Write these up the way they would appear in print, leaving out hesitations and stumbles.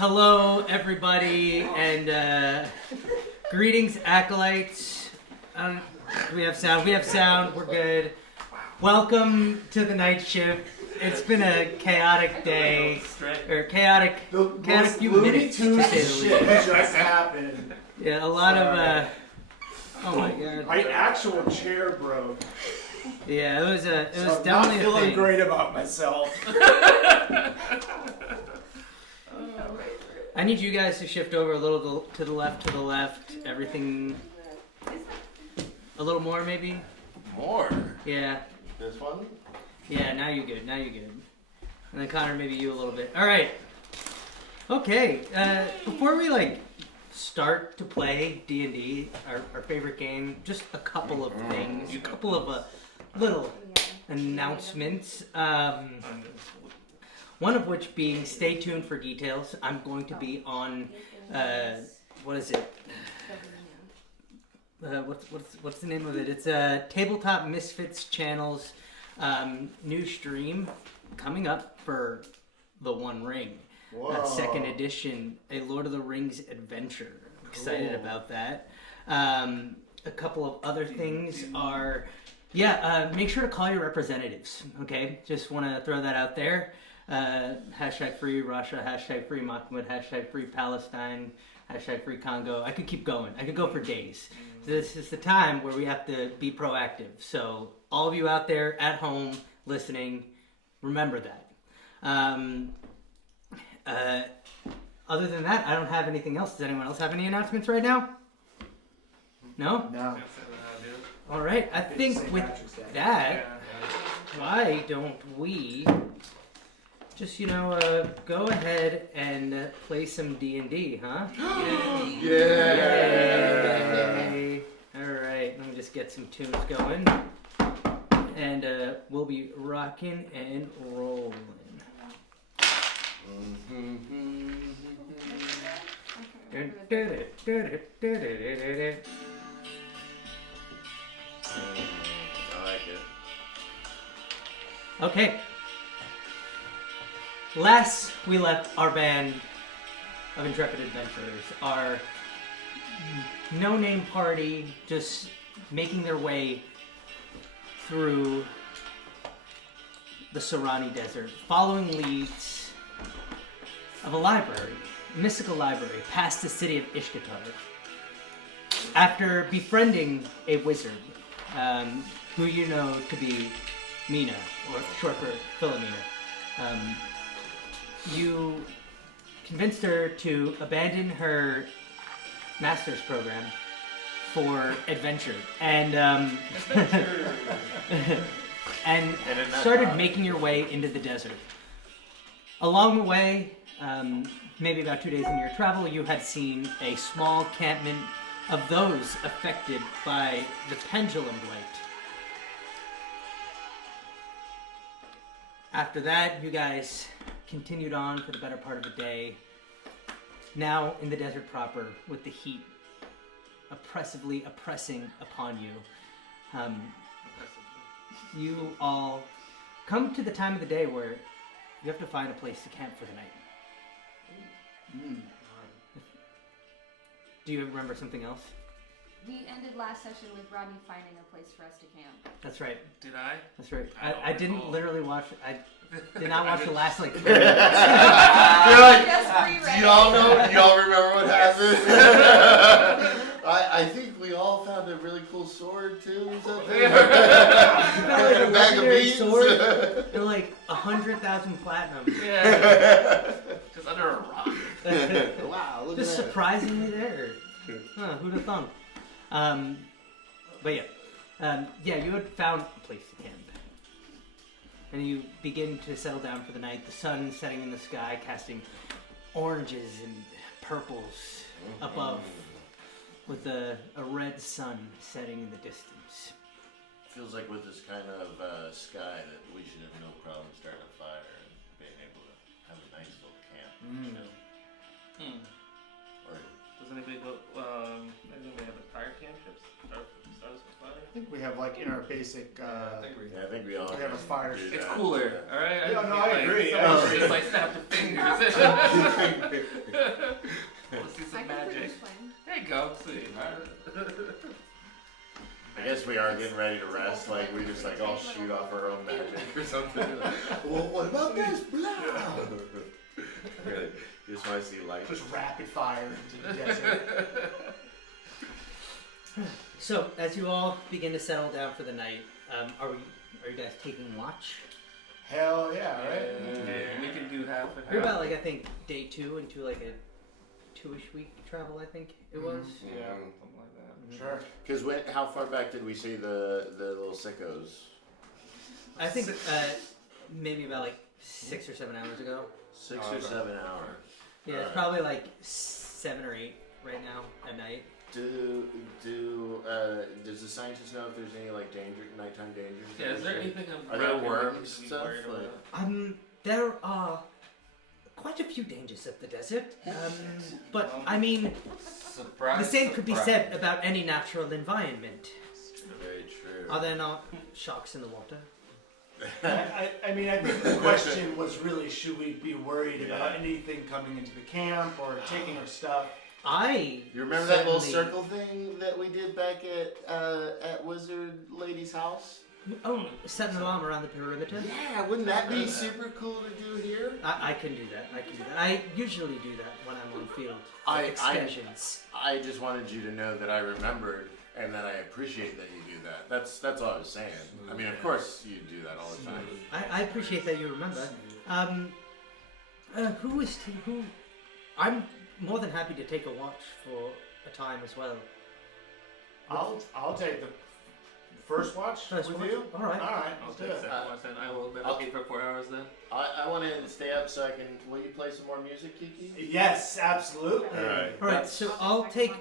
Hello, everybody, and greetings, acolytes. Do we have sound? We have sound. We're good. Welcome to the night shift. It's been a chaotic day, or chaotic few minutes. To say the least. Just happened. Yeah, a lot of. Oh my god. My actual chair broke. Yeah, it was So definitely I'm not a feeling thing. great about myself. I need you guys to shift over a little to the left, everything a little more maybe. More? Yeah. This one? Yeah, now you're good. And then Connor, maybe you a little bit. All right. Okay. Before we start to play D&D, our favorite game, just a couple of things, a couple of little announcements. One of which being, stay tuned for details. I'm going to be on, what is it? What's the name of it? It's Tabletop Misfits Channel's new stream coming up for The One Ring. Second edition, a Lord of the Rings adventure. I'm excited about that. A couple of other things are, make sure to call your representatives, okay? Just want to throw that out there. Hashtag free Russia, hashtag free Mahmoud, hashtag free Palestine, hashtag free Congo. I could keep going. I could go for days. This is the time where we have to be proactive. So all of you out there at home listening, remember that. Other than that, I don't have anything else. Does anyone else have any announcements right now? No? No. All right. I think with that, why don't we just, go ahead and play some D&D, huh? Yay! All right, let me just get some tunes going. And we'll be rocking and rolling. I like it. Okay. Last we left our band of intrepid adventurers, our no-name party just making their way through the Sahrani desert, following leads of a library, a mystical library, past the city of Ishkatar. After befriending a wizard, who you know to be Mina, or short for Philomena, you convinced her to abandon her master's program for adventure, and and started making your way into the desert. Along the way, maybe about 2 days into your travel, you had seen a small encampment of those affected by the pendulum blight. After that, you guys continued on for the better part of the day. Now in the desert proper, with the heat oppressively oppressing upon you, you all come to the time of the day where you have to find a place to camp for the night. Do you remember something else? We ended last session with Rodney finding a place for us to camp. That's right. Did I? That's right. I don't I didn't recall. literally watch. I did not watch the last 3 minutes. You're like, Just do reread y'all it. know? Do y'all remember what happened? I think we all found a really cool sword too, or something. You found like a A bag of legendary beans. sword and like 100,000 platinum. Yeah. Just under a rock. Wow, look Just at that. surprisingly there. Huh, who'd have thunk? But you had found a place to camp. And you begin to settle down for the night. The sun setting in the sky, casting oranges and purples above, with a red sun setting in the distance. Feels like with this kind of sky that we should have no problem starting a fire and being able to have a nice little camp. You know? Or Does anybody have the fire camp ships? Start us with fire? I think we have in our basic. I think we all We have a fire. do It's that. cooler, alright? Yeah, no, I agree. It's just like snap the fingers. go. See. I guess we are getting ready to rest. Like we just like all shoot off our own magic or something. Well, what about this? Blah. You just want to see light. Just rapid fire into the desert. So, as you all begin to settle down for the night, are you guys taking watch? Hell yeah, right? We can do half and half. You're about like I think day 2 into like a 2-ish week travel. I think it was. Yeah, something like that. Sure. Because how far back did we see the little sickos? I think maybe about like 6 or 7 hours ago. 6 or 7 hours. Yeah, it's probably like 7 or 8 right now at night. Does the scientist know if there's any like nighttime dangers? Yeah, is there anything Are there around here worms we stuff? worried Like- about? There are quite a few dangers of the desert, but I mean, Surprise. the same could be surprise. said about any natural environment. Very true. Are there not sharks in the water? I mean, I think the question was really, should we be worried about anything coming into the camp or taking our stuff? You remember that little certainly- circle thing that we did back at Wizard Lady's house? Oh, set an alarm around the perimeter? Yeah, wouldn't that be super cool to do here? I can do that. I usually do that when I'm on field. I- Excursions. I just wanted you to know that I remembered and that I appreciate that you do that. That's all I was saying. I mean, of course you do that all the time. I appreciate that you remember. Who? I'm more than happy to take a watch for a time as well. I'll take the first watch First with watch? you. All right. All right, I'll let's do take it. second watch then. I will meditate for 4 hours then. I want to stay up so I can. Will you play some more music, Kiki? Yes, absolutely. All right. All right. So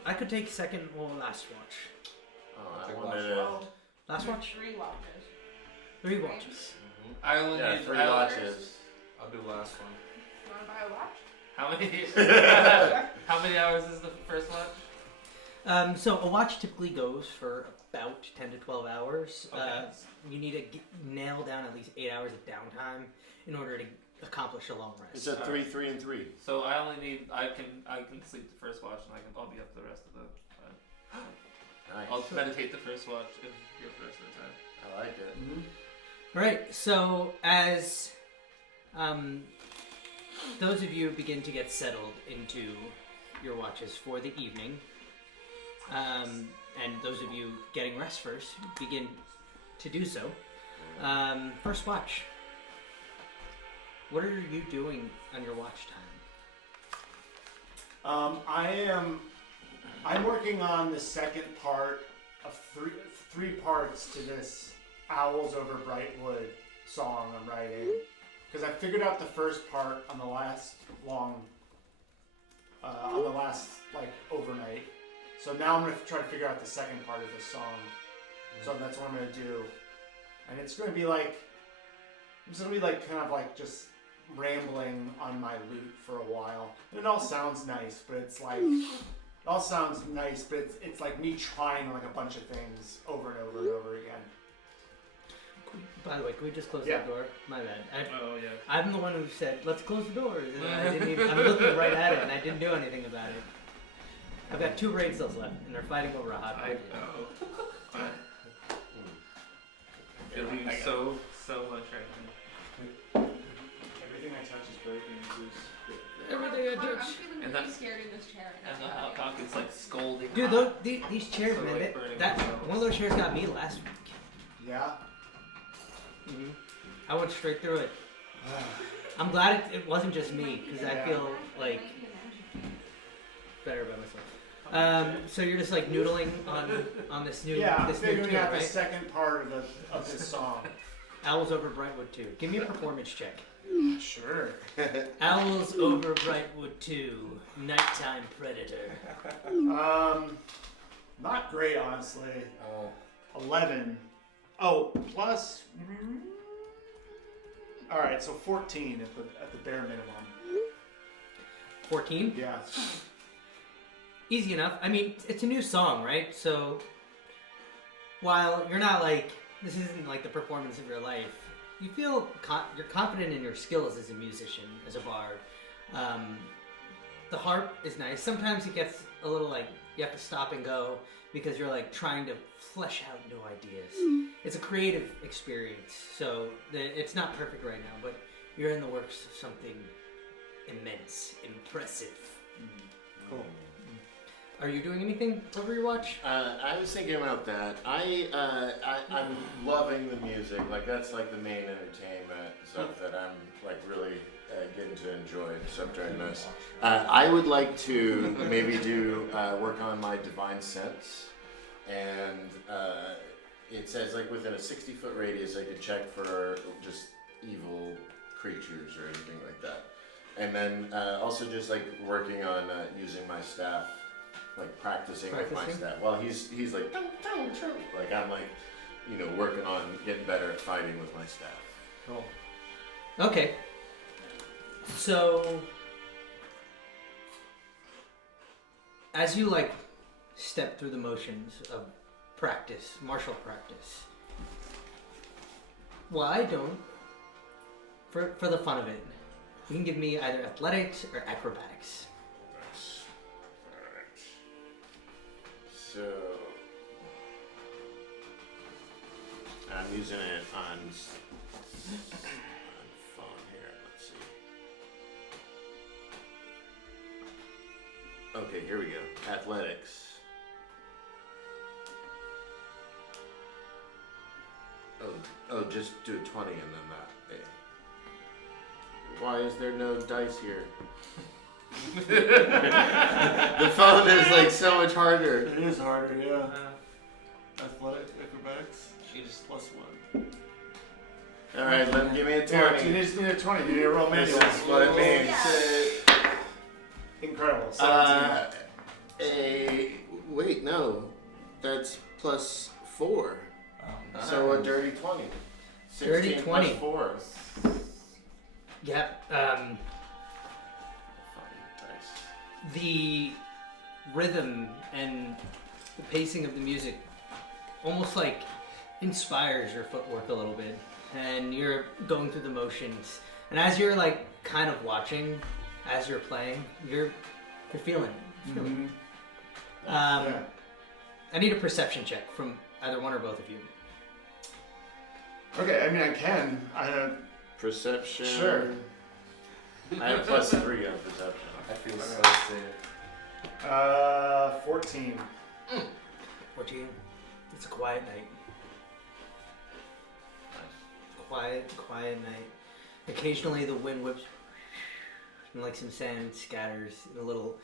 I could take second or last watch. Oh, Take I last wanted to. Last watch. 3 watches. 3 watches. I only Yeah, need 3 I- watches. I'll do last one. You want to buy a watch? How many? How many hours is the first watch? So a watch typically goes for about 10 to 12 hours. Okay. You need to nail down at least 8 hours of downtime in order to accomplish a long It's rest. a 3, 3, and 3. So I only need. I can sleep the first watch and I'll be up the rest of the time. Nice. I'll meditate the first watch and get the rest of the time. I like it. All right. So as those of you begin to get settled into your watches for the evening, and those of you getting rest first begin to do so. First watch. What are you doing on your watch time? I'm working on the second part of three parts to this Owls Over Brightwood song I'm writing. Because I figured out the first part on the last like overnight. So now I'm gonna try to figure out the second part of this song. So that's what I'm gonna do. And it's gonna be like kind of like just rambling on my lute for a while. And it all sounds nice, but it's like it's like me trying like a bunch of things over and over and over again. By the way, can we just close Yeah. that door? My bad. Oh yeah. I'm the one who said, let's close the doors. And I didn't even, I'm looking right at it and I didn't do anything about it. I've got 2 raid cells left and they're fighting over a hot I plate. know. I feel you so much right now. Everything I touch is breaking. Everything I I'm touch. feeling And pretty that- scared in this chair. And the hot dog is like scolding. Dude, hot. these chairs, So, man, like, burning that themselves. one of those chairs got me last week. Yeah. I went straight through it. I'm glad it wasn't just me because I Yeah. feel like better about myself. So you're just like noodling on this new Yeah, I'm this new figuring tune, out the right? second part of this song. Owls over Brightwood 2. Give me a performance check. Sure. Owls over Brightwood 2. Nighttime Predator. Not great, honestly. Oh, 11. Oh, plus. All right, so 14 at the bare minimum. 14. Yeah. Easy enough. I mean, it's a new song, right? So while you're not like this isn't like the performance of your life, you feel you're confident in your skills as a musician, as a bard. The harp is nice. Sometimes it gets a little like You have to stop and go because you're like trying to flesh out new ideas. It's a creative experience, so it's not perfect right now, but you're in the works of something immense, impressive. Cool. Are you doing anything over your watch? I was thinking about that. I'm loving the music. Like that's like the main entertainment stuff that I'm like really getting to enjoy stuff during this. I would like to maybe do work on my divine sense, and it says like within a 60-foot radius I could check for just evil creatures or anything like that. And then also just like working on using my staff, like practicing with my staff. Well, he's like, like I'm like, working on getting better at fighting with my staff. Cool. Okay. So, as you like step through the motions of practice, martial practice, why don't, for the fun of it, you can give me either athletics or acrobatics. Nice. Alright. So, I'm using it on phone here. Let's see. Okay, here we go. Athletics. Oh, just do a 20 and then that. Hey. Why is there no dice here? The phone is like so much harder. It is harder, yeah. Acrobatics. She just +1. All right, give me a 20. Yeah, you just need a 20. You need a roll This manual. is what it means. Incredible. 17. Wait, no. That's +4. So a dirty 20. 16 Dirty 20. plus 4. Yep. Fucking dice. The rhythm and the pacing of the music almost like inspires your footwork a little bit, and you're going through the motions. And as you're like kind of watching, as you're playing, you're feeling it. Mm-hmm. I need a perception check from either one or both of you. Okay, I mean I can. I don't. Perception. Sure. I have +3 on perception. I feel so safe. 14. 14. It's a quiet night. Quiet night. Occasionally the wind whips and like some sand scatters in a little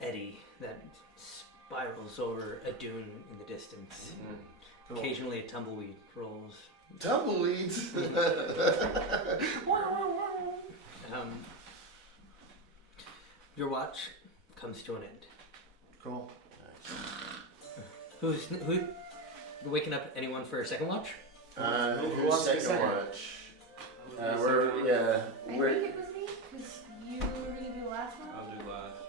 eddy that spirals over a dune in the distance. Cool. Occasionally a tumbleweed rolls. Tumbleweeds. Your watch comes to an end. Cool. Who waking up anyone for a second watch? Who Who's wants to be second second? watch? I We're think it was me, because you were going to do the last one. I'll do last.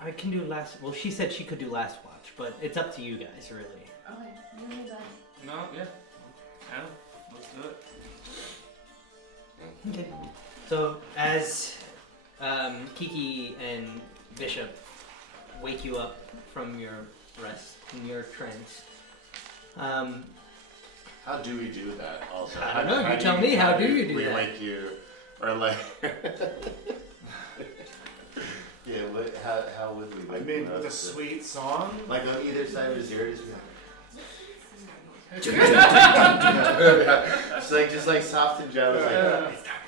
I can do last. Well, she said she could do last watch, but it's up to you guys, really. Okay, you need that. No, yeah. Yeah, let's do it. Okay. So as Kiki and Bishop wake you up from your rest in your trance, How do we do that? Also, I don't know. You tell me. How do you do we that? wake you, or like, yeah. How would we? I wake mean, you up with a to- sweet song. Like on either side of his ears. It's like just like soft and gentle. It's like, it's time.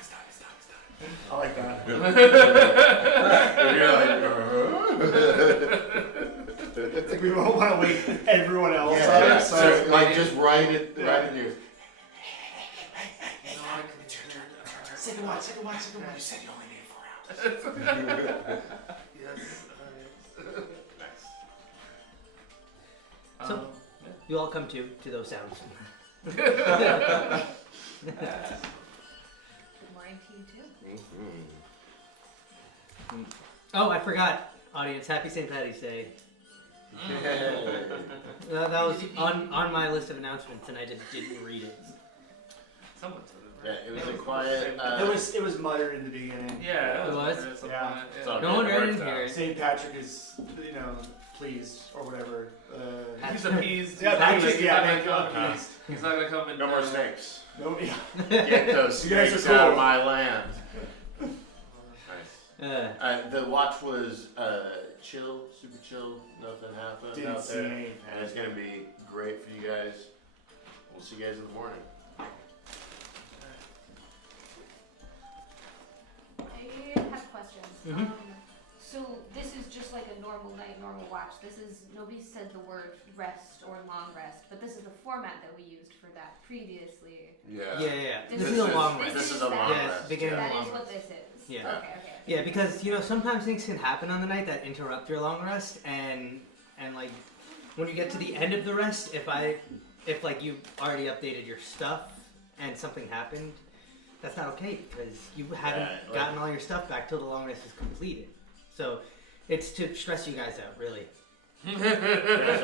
I like that. And you're like, It's like we don't want to wake everyone else yeah, up. so like just right in your ears. Second watch. You said you only need 4 hours. Nice. So- You all come to those sounds. Good morning to you too. Oh, I forgot, audience. Happy St. Patty's Day. That was on my list of announcements, and I just didn't read it. Someone said it, Yeah, it was a quiet. It was muttered in the beginning. Yeah, It was? at some Yeah. point, It's all No wonder I It didn't worked hear out. it. St. Patrick is, pleased or whatever. He's appeased. Yeah, He's Patrick, not thank gonna you. come. Appeased. He's not gonna come and No more snakes. No, yeah. Get those You guys are snakes out of cool. my land. Nice. Uh, The watch was chill, super chill. Nothing happened Didn't out see there, anything. and it's gonna be great for you guys. We'll see you guys in the morning. I have questions. Mhm. So this is just like a normal night, normal watch. Nobody said the word rest or long rest, but this is the format that we used for that previously. Yeah. yeah. This This is- is a long rest. This is a that. long Yeah, rest. beginning of That a long is what rest. this is. Yeah. Okay. Yeah, because sometimes things can happen on the night that interrupt your long rest, and like when you get to the end of the rest, if like you've already updated your stuff and something happened, that's not okay because you haven't Yeah, like- gotten all your stuff back till the long rest is completed. So it's to stress you guys out, really. That's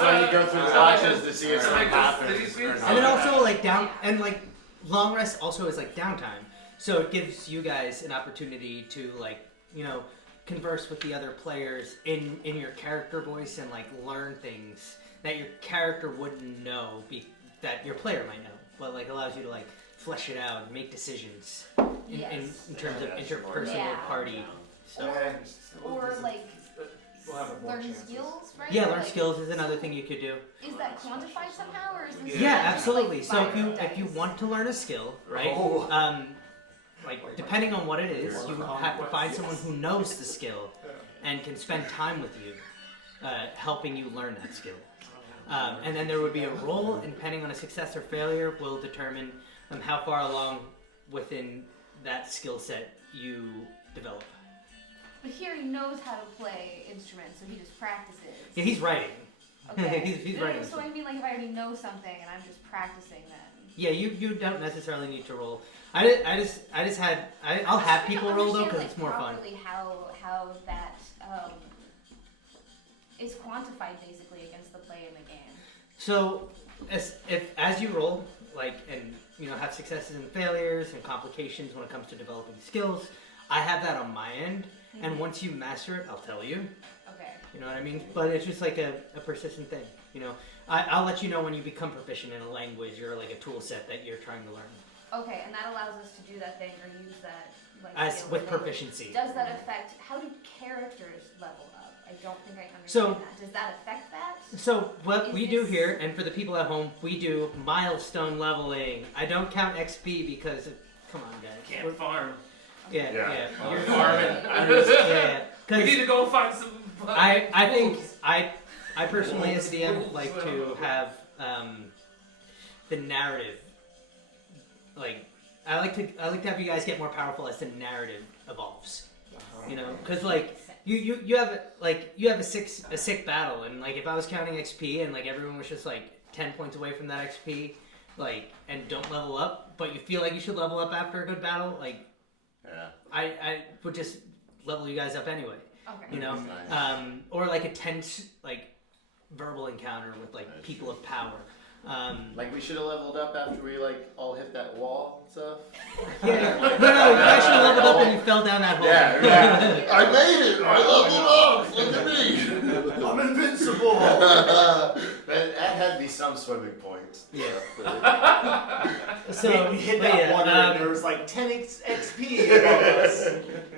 why you go through the watches to see if So, something like, happens. these- or these- not. And then also like long rest also is like downtime. So it gives you guys an opportunity to converse with the other players in your character voice and like learn things that your character wouldn't know that your player might know, but like allows you to like flesh it out and make decisions Yes. in terms of Yeah, interpersonal Yeah. party stuff. Or like We'll have more learn chances. skills, right? Yeah, learn Like, skills is another thing you could do. Is that quantified somehow, or is this? Yeah, just, absolutely. like, So if binary you dice? want to learn a skill, right? Oh. Like depending on what it is, you have to find someone Yes. who knows the skill and can spend time with you, helping you learn that skill. And then there would be a roll, and depending on a success or failure, will determine how far along within that skill set you develop. But here he knows how to play instruments, so he just practices. Yeah, he's writing. Okay. he's No, writing. So I mean, like, if I already know something and I'm just practicing, then. Yeah, you don't necessarily need to roll. I'll have people roll though because it's more fun. Properly how that is quantified basically against the play in the game. So, as you roll, and have successes and failures and complications when it comes to developing skills, I have that on my end. And once you master it, I'll tell you. Okay. You know what I mean? But it's just like a persistent thing. I'll let you know when you become proficient in a language or like a tool set that you're trying to learn. Okay, and that allows us to do that thing or use that like As skill with ability. proficiency. Does that affect how do characters level up? I don't think I understand So- that. Does that affect that? So what Is we do this- here, and for the people at home, we do milestone leveling. I don't count XP because, come on, guys. Can't farm. Yeah, Yeah. yeah. You're You're farming. yeah. We need Because to go find some. I think wolves. I personally as a DM Wolves, like well. to have the narrative. Like I like to have you guys get more powerful as the narrative evolves. Because like you have a sick battle, and like if I was counting XP and like everyone was just like 10 points away from that XP, like and don't level up, but you feel like you should level up after a good battle, like Yeah. I would just level you guys up anyway. Okay. Nice. Or like a tense like verbal encounter with like That's people true. of power. Like we should have leveled up after we like all hit that wall and stuff. Yeah, no, you guys should have leveled up when you fell down that hole. Yeah. I made it. I leveled up. Look at me. I'm invincible. that had to be some swimming points. Yeah. So we hit but that yeah, water and there was like 10 XP above us.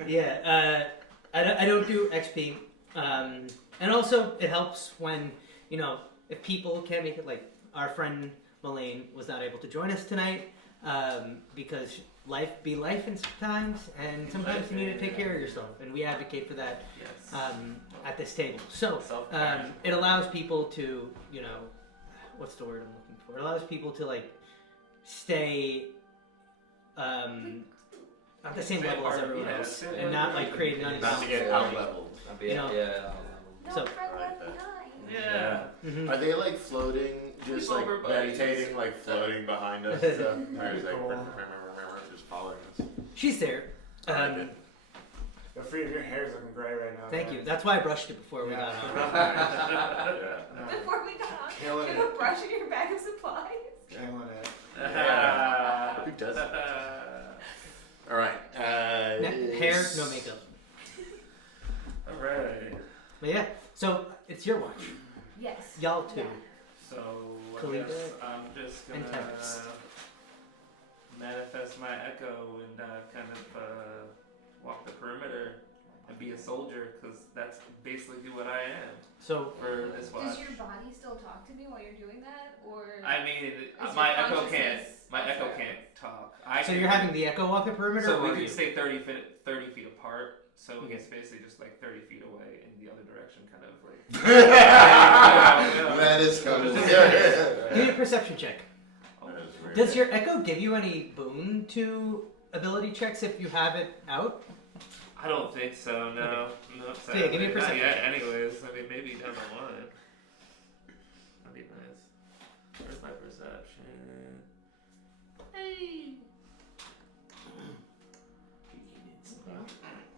Yeah, I don't do XP, and also it helps when if people can't make it. Like our friend Mullane was not able to join us tonight because life be life in times, and sometimes you need to take care of yourself, and we advocate for that Yes. at this table. So Self-care. it allows people to what's the word I'm looking for? It allows people to like stay at the same level as everyone else, and not like create an Not to get out leveled. No So- friend left Right. behind. Yeah. Mhm. Are they like floating, just Sleep like over buddies. meditating, like floating behind us? And stuff? Or is it Cool. like just following us? She's there. Okay. The free of your hair is looking great right now. Thank man. you. That's why I brushed it before we got on. Yeah. Before we got on, Killing you it. have a brush in your bag of supplies. Killing it. Who does it? All right. Hair, no makeup. Alright. But yeah, so it's your watch. Yes. Y'all too. Yeah. So I Kalita guess I'm just and gonna Tempest. manifest my echo and kind of walk the perimeter and be a soldier, because that's basically what I am So for this watch. Does your body still talk to me while you're doing that, or I mean, is my your echo can't. consciousness My echo elsewhere? can't talk. I so can- you're having the echo walk the perimeter, So or we are can you? stay 30 feet apart. So Okay. he's basically just like 30 feet away in the other direction, kind of like. That is cool. Give me a perception check. That is weird. Does your echo give you any boon to ability checks if you have it out? I don't think so. No. No. So yeah, give me a Not perception yet, check. anyways, I mean, maybe down the line. That'd be nice. Where's my perception? Hey.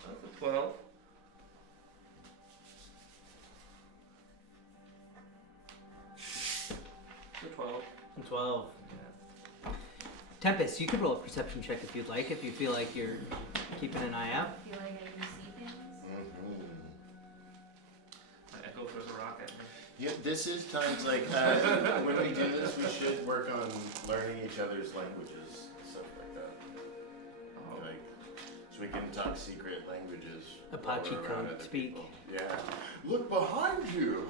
That's a 12. It's a 12. 12. Yeah. Tempest, you could roll a perception check if you'd like, if you feel like you're keeping an eye out. I feel like I can see things. My echo throws a rock at me. Yeah, this is times like when we do this, we should work on learning each other's languages, stuff like that. Oh. Like, so we can talk secret languages. while Apache we're around code other speak. people. Yeah. Look behind you.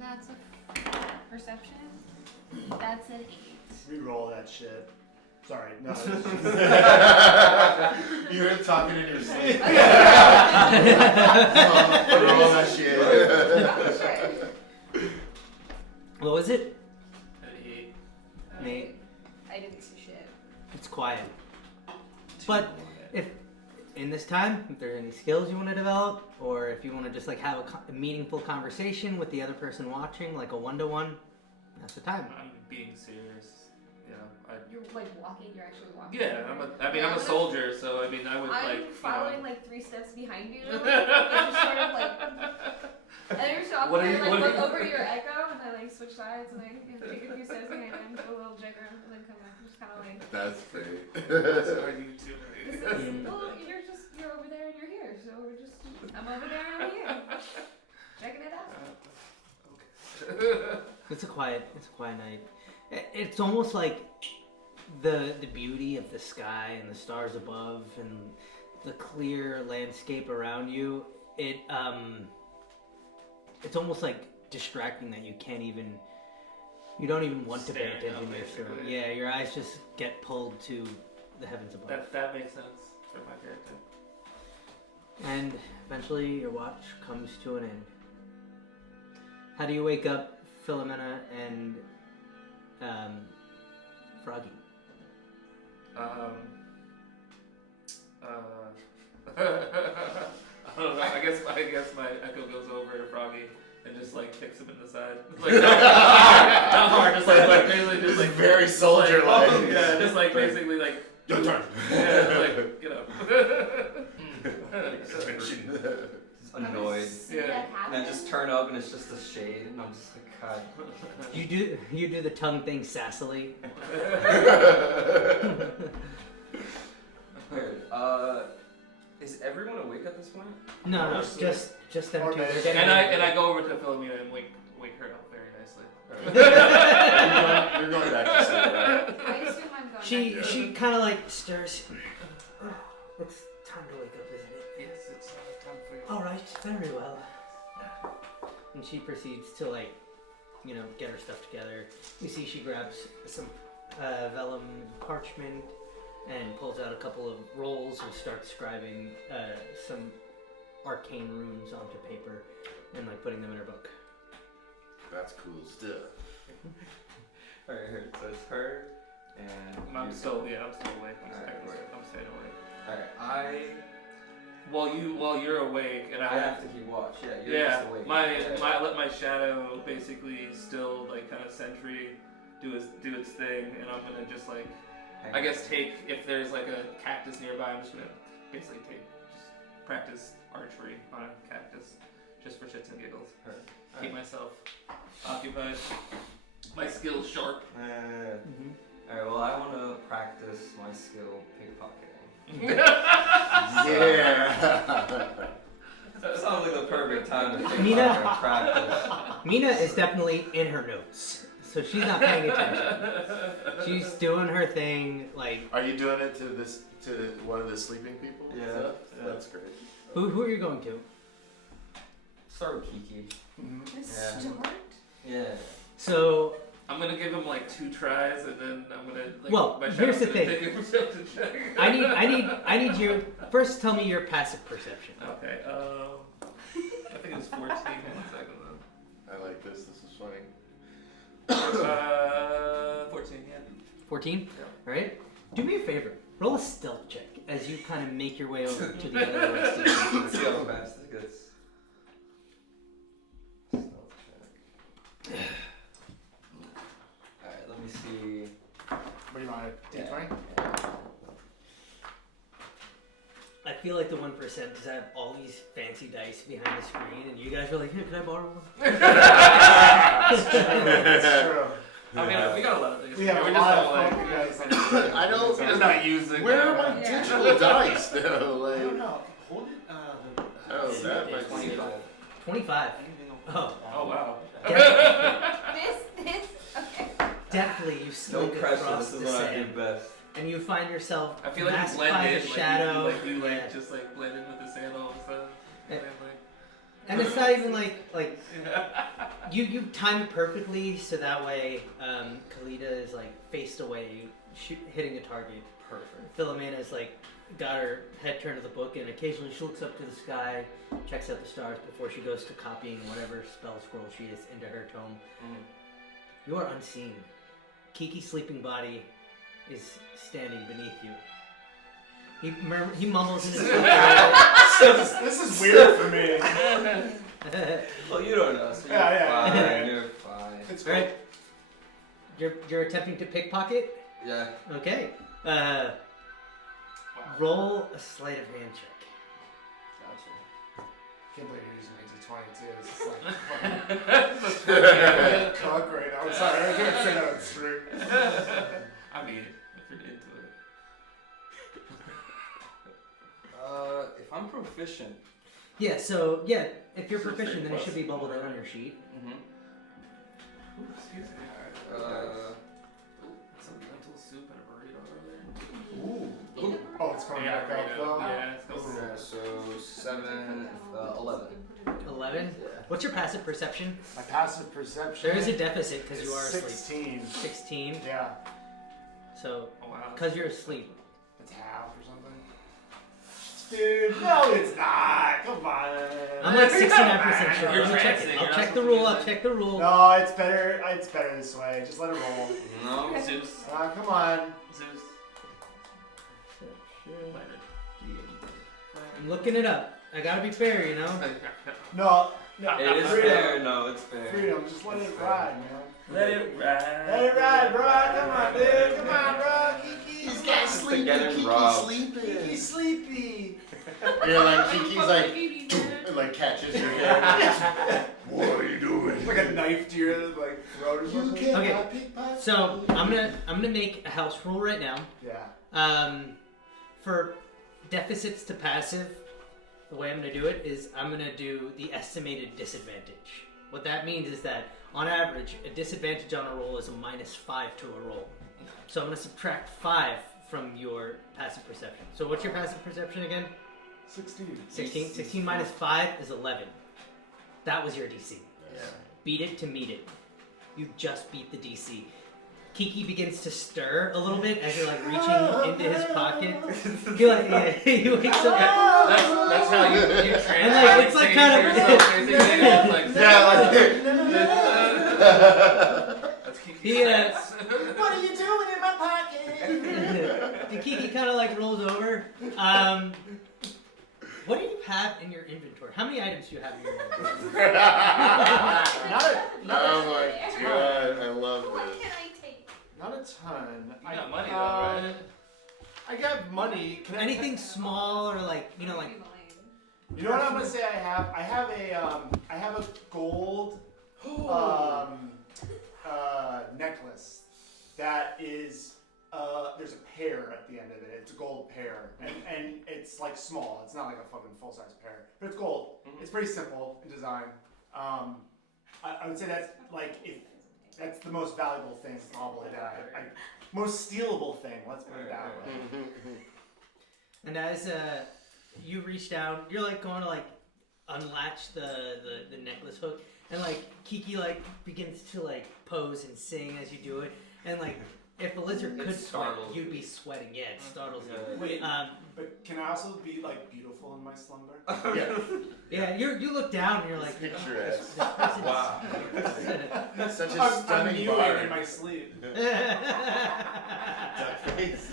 That's a perception. That's an 8. Reroll that shit. Sorry, no. You're talking in your sleep. Roll that shit. Oh, shit. What was it? An 8. Nate? I didn't see shit. It's quiet. But if in this time, if there's any skills you want to develop, or if you want to just like have a meaningful conversation with the other person watching, like a one-to-one, that's the time. I'm being serious. You're like walking. You're actually walking. Yeah, I'm a soldier, so I mean, I would I'm like. following like 3 steps behind you. And just sort of like. And every so often What are I you- like what are look you- over to your echo and I like switch sides and I take a few steps behind him, go a little jig around and then come back. Just kind of like. That's great. Are you too This is, well, you're over there and you're here, so we're just. I'm over there and I'm here. Checking it out. Okay. It's a quiet night. It's almost like the beauty of the sky and the stars above and the clear landscape around you. It's almost like distracting that you don't even want to pay Staring attention. up, basically. Yeah, your eyes just get pulled to the heavens above. That makes sense for my character. And eventually your watch comes to an end. How do you wake up Philomena and Froggy? I don't know. I guess my echo goes over to Froggy and just like kicks him in the side. Like not hard, just like basically just like Very soldier-like. yeah, just like basically like Your turn. yeah, like get up. Annoyed. See Yeah. that happen? And I just turn up and it's just a shade and I'm just like, God. You do the tongue thing sassily. Weird. Is everyone awake at this point? No, Mostly. just them Or two. maybe- They're getting And I go over to Philomena and wake her up very nicely. You're going back to sleep, right? I assume I'm going. She back. she kind of like stirs. It's time to wake up, isn't it? Yes, it's time for you. All right, very well. And she proceeds to like, get her stuff together. You see, she grabs some vellum parchment and pulls out a couple of rolls and starts scribing some arcane runes onto paper and like putting them in her book. That's cool stuff. Alright, so it's her and. I'm you. still awake. I'm staying awake. Alright, While you're awake, and I have to keep watch. Yeah, you're yeah, just awake. I let my shadow basically still like kind of sentry do its thing, and I'm gonna just like I guess take if there's like a cactus nearby, I'm just gonna basically just practice archery on a cactus just for shits and giggles. Keep myself occupied. My skill's sharp. Alright, well, I want to practice my skill pickpocketing. Yeah. Sounds like the perfect time to Mina? pickpocket practice. Mina is definitely in her notes, so she's not paying attention. She's doing her thing. Like, Are you doing it to one of the sleeping people? Yeah. Stuff? Yeah. That's great. who are you going to? Start with Kiki. Yeah. Start? Yeah. So, I'm gonna give him like 2 tries, and then I'm gonna. Like, Well, my here's the shadow's gonna thing. take a perception check. I need you first. Tell me your passive perception. Okay. I think it was 14. 1 second though. I like this. This is funny. 14. Yeah. 14. Yeah. All right. Do me a favor. Roll a stealth check as you kind of make your way over to the other rest of the Let's see how fast this gets. Stealth check. Alright, let me see. What do you want? D20? I feel like the 1% because I have all these fancy dice behind the screen, and you guys are like, "Here, can I borrow one?" That's true. I mean, we got a lot of things. We have We're a just lot not of like. fun, you guys. I don't. We're just not using. Where them. are my Yeah. digital dice though? I Like, don't know. Hold it. oh, that might be. 25. 25. Oh, Oh wow. This, okay. definitely you No slink pressure, across this the is what I sand, do best. and you find yourself I feel like you masked blend by in, the like shadow. you Yeah. just like blend in with the sand all of a sudden. Yeah. And, And it's not even like you time it perfectly so that way Kalita is like faced away, hitting a target. Perfect. Philomena is like got her head turned to the book, and occasionally she looks up to the sky, checks out the stars before she goes to copying whatever spell scroll she is into her tome. You are unseen. Kiki's sleeping body is standing beneath you. He mumbles in his sleep. This is weird for me. Well, you don't know, so you're Yeah, fine. yeah. You're fine. It's All right. You're attempting to pickpocket. Yeah. Okay. wow. Roll a sleight of hand check. Gotcha. Can't believe you're using my D20 too. This is like cock right now. I'm sorry, I can't say that straight. I mean, if you're into it. If I'm proficient. Yeah. So yeah, if you're So it's proficient, then it plus should be bubbled in four. on your sheet. Mm-hmm. Ooh, excuse me. Some lentil soup and a burrito earlier. Ooh. Oh, it's coming back up though. Yeah, it's going Yeah, so 7, 11. 11. What's your passive perception? My passive perception. There is a deficit because you are asleep. 16. 16. Yeah. So Oh wow. because you're asleep. It's half or something. Dude, no, it's not. Come on. I'm like 69% sure. You're Let me check trancing, it. you're I'll not check the supposed to rule. do I'll that. check the rule. No, it's better. It's better this way. Just let it roll. No. Zeus. Come on. Zeus. I'm looking it up. I gotta be fair, you know. No. No. It is freedom. fair. No, it's fair. Freedom. Just let It's it fair. ride, man. Let it ride. Let it ride, bro. Come on, dude. Come on, bro. He's got Just sleepy. getting Kiki's robbed. sleeping. Kiki's sleepy. You're like Kiki's like, and like catches your head. What are you doing? It's like a knife to your like throat or You something. can't Okay. pickpocket. So I'm gonna make a house rule right now. Yeah. For deficits to passive, the way I'm gonna do it is I'm gonna do the estimated disadvantage. What that means is that on average, a disadvantage on a roll is a -5 to a roll. So I'm gonna subtract 5 from your passive perception. So what's your passive perception again? 16. 16. 16 minus 5 is 11. That was your DC. Yeah. Beat it to meet it. You just beat the DC. Kiki begins to stir a little bit as you're like reaching into his pocket. He like he wakes up. That's how you translate. And, like, it's like kind of- yourself, basically. That's Kiki's He, stance. What are you doing in my pocket? And Kiki kind of like rolls over. What do you have in your inventory? How many items do you have in your inventory? Oh my god, I love What this. can I take? Not a ton. You got money though, right? I got money. Can I, Anything small or like you know like You know what I'm gonna say? I have a gold. necklace that is there's a pear at the end of it. It's a gold pear, and it's like small. It's not like a fucking full size pear, but it's gold. It's pretty simple in design. I would say that's like that's the most valuable thing probably that I most stealable thing. Let's put it that way. And as you reach down, you're like going to like unlatch the necklace hook, and like Kiki like begins to like pose and sing as you do it, and like if a lizard could sweat, you'd be sweating. Yeah, it startles you. Wait, but can I also be like beautiful in my slumber? Yeah, you look down and you're like, Picturesque. Wow. Such a I'm stunning mewing bar. in my sleep. Duck face.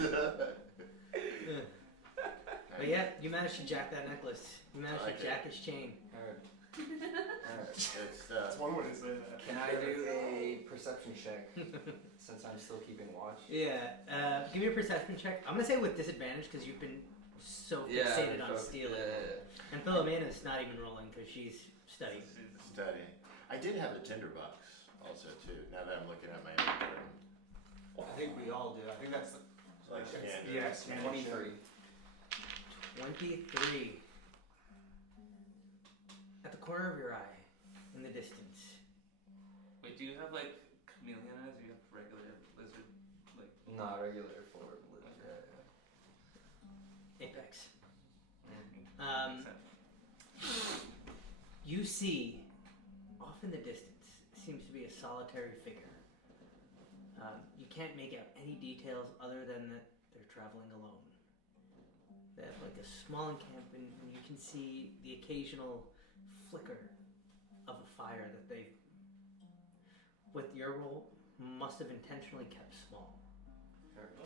But yeah, you managed to jack that necklace. You managed like to jack his chain. Alright. It's, That's one way to say that. Can I do a perception check since I'm still keeping watch? Yeah, give me a perception check. I'm gonna say with disadvantage because you've been so fixated on stealing. And Philomena's not even rolling because she's studying. study. I did have a tinderbox also too. Now that I'm looking at my inventory. I think we all do. I think that's Like standard. yes, 23. 23. At the corner of your eye, in the distance. Wait, do you have like chameleon eyes or you have regular lizard? Like, Not regular for lizard. Apex. makes sense. You see, off in the distance, seems to be a solitary figure. You can't make out any details other than that they're traveling alone. They have like a small encampment, and you can see the occasional flicker of a fire that they, with your role, must have intentionally kept small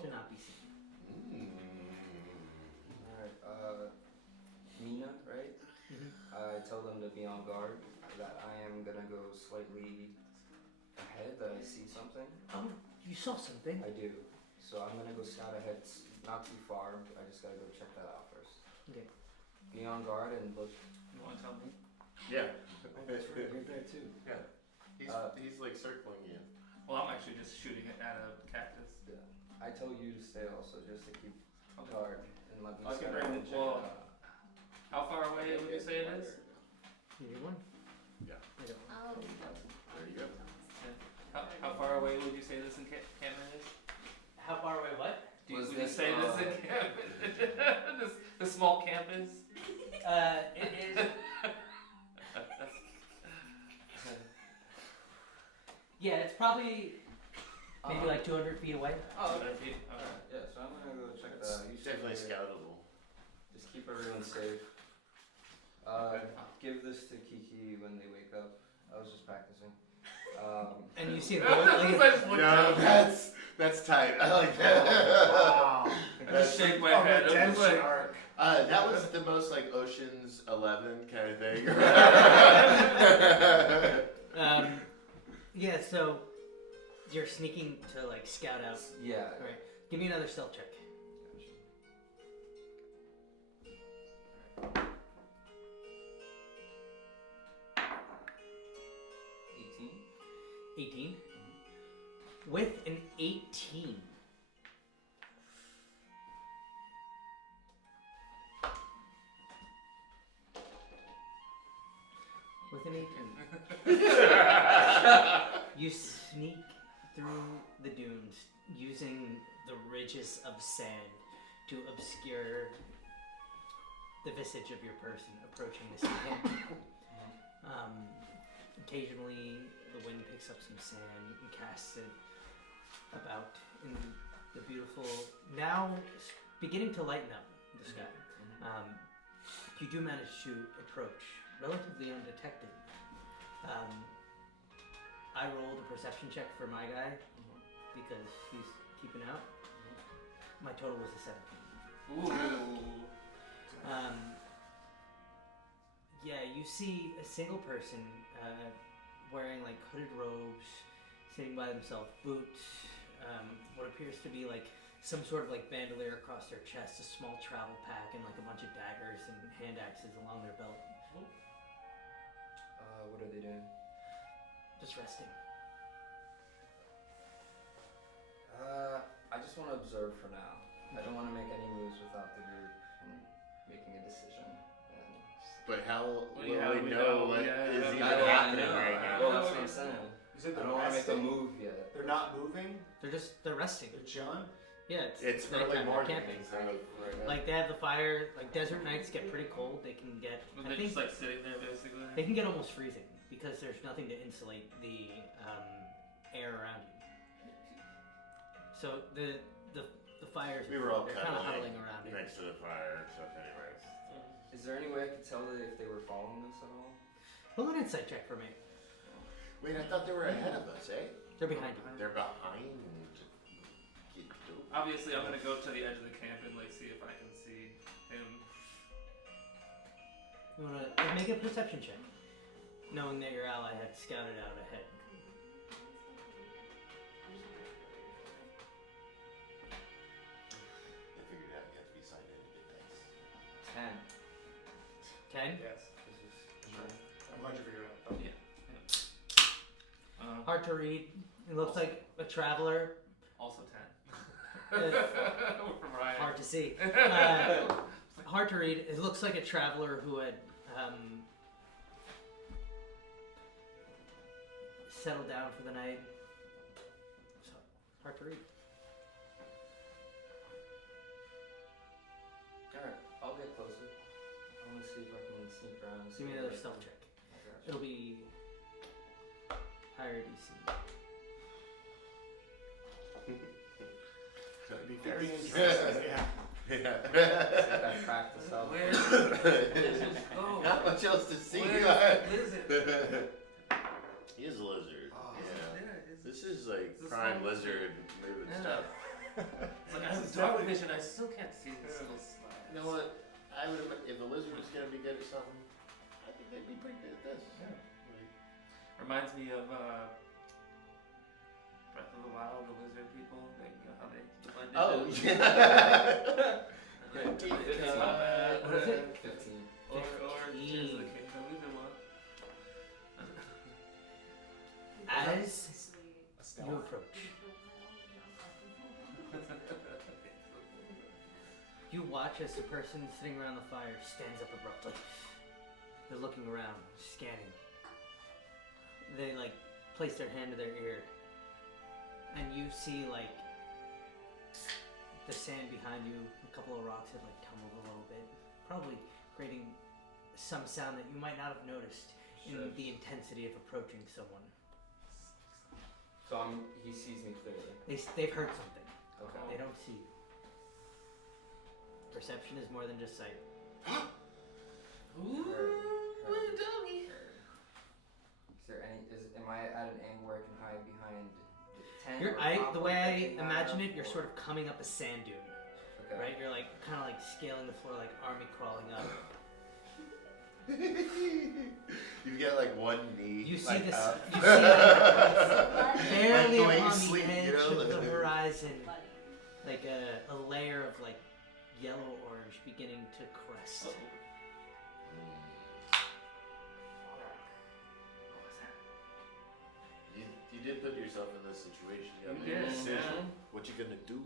to not be seen. Alright, Mina, right? I tell them to be on guard, that I am gonna go slightly ahead, that I see something. Oh, you saw something? I do. So I'm gonna go scout ahead, not too far, I just gotta go check that out first. Okay. Be on guard and look. You want to tell me? Yeah. You're there too. Yeah. He's like circling you. Well, I'm actually just shooting it at a cactus. Yeah. I tell you to stay also, just to keep guard and let me I can scout bring out the and check ball. it out. How far away would you say it is? You need one? Yeah. I don't. Oh. There you go. How far away would you say this encampment is? How far away? What? Would Was you this, say this encampment? the small campus? It is. Yeah, it's probably maybe like 200 feet away. Oh, 200 feet? Okay. Alright, yeah, so I'm gonna go check It's that out. You definitely should scoutable. just keep everyone safe. Give this to Kiki when they wake up. I was just practicing. And you see a gold, like, No, that's tight. I like that. wow. I just shake my head. I'm just Redemption like, arc. That was the most like Ocean's 11 kind of thing. yeah, so you're sneaking to like scout out. Yeah. All right, give me another stealth check. Gotcha. 18. 18. With an 18. With an 18. You sneak through the dunes using the ridges of sand to obscure the visage of your person approaching this encampment. Occasionally, the wind picks up some sand and casts it about in the beautiful, now beginning to lighten up the sky. You do manage to approach relatively undetected. I rolled a perception check for my guy because he's keeping out. My total was a 17. ooh. Yeah, you see a single person wearing like hooded robes, sitting by themselves, boots, what appears to be like some sort of like bandolier across their chest, a small travel pack, and like a bunch of daggers and hand axes along their belt. What are they doing? Just resting. I just want to observe for now. I don't want to make any moves without the group and making a decision. And But how will Well, we yeah, we know know, what yeah, is I even don't happening know. right now? Well, that's what I'm saying. You said I they're don't want to make a resting? move yet. They're not moving? They're resting. They're chilling? Yeah, It's nighttime, early they're morning. camping. Instead of right now. Like they have the fire. Like desert nights get pretty cold. They can get. When I they're think just like sitting there basically. they can get almost freezing because there's nothing to insulate the air around you. So the fires. We were all they're kind of cuddling huddling around it. next to the fire and stuff, anyways. Is there any way I could tell that if they were following us at all? Roll an insight check for me. Wait, I thought they were ahead of us, eh? They're behind you. They're behind. Obviously, I'm gonna go to the edge of the camp and like see if I can see him. You want to make a perception check, knowing that your ally had scouted out ahead. They figured out you have to be signed in to get dice. 10. 10. Yes. I'm glad you figured it out. Hard to read. It looks like a traveler. Also 10. Uh, From Ryan. hard to see. Hard to read. It looks like a traveler who had settled down for the night. So hard to read. Alright, I'll get closer. I want to see if I can sneak around. And see Give me what another I stealth can- check. I got you. It'll be higher DC. That'd be Very fast. interesting, yeah. See if I practice out. Where is it? Oh. Not much else to see. Where is it? He is a lizard. Oh, Yeah. It's This is like This prime one- lizard moving Yeah. stuff. like I have dark vision. I still can't see this little slide. You know what? I would if a lizard was gonna be good at something, I think they'd be pretty good at this. Yeah. Like, Reminds me of Breath of the Wild, the lizard people. Like, you know how they blend in. oh yeah. And then it's not bad. What is it? 15. Or Tears of the Kingdom, either one. As A you stealth? approach, you watch as the person sitting around the fire stands up abruptly. They're looking around, scanning. They like place their hand to their ear, and you see like the sand behind you. A couple of rocks have like tumbled a little bit, probably creating some sound that you might not have noticed in the intensity of approaching someone. So he sees me clearly. They've heard something. Okay. They don't see you. Perception is more than just sight. Ooh, Heard. dummy. Is there any? Am I at an angle where I can hide behind the tent? You're, or the top way of I it, imagine it, or- you're sort of coming up a sand dune, Okay. right? You're like kind of like scaling the floor, like army crawling up. You've got like one knee. You see like, this, up. you see like, Bloody. barely the way you upon sleep, the edge you know? of the horizon, Bloody. like a layer of like yellow orange beginning to crest. You did put yourself in this situation. You gotta You make a did, decision. yeah. What you gonna do?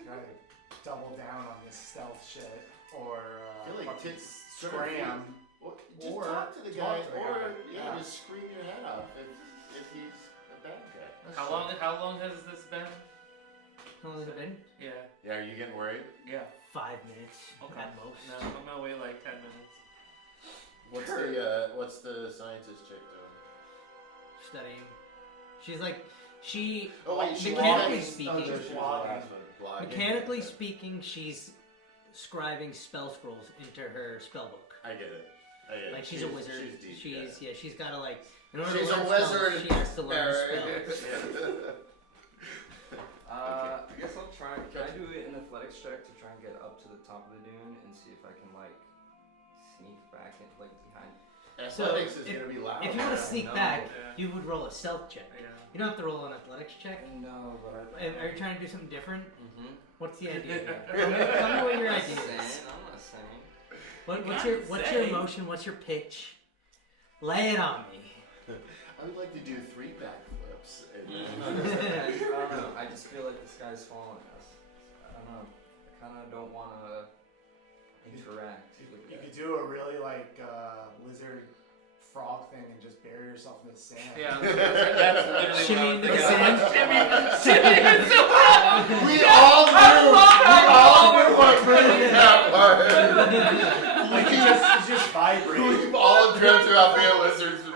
Can I double down on this stealth shit? Or I feel like fucking tits scram? Well, just Or talk to the talk guy, to the or guy, yeah, yeah. just scream your head off if he's a bad guy. How long has this been? How long has it been? Yeah. Yeah, are you getting worried? Yeah. 5 minutes Okay. at most. No, I'm gonna wait like 10 minutes. What's the scientist chick doing? Studying. She's like, she Oh wait, she mechanically was speaking. Oh, no, she was blogging. blogging. Mechanically speaking, she's scribing spell scrolls into her spell book. I get it. I get it. Like she's a wizard. She's deep. Yeah, she's gotta like in order She's to a learn wizard. spells, she has to learn Yeah, spells. right. I guess I'll try. Can I do an athletics check to try and get up to the top of the dune and see if I can like sneak back and like behind? Athletics is if- gonna be loud. If you want to sneak No. back, Yeah. you would roll a stealth check. Yeah. You don't have to roll an athletics check. No, but I. And are you trying to do something different? Mm-hmm. What's the idea? Tell me what your idea is. I'm not saying. What's your emotion? What's your pitch? Lay it on me. I would like to do 3 backflips. jumps. And I don't know. I just feel like the sky's following us. I don't know. I kind of don't want to interact with You it. could do a really like lizard frog thing and just bury yourself in the sand. Yeah, that's literally Shimmy what in the I'm sand. Shimmy in the sand. we all knew what movie that was. Like you just vibrate. We've all dreamt about being lizards before.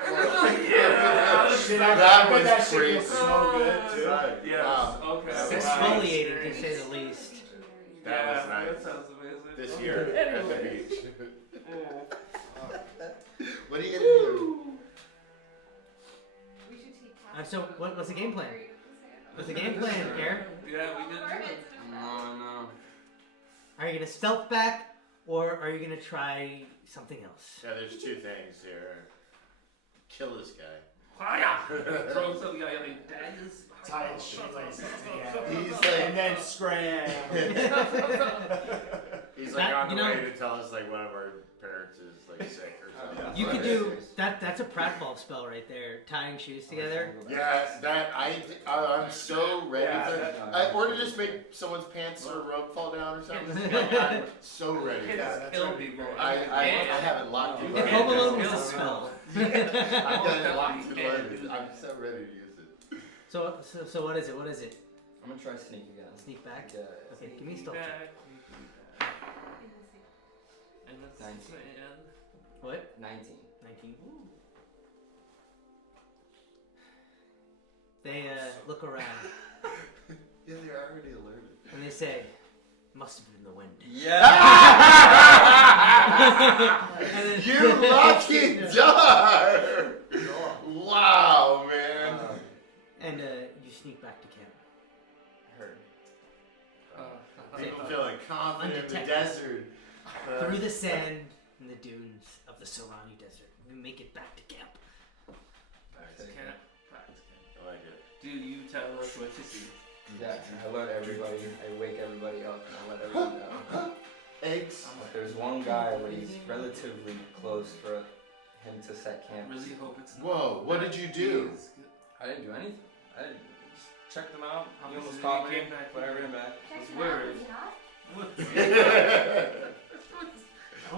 Shit, That I bet that was shit crazy. feels so good too. Yes. Wow. Okay. That was Exfoliating, to say the least. That was Yeah, nice. that sounds amazing. This year at the Anyways. beach. What are you gonna do? We should take So what's the game plan? What's the game plan, Aaron? Yeah, we did. No, no. Are you gonna stealth back, or are you gonna try something else? Yeah, there's two things here. Kill this guy. Fire! Throw some daggers. Tie his shoelaces together. He's like, And then scram. he's like That- on the you know- way to tell us like one of our parents is like sick or something. You could do that. That's a pratfall spell right there. Tying shoes together. Yeah, that I'm so ready Yeah, for that- or to just make someone's pants or rope fall down or something. I'm so ready. It Yeah, is that's kill right. people. I haven't locked it. If Yeah. Home Alone was Yeah. a spell. I've got it locked and Yeah. loaded. I'm so ready to use it. So what is it? What is it? I'm gonna try sneak again. Sneak back. Yeah. Okay, give me a stealth check. And that's 19. What? 19. 19. Ooh. They look around Yeah, they're already alerted. and they say, "Must have been the wind." And then- You lucky dog! Wow, man. And you sneak back to camp. Heard. People feeling confident in the Undetected. desert. Through the sand and the dunes of the Sahrani Desert, we make it back to camp. Practice camp. Practice camp. I like it. Do you tell us what you see? Yeah, I let everybody, I wake everybody up and I let everyone know. Eggs. There's one guy where he's relatively close for him to set camp. Really hope it's not. Whoa, what did you do? I didn't do anything. I just checked them out. How He much almost did caught he me. came back Put with? everything back. What's words?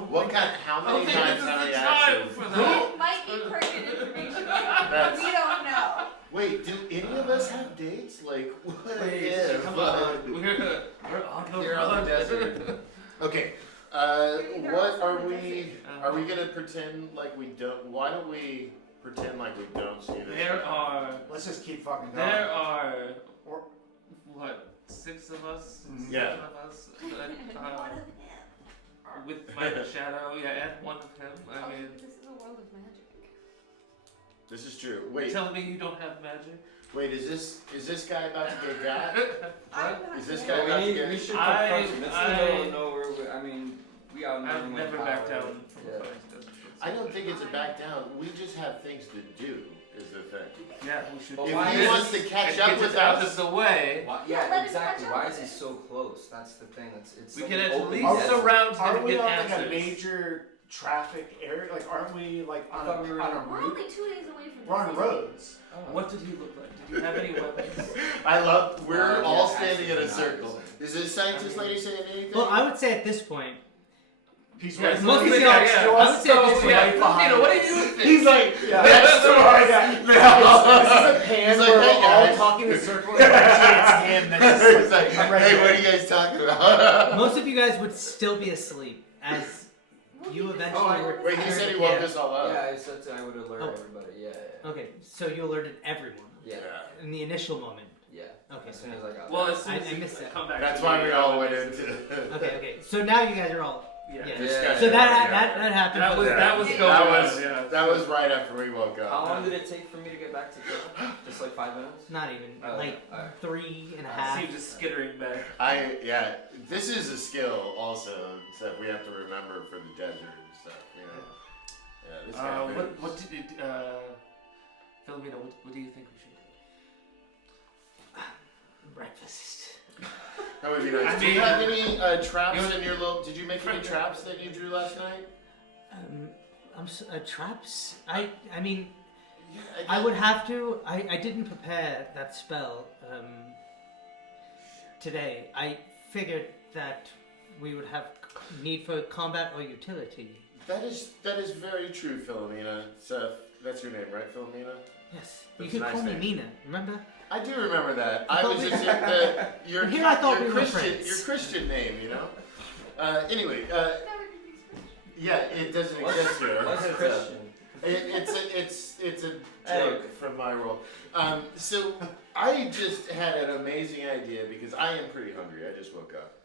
What kind? How many times have you asked him? It might be pertinent information. We don't know. Wait, do any of us have dates? Like, what if? Come on. We're on the You're on road. the desert. Okay. What are we? Are we gonna pretend like we don't? Why don't we pretend like we don't see this? There are. Let's just keep fucking going. There are. Or- What? 6 of us? Yeah. 7 of us? One of him. With my shadow, yeah, and one of him. I mean, This is a world of magic. This is true. you're Wait, telling me you don't have magic? wait. Is this guy about to get got? I'm not Is this sure. guy about to We get? should I- confront him. It's I- the middle of nowhere. I mean, we outnumber I've him never with backed power. down from Yeah. a fight. I don't think it's a back down. We just have things to do. Is the thing. Yeah, we should. But If why he is wants he- to catch It up gets with us out us, of the way. Why, Yeah, yeah, let us exactly. catch up Why with is he it. so close? That's the thing. It's We like can an at open least desert. surround him Aren't and we get on like a answers. major traffic area? Like, aren't we like I on thought we a, were on a We're route? only 2 days away from We're on the city. roads. Oh. What did he look like? Did you have any weapons? I love. We're all Yeah, standing in a actually, circle. not. Is this scientist lady saying anything? Well, I would say at this point, He's Yeah, right so most of yeah, y'all- yeah. I would say So, this way. yeah, right behind Filipino, what do us. you think? He's like, Yeah. that's the Yeah. right. This is a pan He's like, where hey, we're all guys. talking in a circle and actually it's him that's He's just like, I'm right hey, here. what are you guys talking about? most of you guys would still be asleep as We'll you keep this eventually going. were. Wait, he said he woke Yeah. us all up. Yeah, I said I would alert Oh. everybody. Yeah. Okay, so you alerted everyone Yeah. in the initial moment. Yeah. Okay. As soon as I got Well, there. as soon I- as I you missed that. come back. That's to why me, we I all would went miss into. it. Okay. So now you guys are all. Yeah. Yeah. Yeah. So that Yeah. happened. That was Yeah. that was That going on. was- Yeah. That was right after we woke How up. long did it take for me to get back to camp? Just like 5 minutes? Not even Oh, like alright. 3.5. Seemed just skittering back. This is a skill also that we have to remember for the desert and stuff. You know. Yeah. This guy moves. What did Filipino? What do you think we should do? Breakfast. That would be nice. I Do you mean- have any traps You know- in your little? Did you make any traps that you drew last night? Traps. I mean, I would have to. I didn't prepare that spell today. I figured that we would have need for combat or utility. That is very true, Philomena. That's your name, right, Philomena? Yes, That's you could a nice call me name. Mina. Remember? I do remember that. I thought was we- just your Here I thought we were Christian, friends. your Christian name, you know. Anyway, yeah, it doesn't What's- exist here. What's It's a- Christian? It's a Hey. joke from my world. So I just had an amazing idea because I am pretty hungry. I just woke up.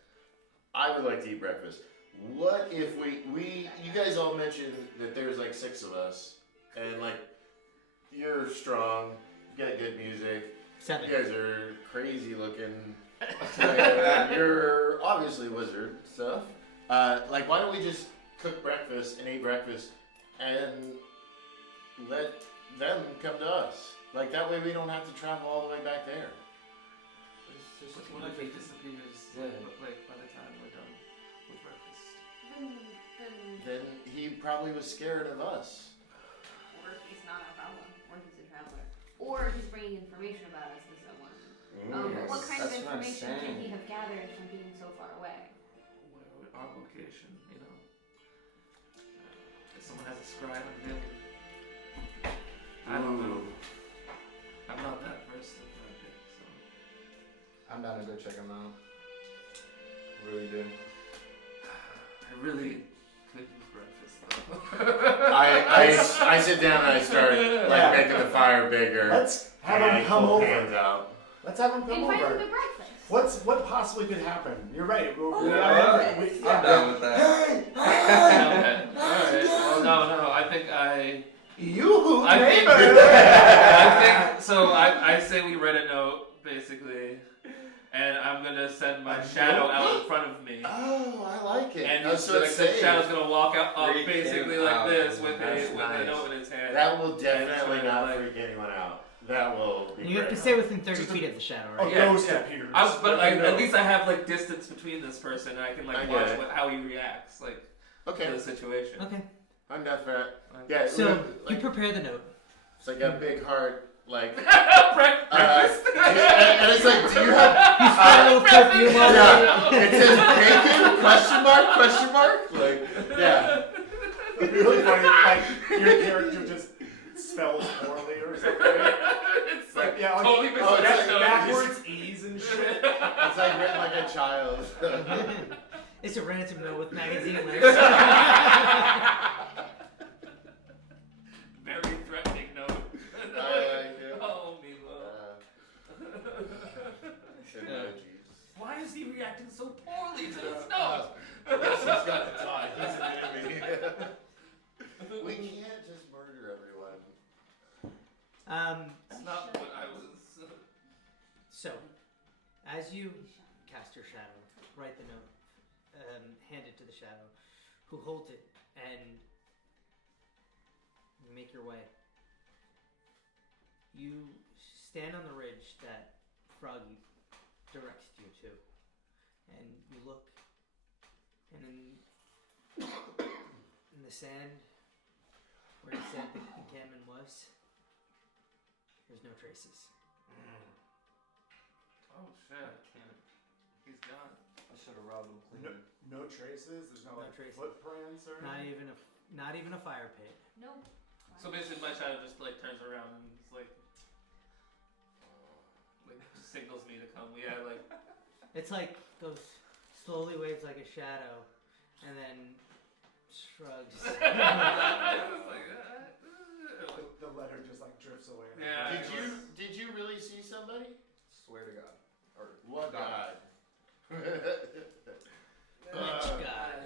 I would like to eat breakfast. What if you guys all mentioned that there's like 6 of us, and like you're strong, you got good music, 7. you guys are crazy looking, you're obviously wizard stuff. Like why don't we just cook breakfast and eat breakfast and let them come to us? Like that way we don't have to travel all the way back there. What if he disappears? Yeah. Like by the time we're done with breakfast. Then he probably was scared of us. Or he's not our problem, or he's a traveler, or he's bringing information about us to someone. Yes, What kind of that's what I'm information can saying. he have gathered from being so far away? Our location, you know. If someone has a scribe on him, I don't know. I'm not that versed in magic, so. I'm down to go check him out. Really do. I really could use breakfast though. I sit down and I start like Yeah. making the fire bigger. Let's have and him I come pull over. hands out. Let's have him come Invite him over. to breakfast. What possibly could happen? You're right. I'm down with that. Okay. Alright. Well, no. I think You I think, neighbor. I think so. I say we write a note basically, and I'm gonna send my A shadow note? out in front of me, Oh, I like it. and Oh, he's so like it's the safe. shadow's gonna walk up Freak basically him like out. this with That's a nice. note in his hand. That will definitely And not like- freak anyone out. That will be And you have to great. stay within 30 feet of the shadow, A right? Yeah, ghost yeah. appears. But like, No. at least I have like distance between this person, and I can I like get watch it. how he reacts like to Okay, the situation. Okay. I'm down for that. Yeah, So you like, prepare the note. it's like a big heart, like. Breakfast. And it's like, do you have? You spray a little perfume on it. Yeah, it says bacon? Question mark? Question mark? Like, yeah. It'd be really funny if like your character just spells poorly or something. It's like Yeah, like- totally Oh, it's misspelled. like backwards E's and shit. It's like written like a child. It's a ransom note with magazine links. Very threatening note. I like it. Oh, Milo. Emojis. Why is he reacting so poorly to this Uh, note? I guess he's got the tie. He's an enemy. We can't just murder everyone. It's not what I was. So, as you cast your shadow, write the note, hand it to the shadow, who holds it, and you make your way. You stand on the ridge that Froggy directs you to, and you look, and in the sand where he said the encampment was, there's no traces. Oh shit. He's gone. I should have robbed him clean. No traces. There's no, No like, traces. footprints or. Not even a fire pit. No. So basically, my shadow just like turns around and it's like signals me to come. Yeah, like It's like goes slowly waves like a shadow, and then shrugs. it's like, The letter just like drifts away. Yeah. Did you really see somebody? Swear to God. Or What God? Which guy?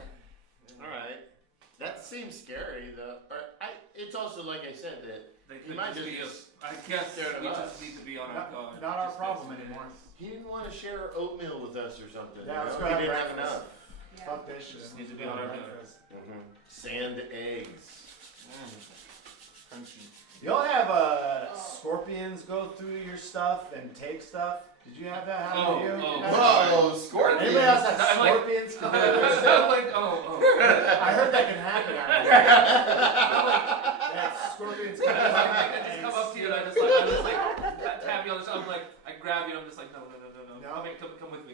All right. That seems scary, though. It's also like I said that they He could might just be. just I guess scared of we us. just need to be on our guard. Not our Just problem basically anymore. he didn't want to share oatmeal with us or something. Yeah, let's you go know? have He didn't have breakfast. enough. Yeah. Fuck this shit. Just need to be on our guard. Sand eggs. crunchy. Y'all have scorpions go through your stuff and take stuff. Did you have that happen to you? Whoa, scorpions! Anybody else have I'm like- scorpions come through I'm their stuff? like, oh. I heard that can happen. Yeah, scorpions come Just and come come with me.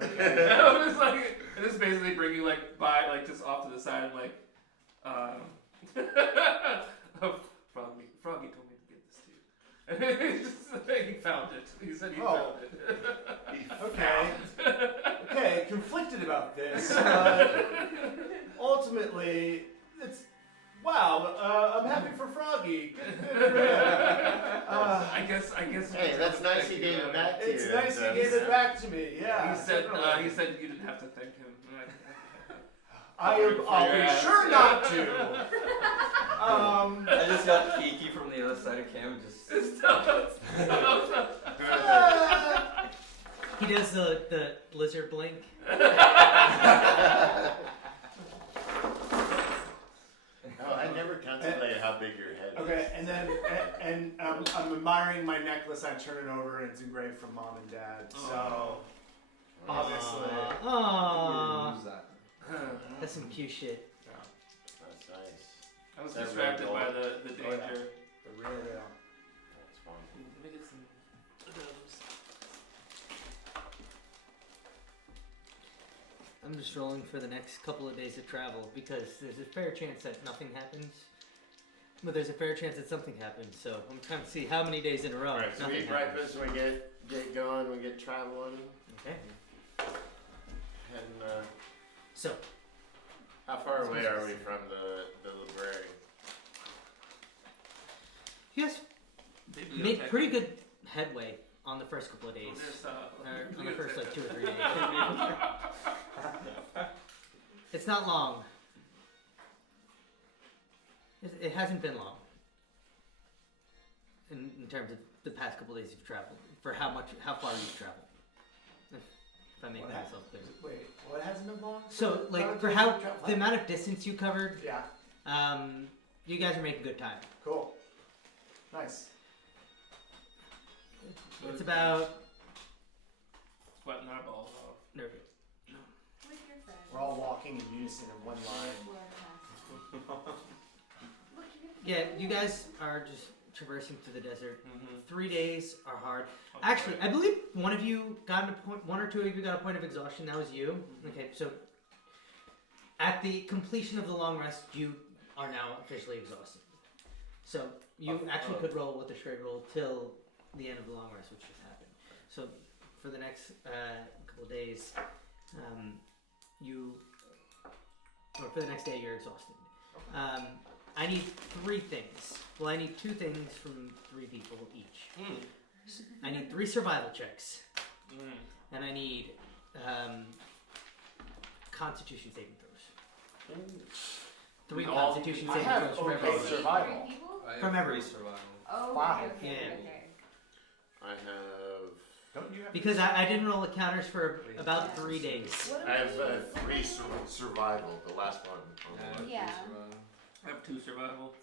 I was like, and just basically bring you like by like just off to the side and like, Froggy told me to get this to you. And he found it. He said he found it. Okay, conflicted about this. Ultimately, it's wow. I'm happy for Froggy. Good for him. I guess. Hey, that's nice he gave it back to you. It's nice he gave it back to me. Yeah. He said definitely. you didn't have to thank him. I'll be sure not to. I just got Kiki from the other side of cam and just. He does the lizard blink. Oh, I never contemplated how big your head is. Okay, and then I'm admiring my necklace. I turn it over and it's engraved from Mom and Dad. So obviously, Aww. Use that. That's some cute shit. That's nice. I was That distracted real by gold. the Oh, yeah. danger. the real deal. That's fun. Let me get some of those. I'm just rolling for the next couple of days of travel because there's a fair chance that nothing happens. But there's a fair chance that something happens, so I'm trying to see how many days in a row Alright, so we nothing eat happens. breakfast, we get going, we get traveling, Okay. and So, how far away are we from the library? you guys made pretty good headway on the first couple of days. Or on the first like 2 or 3 days. It's not long. It hasn't been long. In terms of the past couple of days you've traveled. For how far you've traveled. If I make myself clear. Wait, what hasn't been long? So, like, How for did how you travel? the amount of distance you covered, Yeah, you guys are making good time. cool. Nice. It's about Sweating our balls off. no, With your friends. We're all walking in unison in one line. yeah, you guys are just traversing through the desert. Mm-hmm. 3 days are hard. Actually, I believe one or two of you got a point of exhaustion. That was you. Okay, so at the completion of the long rest, you are now officially exhausted. So you actually could roll with a straight roll till the end of the long rest, which just happened. So for the next couple of days, for the next day, you're exhausted. I need 3 things. Well, I need 2 things from 3 people each. I need 3 survival checks, and I need Constitution saving throws. 3 All- Constitution I saving have throws from okay everyone. survival. Three people? I have From everyone. 3 survival. Oh, 5. okay, Yeah. okay. I have Don't you have Because I didn't roll the counters for about 3 days. What do I have we need? 3 survival, the last one. on the Yeah. left. I have 2 survival.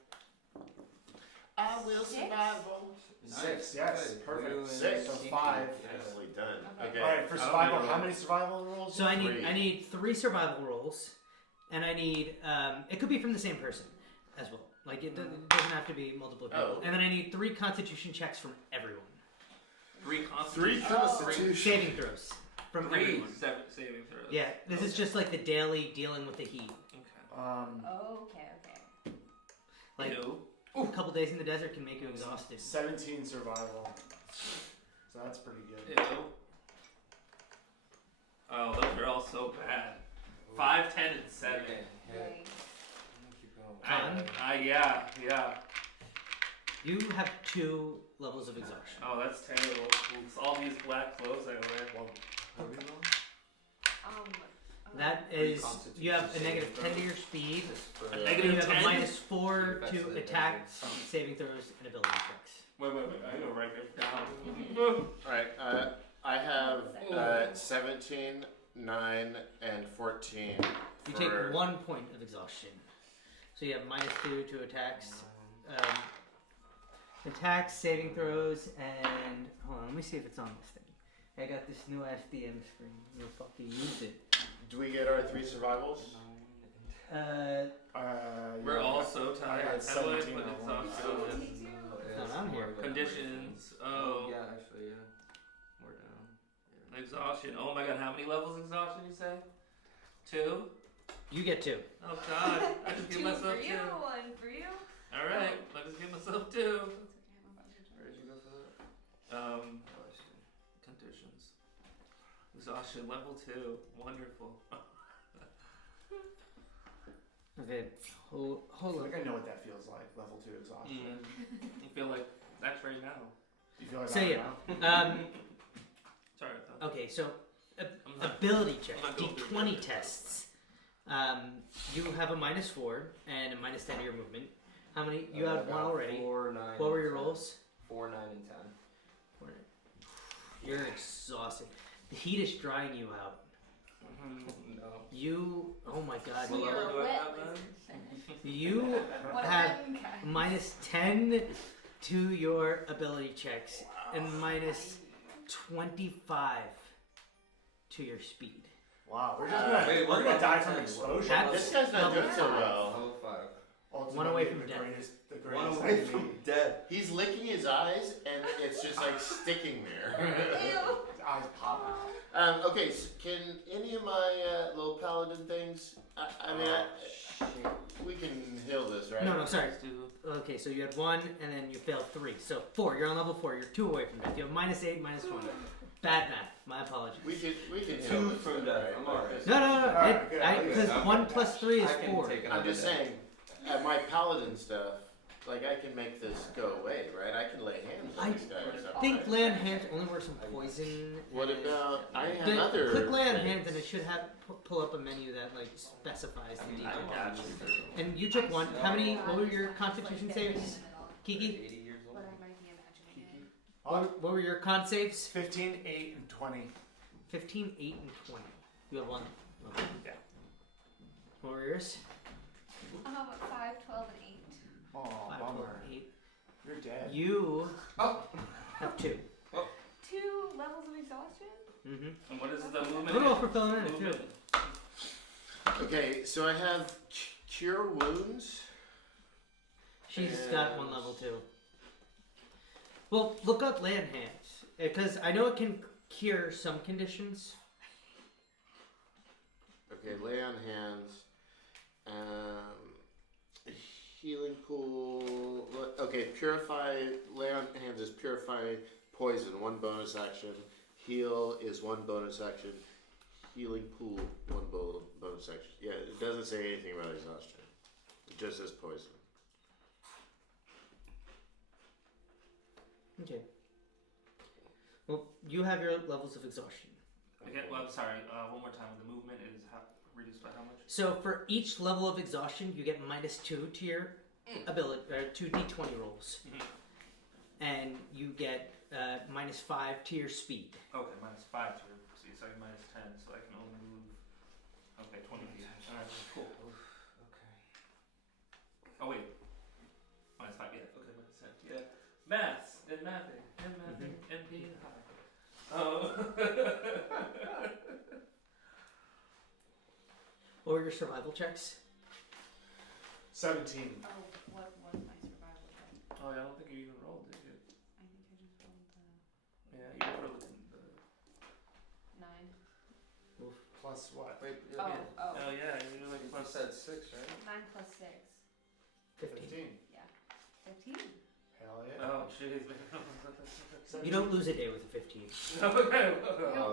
I will Six? survival. 6, yes, perfect. You and 6. So Kiki. 5. Nicely done. Okay. Okay. Alright, for I don't survival, need to how roll. many survival rolls? So I Three. need 3 survival rolls, and I need it could be from the same person as well. Like it doesn't have to be multiple people. Oh. And then I need 3 Constitution checks from everyone. 3 3 constitution. constitution. Saving throws from 3 everyone. saving throws. Yeah, this is just like the daily dealing with the heat. Okay. Oh, okay. Like Ew. a couple days in the desert can make you exhausted. 17 survival. So that's pretty good. Ew. Oh, those are all so bad. 5, 10, and 7. Right. Keep going. Yeah. You have 2 levels of exhaustion. Oh, that's terrible. It's all these black clothes I wear. Well, what do we roll? That is, you have a negative 10 to your speed. A And negative you have a 10? minus 4 Your effects to are attack, negative. saving throws, and ability checks. Wait. I go right there down. Alright, I have 17, 9, and 14. You for- take 1 point of exhaustion. So you have minus 2 to attacks, saving throws, and hold on, let me see if it's on this thing. I got this new ass DM screen. You'll fucking use it. Do we get our 3 survivals? We're all so I tired. had How do I 17 put of them. exhaustion? Not on here. Conditions. Oh, Oh. yeah, actually, yeah. We're down. Exhaustion. Oh my god, how many levels exhaustion you say? 2? You get 2. Oh god, I just give 2 myself for 2. you, 1 for you. Alright, I just give myself 2. Where did you go for that? Conditions. Exhaustion level 2. Wonderful. Okay, hold I on. think I know what that feels like. Level 2 exhaustion. I feel like that's right now. You feel like Say that it. now? Sorry. Okay, so I'm not- ability check, I'm not going through D20 it. tests. You have a -4 and a -10 to your movement. How many? You I have one got already. 4, 9. What were your and 10. rolls? 4, 9, and 10. You're exhausted. The heat is drying you out. No. You, oh my god, What You're level a do I wet have then? lizard. you What have one guy? -10 to your ability checks and -25 to your speed. Wow, we're just gonna Wait, we're what gonna die level from 10? exposure. That's- This guy's not doing so well. Level 5. Ultimately, One away from the death. greatest, the One greatest away enemy. from death. He's licking his eyes, and it's just like sticking there. Ew. Eyes pop out. Okay, so can any of my little paladin things? I mean, we can heal this, right? No, sorry. Let's do- Okay, so you had 1 and then you failed 3. So 4, you're on level 4, you're 2 away from death. You have -8, -20. Bad math, my apologies. We can heal 2 this, from though, death. right? I'm Like alright. this. No, Alright, good. because Okay. 1 + 3 is I can 4. take I'm another just day. saying, my paladin stuff, like I can make this go away, right? I can lay hands on I these guys. think right? lay on hands only works on poison. What and- about? I have But other. click lay on things. hands and it should have pull up a menu that like specifies the I mean, I detail. got you. And you took 1. How many? What were your Constitution saves, They're Kiki? 80 years old. But I might be imagining it. What were your con saves? 15, 8, and 20. 15, 8, and 20. You have 1. Okay. Yeah. What were yours? 5, 12, and 8. Oh, 5, 12, bummer. 8. You're dead. You Oh. have 2. 2 levels of exhaustion? Mm-hmm. And what is the movement? Good roll for filling in it too. Movement. Okay, so I have cure wounds. She's got 1 level too. Well, look up lay on hands because I know it can cure some conditions. Okay, lay on hands. Healing pool. Okay, purify. Lay on hands is purify poison. 1 bonus action. Heal is 1 bonus action. Healing pool 1 bonus action. Yeah, it doesn't say anything about exhaustion. It just says poison. Okay. Well, you have your levels of exhaustion. Again, well, I'm sorry. One more time. The movement is reduced by how much? So for each level of exhaustion, you get -2 to your ability, or 2 d20 rolls, and you get -5 to your speed. Okay, -5 to see, so I get -10, so I can only move. Okay, 20 feet. Alright, cool. Okay. Oh wait, -5. Yeah. Okay, -10. Yeah. Maths and mathing and mathing and being high. Oh. What were your survival checks? 17. Oh, what was my survival check? Oh, yeah, I don't think you even rolled, did you? I think I just rolled Yeah, you rolled the 9. Plus what? Wait, Oh, yeah. oh. Oh yeah, you were like You plus. said 6, right? 9 plus 6. 15. 15. Hell yeah. Oh jeez. You don't lose a day with a 15 Okay.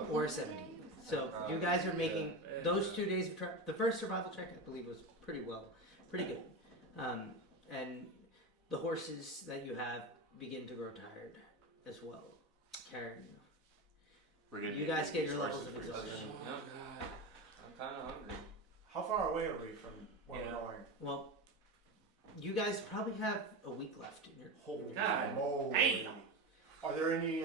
or a 17. So you guys are making those 2 days of the first survival check, I believe, was pretty good. And the horses that you have begin to grow tired as well, carrying you. We're gonna You need guys get these your levels horses of pretty exhaustion. soon. Oh god. I'm kind of hungry. How far away are we from where Yeah. we're going? Well, you guys probably have a week left in your. Holy God. moly. Damn. Are there any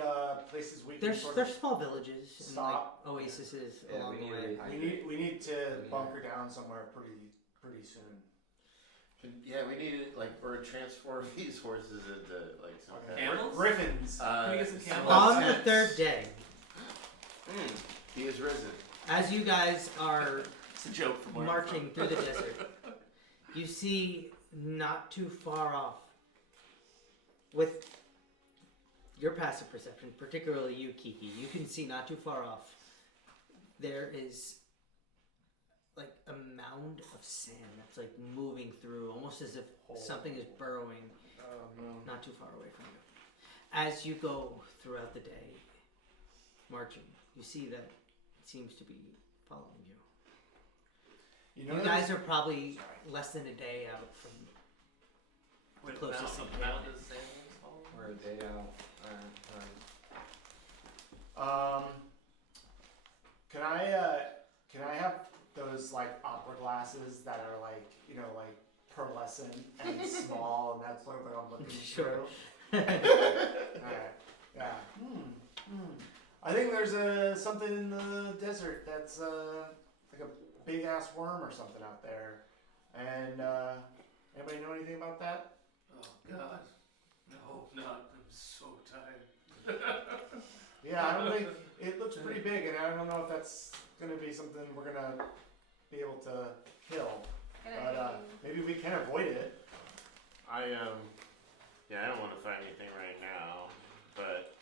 places we can There's sort there's of... small villages and Stop. like oases Yeah, along we the need way. really We need to bunker down somewhere pretty soon. Yeah, we need it like or transform these horses into like some Okay. kind of. Camels? Griffins. Can we get some camels? On the tents. 3rd day, He is risen. as you guys are It's a joke from where I'm marching through the desert, you see not too far off, with your passive perception, particularly you, Kiki, you can see not too far off. There is like a mound of sand that's like moving through, almost as if something is burrowing not too far away from you. As you go throughout the day, marching, you see that it seems to be following you. You guys are probably less than a day out from the closest encampment. We're a day out. Can I have those like opera glasses that are like, you know, like pearlescent and small, and that's what I'm looking Sure. through? Alright. Yeah. I think there's something in the desert that's like a big ass worm or something out there. And anybody know anything about that? Oh God. No, not. I'm so tired. Yeah, I don't think it looks pretty big, and I don't know if that's gonna be something we're gonna be able to kill. But maybe we can avoid it. I don't want to find anything right now, but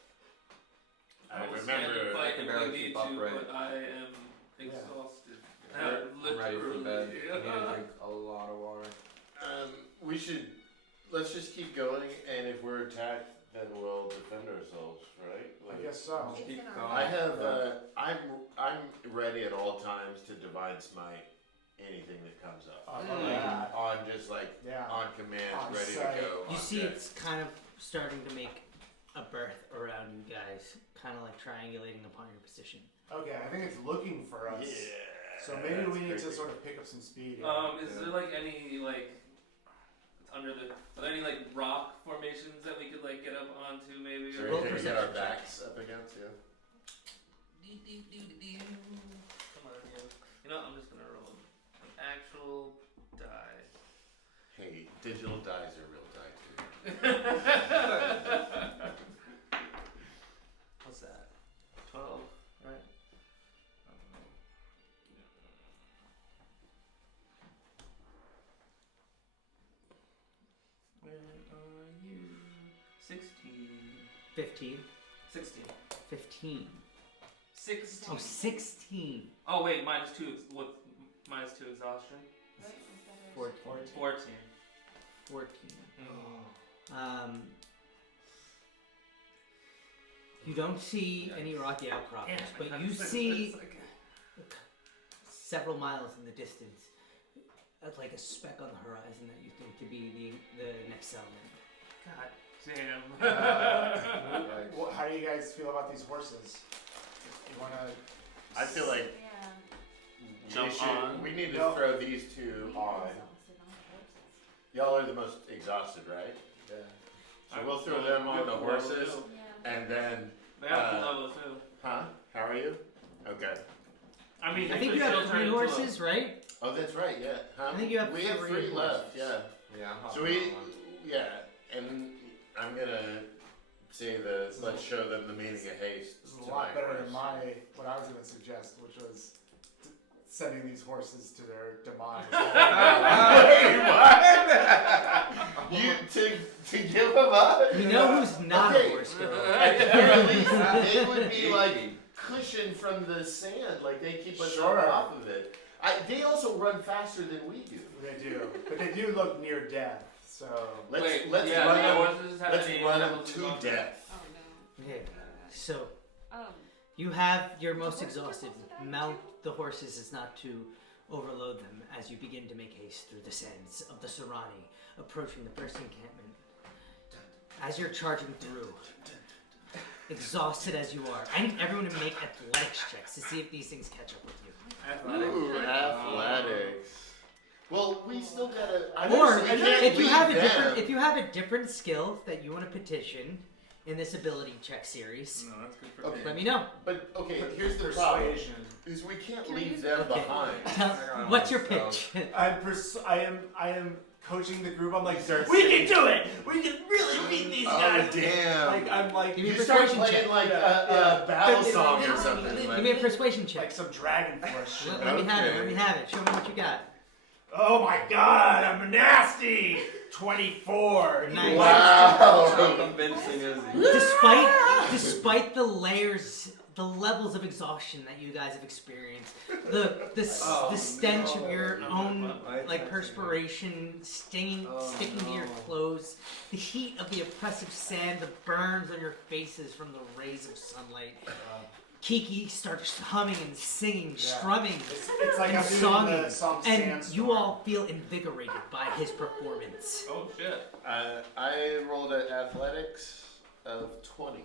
I will stand and remember. fight I can if barely we need keep up, to, right? but I am exhausted. I'm ready for bed. I need to Literally. drink a lot of water. We should. Let's just keep going, and if we're attacked, then we'll defend ourselves, right? I guess so. It's Keep in our going. I have. I'm ready at all times to divine smite anything that comes up. Yeah. On just like Yeah. on command, On ready sight. to go. You on see deck. it's kind of starting to make a berth around you guys, kind of like triangulating upon your position. Okay, I think it's looking for us. Yeah. So maybe we need that's to creepy. sort of pick up some speed. Is there like any like under the? Are there any like rock formations that we could like get up onto maybe? So Roll we can get our perception backs up against you. Come on, you know, I'm just gonna roll an actual die. Hey, digital dice are real die too. What's that? 12, right? Where are you? 16. 15. 16. 15. 16. Oh, 16. Oh wait, minus 2. What? Minus 2 exhaustion. 14. 14. 14. You don't see any rocky outcroppings, but you see several miles in the distance, like a speck on the horizon that you think to be the next settlement. God damn. How do you guys feel about these horses? You wanna? I feel like Jump on. we need to No. throw these two on. Y'all are the most exhausted, right? Yeah. So we'll throw them on the horses, and then, They have to level too. huh? How are you? Okay. I mean, I think you have 3 horses, right? Oh, that's right. Yeah. Huh? I think you have We have 3 left. horses. Yeah. Yeah, I'm So hopping on one. and I'm gonna say let's show them the meaning of haste. This is a to lot my better horse. than what I was gonna suggest, which was sending these horses to their demise. Wait, what? You to give them up? We know who's not Okay. a horse girl. At the very least, they would be like cushion from the sand, like they keep us Sure. off of it. They also run faster than we do. They do, but they do look near death. So Let's Wait, let's yeah, run the them. horses have Let's any run them levels to of death. Oh no. Okay, so Um. you have your most exhausted. Mount the horses is not to overload them as you begin to make haste through the sands of the Sahrani, approaching the first encampment. As you're charging through, exhausted as you are, I need everyone to make athletics checks to see if these things catch up with you. Athletics. Ooh, athletics. Well, we still gotta. I Or we can't if you leave have a them. different skill that you want to petition in this ability check series, No, that's good for Okay. me. let me know. But okay, here's the problem: persuasion. is we can't Can we leave use them Okay. behind. What's your pitch? I am coaching the group. I'm like, We can do it! We can really beat these Oh guys! damn! like I'm like Give me a You start persuasion playing check. like Yeah. a battle Yeah. song or Yeah. something. Give Like, me a persuasion like check. some Dragon Force shit. Let me have it. Okay. Let me have it. Show me what you got. Oh my god, I'm nasty! 24. Nice. Wow. How convincing is he? Despite the layers, the levels of exhaustion that you guys have experienced, the stench of your own like perspiration sticking to your clothes, the heat of the oppressive sand, the burns on your faces from the rays of sunlight. Kiki starts humming and singing, strumming, It's like and I'm doing songing, the song and Sandstorm. you all feel invigorated by his performance. Oh shit. I rolled an athletics of 20.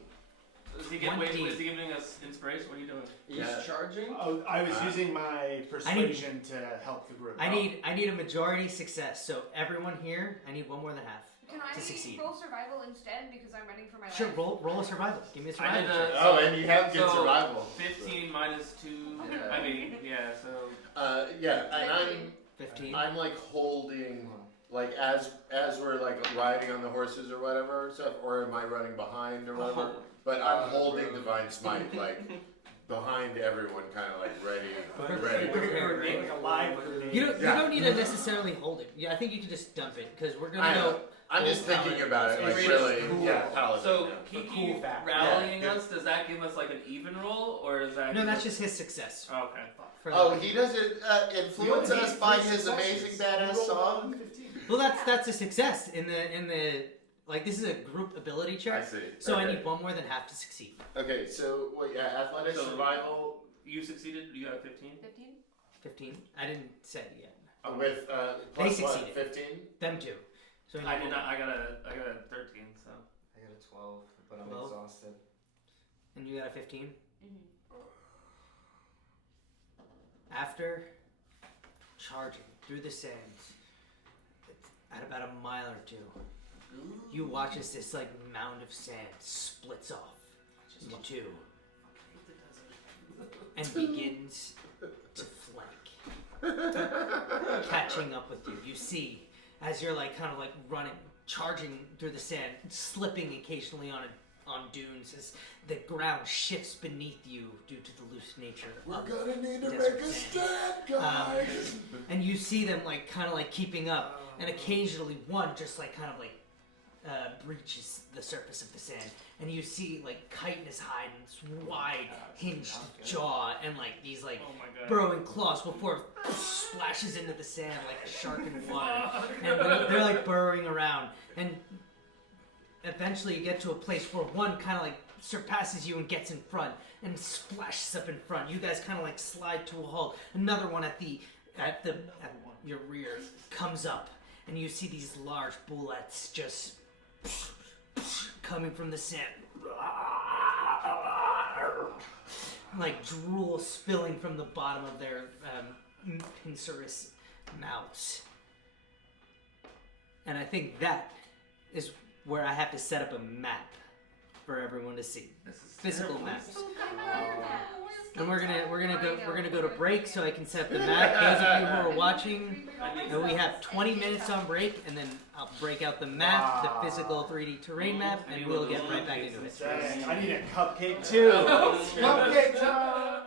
Is he, 20. is he giving us inspiration? What are you doing? He's Yeah. charging? Oh, I was using my persuasion to help the group. I need a majority success. So everyone here, I need one more than half. Can I To succeed. roll survival instead because I'm running for my Sure, life? roll a survival. Give me a I survival. did check. Oh, and you have good so survival. 15 minus 2. Yeah. I mean, yeah, so. Yeah, and 15. I'm like holding, like as we're like riding on the horses or whatever or stuff, or am I running behind or whatever? But I'm holding Divine Smite like behind everyone, kind of like ready. Like a live grenade. You don't need to necessarily hold it. Yeah, I think you can just dump it because we're gonna I know. go. I'm just full thinking paladin. about it, like It's really, cool. yeah, paladin. So yeah. Kiki cool fact. rallying Yeah. us, does that give us like an even roll, or is that? No, that's just his success. Okay. For Oh, the- he doesn't influence us by his amazing badass song. well, that's a success in the like this is a group ability I check. see. So I Okay. need one more than half to succeed. Okay, so what? Yeah, athletics, So- survival You succeeded. You got 15. 15? 15. I didn't say it yet. with They plus what? succeeded. 15. Them two. So I did not. I got a 13. So. I got a 12, but I'm 12? exhausted. And you got a 15. Mm-hmm. After charging through the sands at about a mile or two, you watch as this like mound of sand splits off into two and begins to flank, catching up with you. You see, as you're like kind of like running, charging through the sand, slipping occasionally on dunes as the ground shifts beneath you due to the loose nature of Gonna need desert sand. And you see them like kind of like keeping up, and occasionally one just like kind of like breaches the surface of the sand, and you see like chitinous hide and this wide hinged jaw and like these like Oh my god. burrowing claws before it splashes into the sand like a shark in water, and they're like burrowing around, and eventually you get to a place where one kind of like surpasses you and gets in front and splashes up in front. You guys kind of like slide to a halt. Another one at your rear comes up, and you see these large bullets just coming from the sand, like drool spilling from the bottom of their pincerous mouths. And I think that is where I have to set up a map for everyone to see. This is Physical terrible. maps. And we're gonna go to break so I can set up the map. Those of you who are watching, and we have 20 minutes on break, and then I'll break out the map, the physical 3D terrain map, and we'll get right back into it. Dang, I need a cupcake too. Cupcake time.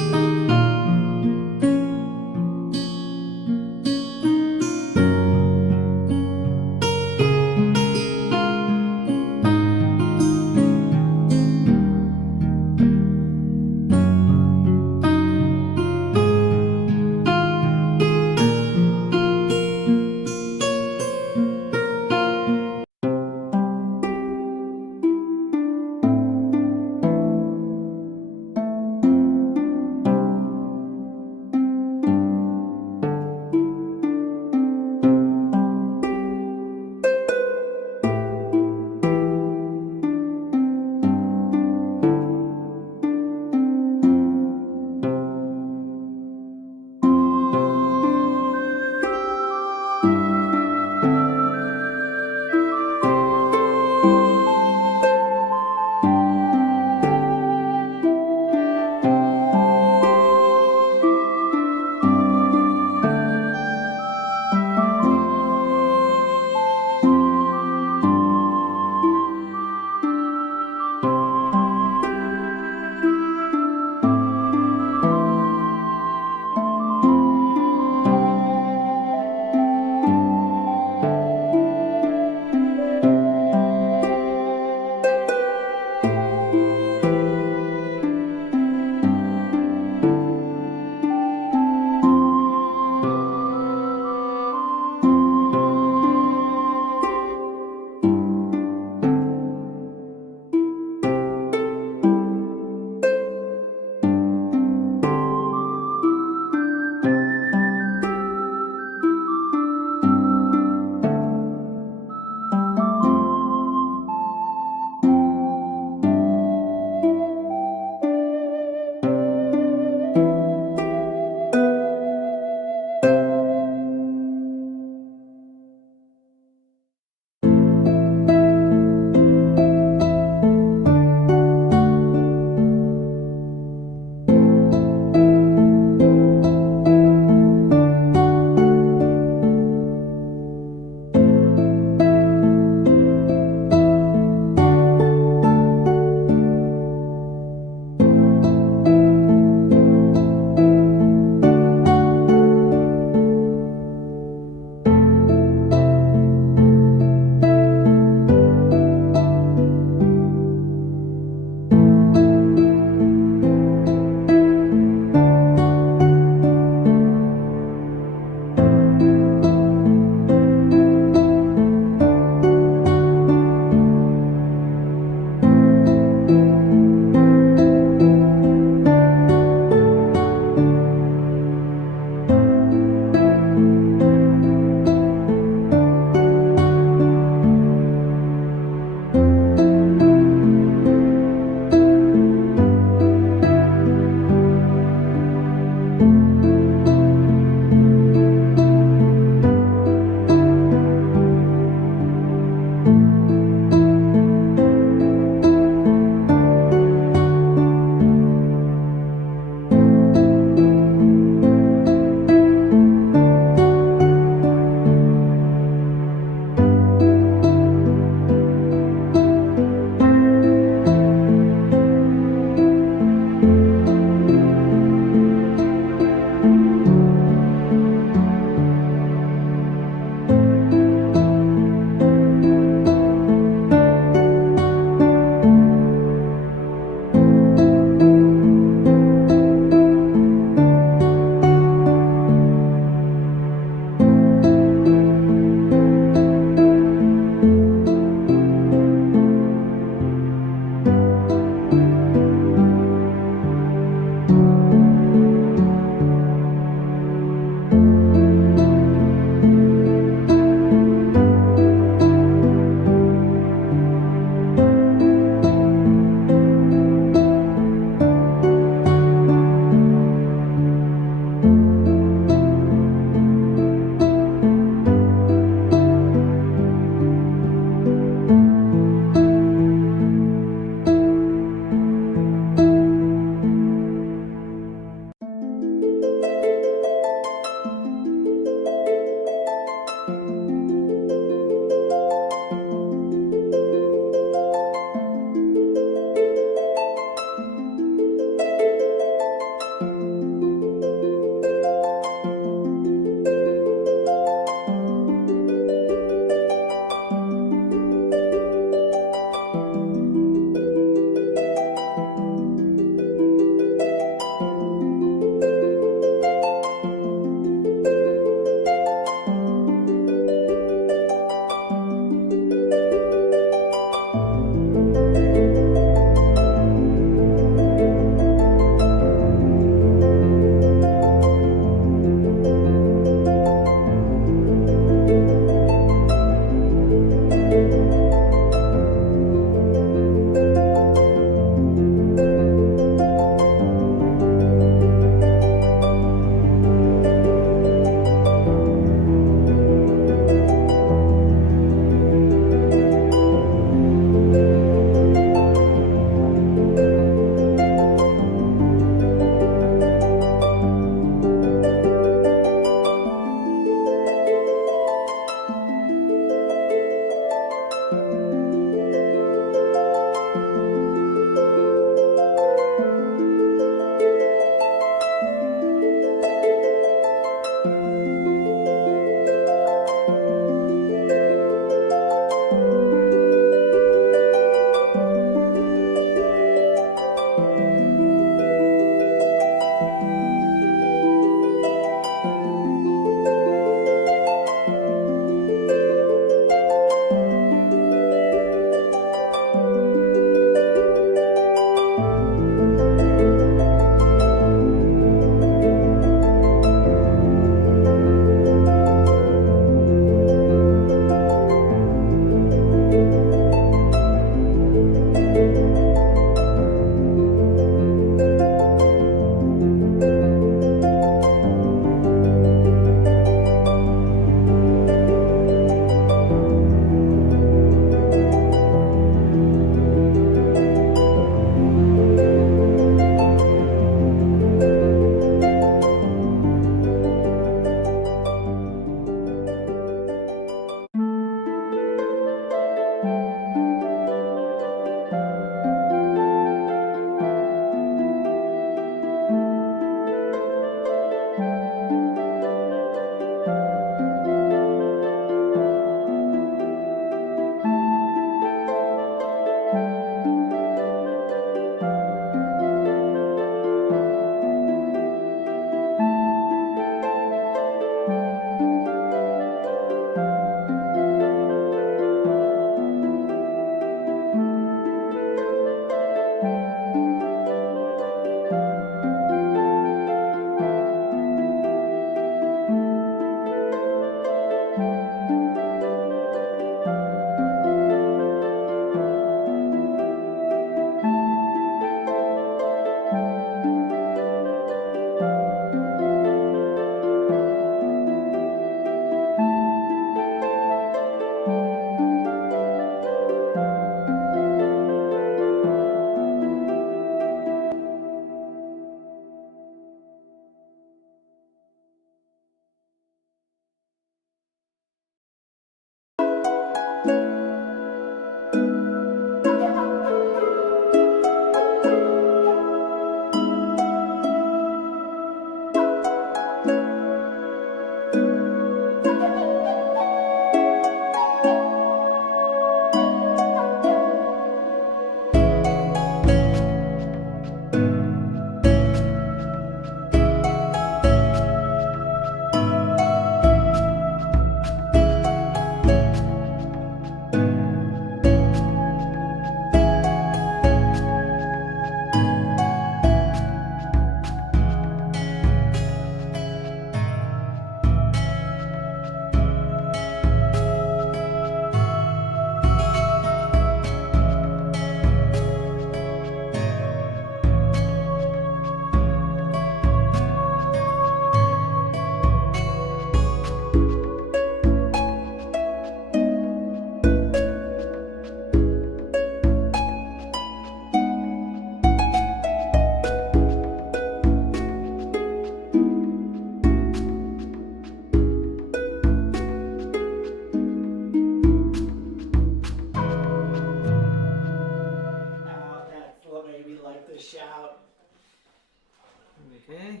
Okay.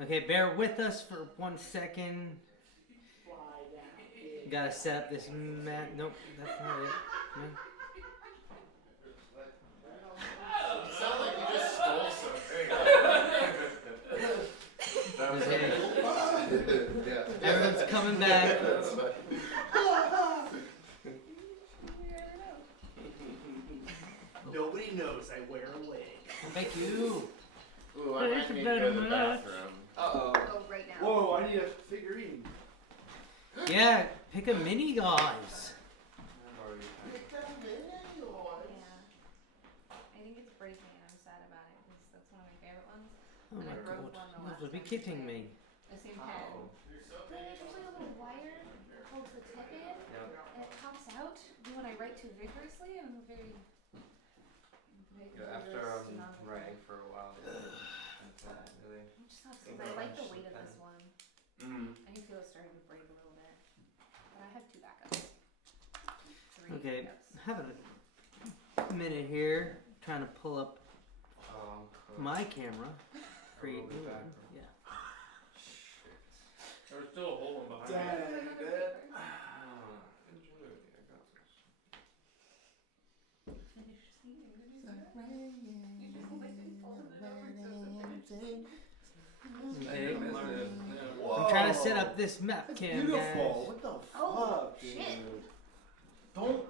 Okay, bear with us for 1 second. Gotta set up this mat. Nope, that's not it. No. You sound like you just stole something. Okay. Everyone's coming back. Nobody knows I wear a wig. Thank you. Ooh, I might need to go to the bathroom. Uh-oh. Go right now. Whoa, I need a figurine. Yeah, pick a mini guys. I think it's breaking and I'm sad about it because that's one of my favorite ones. Oh And my I wrote god. one the You last must be time kidding today. me. The same pen. But there's just like a little wire that holds the tip in and it pops out when I write too vigorously and I'm very Yeah, after writing for a while, that's that, really. Which sucks because I like the weight of this one. I can feel it starting to break a little bit. But I have 2 backups. 3 Okay, backups. having a minute here, trying to pull up Oh, cool. my camera. Create roll it new back. one. Yeah. There's still a hole in behind Dad, it. you good? Ah, enjoy it. I got Okay. Whoa. I'm trying to set up this map That's cam, beautiful. guys. What the Oh, fuck, dude? shit. Don't look.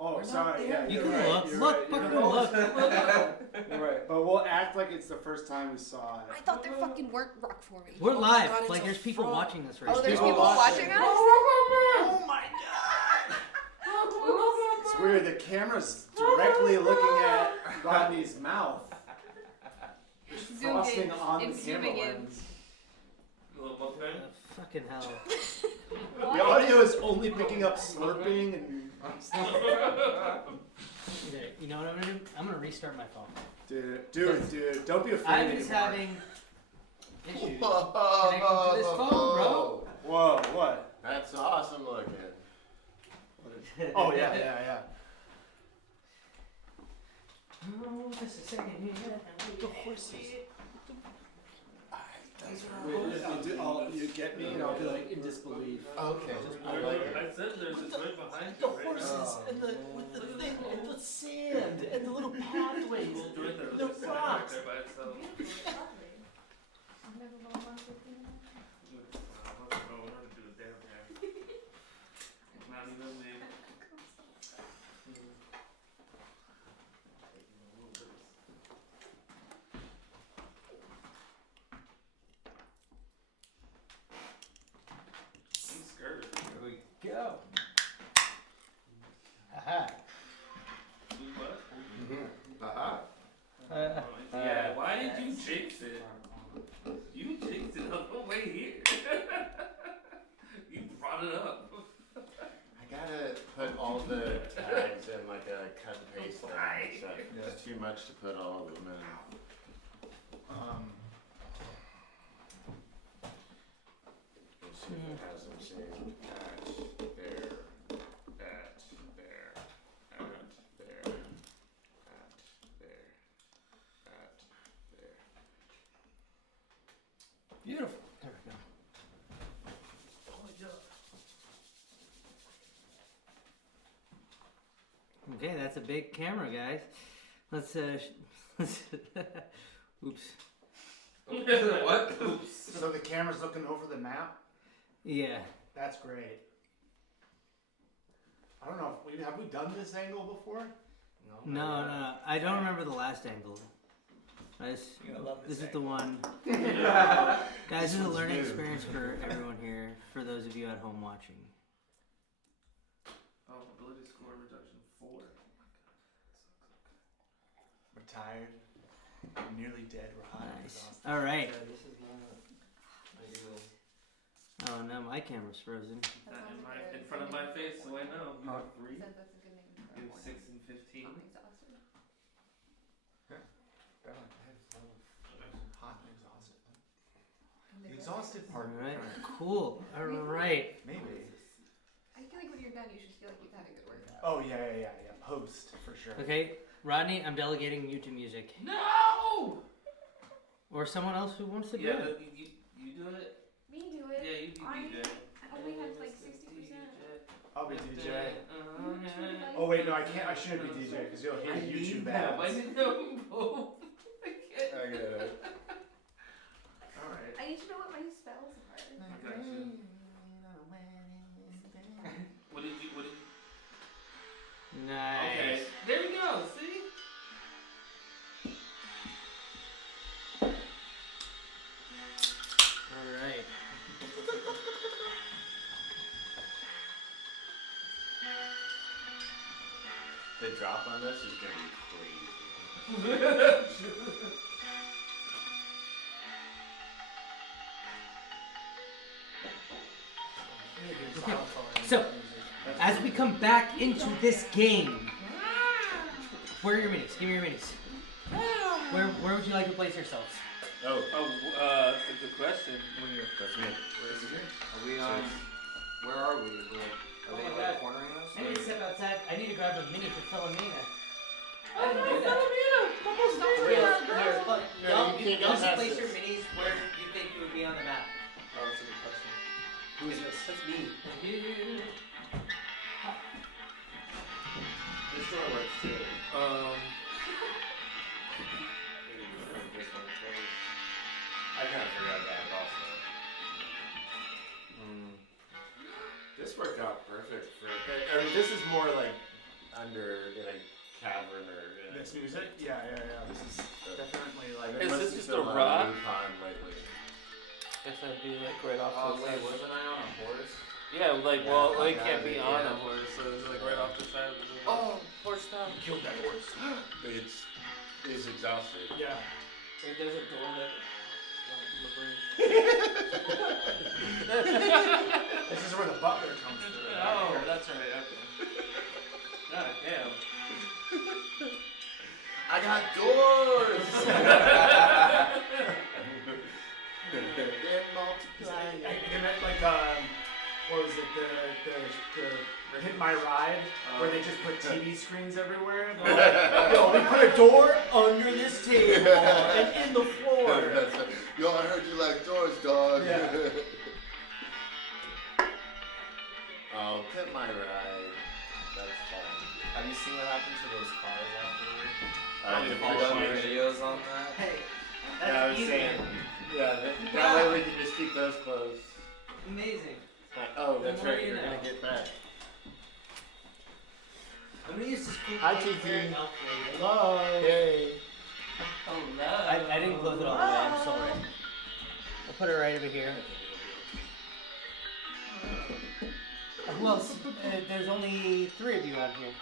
Oh, sorry. Yeah, You you're can right, look. you're Look, right, fucking you're look. right. You're right. But we'll act like it's the first time we saw it. I thought there fucking weren't rock formations. We're live. God, it's Like, a there's people frog. watching this right Oh, there's now. people watching us? Oh my god! It's weird. The camera's directly looking at Rodney's mouth. There's Zoom frosting in. on It's the camera zooming in. lens. A little mukbang. Fucking hell. The audio is only picking up slurping and. Okay, you know what I'm gonna do? I'm gonna restart my phone. Dude, don't be afraid I'm just anymore. having issues Whoa. connecting to this phone, bro. Whoa, what? That's awesome looking. Oh, yeah. Oh, just a second here. The horses. You get me, and I'll be like in disbelief. Okay. I like it. I said there's a joint behind The you. Right horses and the with the thing and the sand and the little pathways. We'll join there. The There's a right rocks. there by itself. I've never been on one with you. We're gonna do the damn thing. Not even me. I'm scared. Here we go. Aha. Do what? Aha. Yeah, why did you jinx it? You jinxed it on the way here. You brought it up. I gotta put all the tags in like a cut and paste thing. So it's too much to put all of them in. Let's see if it has them saying at there, at there, at there, at there, at there. Beautiful. There we go. Okay, that's a big camera, guys. Let's oops. What? Oops. So the camera's looking over the map? Yeah. That's great. I don't know, have we done this angle before? No. I don't remember the last angle. You're gonna love This this is the one. Yeah. Guys, this is a learning new. experience for everyone here, for those of you at home watching. Oh, ability score reduction 4. We're tired. We're nearly dead. We're hot. and Nice. exhausted. All right. This is not ideal. Oh no, my camera's frozen. That sounds In good. front of my face, so I know. Part 3. Said that's a good name for You a have porn. 6 and 15. I'm exhausted. Hot and exhausted. I'm The exhausted. exhausted part. All right. Cool. All right. Maybe. I feel like when you're done, you should feel like you've had a good workout. Oh, yeah. Post, for sure. Okay, Rodney, I'm delegating you to music, No! or someone else who wants to do Yeah, it. but you do it. Me do it. Yeah, you I DJ. only have like 60%. I'll be DJ. Uh-huh. Oh, wait, no, I can't. I shouldn't be DJ because you'll hit YouTube Yeah, why ads. didn't know both? I can't. I get it. Alright. I need to know what my spells are. I got you. What did you? Nice. Okay. There we go. See? All right. The drop on this is gonna be crazy. So, as we come back into this game, where are your minis? Give me your minis. Where would you like to place yourselves? Oh, That's a good question. that's me. Are we where are we? Are they like cornering us? I need to step outside. I need to grab a mini for Philomena. No, you can't go Just past place your this. minis where you think you would be on the map. Oh, that's a good question. Who is this? That's me. This door works too. I kind of forgot that also. This worked out perfect for. I mean, this is more like under in a cavern or. In This music? Yeah. This is definitely like. Is this just a lot rock? of Lupin lately. Guess I'd be like right off Oh to the wait, side. wasn't I on a horse? Yeah, like Yeah, well, I like got can't it, be on yeah. a horse, so it's like right off the side of the river. Oh, horse down. Killed that horse. It's exhausted. Yeah. Wait, there's a door that. This is where the butler comes through. Oh, that's right. Okay. God damn. I got doors. They're multiplying. And then, like, what was it? The Hit My Ride, where they just put TV screens everywhere. And like, yo, we put a door under this table and in the floor. Yo, I heard you like doors, dog. Yeah. Oh, Pit My Ride. That's fun. Have you seen what happened to those cars afterwards? The All the pictures. videos on that. Hey, Yeah, I was saying. Yeah, that way we can just keep those closed. Amazing. Oh, that's More right. you You're know. gonna get back. I'm gonna use this cool Hi, thing TT. very helpfully. Hello. Hey. I didn't close it all the way, I'm sorry. I'll put it right over here. Who else? There's only 3 of you out here.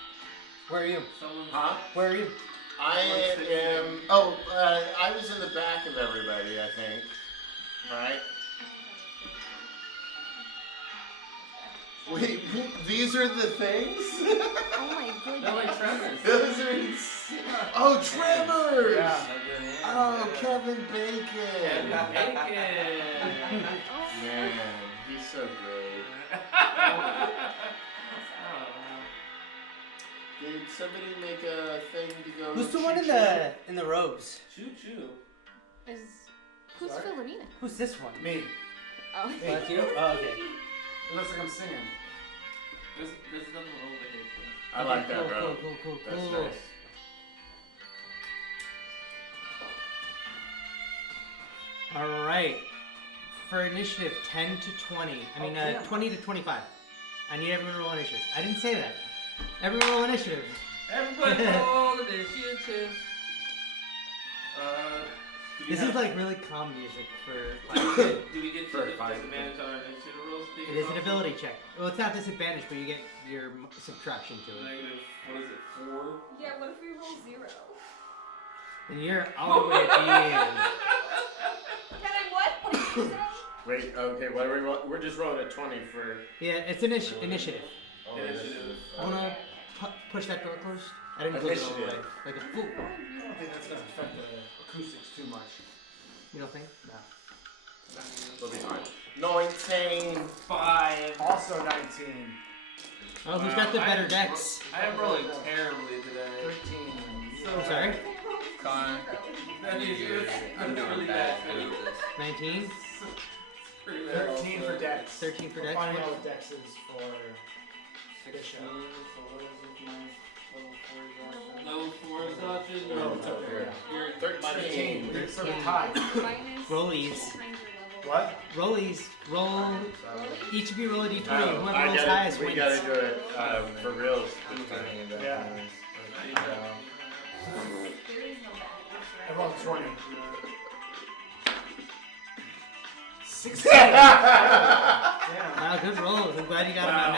Where are you? Huh? Where are you? I am. Oh, I was in the back of everybody, I think. Right? Wait, these are the things? Oh my goodness. They're like tremors. Those are insane. Oh, Tremors! Yeah. Oh, Kevin Bacon! Bacon. Man, he's so good. Did somebody make a thing to go? Who's the one in the robes? Choo choo. Who's Sorry? Philomena? Who's this one? Me. Oh. Oh, that's you? Oh, okay. It looks like I'm singing. There's nothing over here. I like that, cool, bro. Cool. That's nice. All right. For initiative 10 to 20. I mean, 20 to 25. I need everyone to roll initiative. I didn't say that. Everyone roll initiative. Everybody roll initiative. This is like really calm music for. Do we get For to a fight. disadvantage on our initiative rolls? It is an ability check. Well, it's not disadvantage, but you get your subtraction to it. Negative, what is it, 4? Yeah, what if we roll 0? And you're all the way at the end. Can I what? Wait, okay, what are we? We're just rolling a 20 for. Yeah, it's initiative. Oh, Initiative. Wanna push that door closed? I didn't close it all the way. Initiative. Like a fool. I don't think that's gonna affect the acoustics too much. You don't think? No. We'll be fine. 19. 5. Also 19. Oh, who's got the better decks? I am rolling terribly today. 13. So I'm sorry? Connor. That is I'm that's doing really bad. bad. 19? Pretty bad. 13 for Dex. 13 for We're Dex. finding out what Dex is for 16. Bishop. So what is it? My Level 4 exhaustion. No, it's up there. You're 13. It's for the tie. Minus Rollies. times your level. What? Rollies. Roll. Each of you roll a d20. No, Whoever rolls highest we wins. gotta do it for reals. Yeah. There is no bad. I rolled 20. 16. Yeah. Wow, good rolls. I'm glad you got them out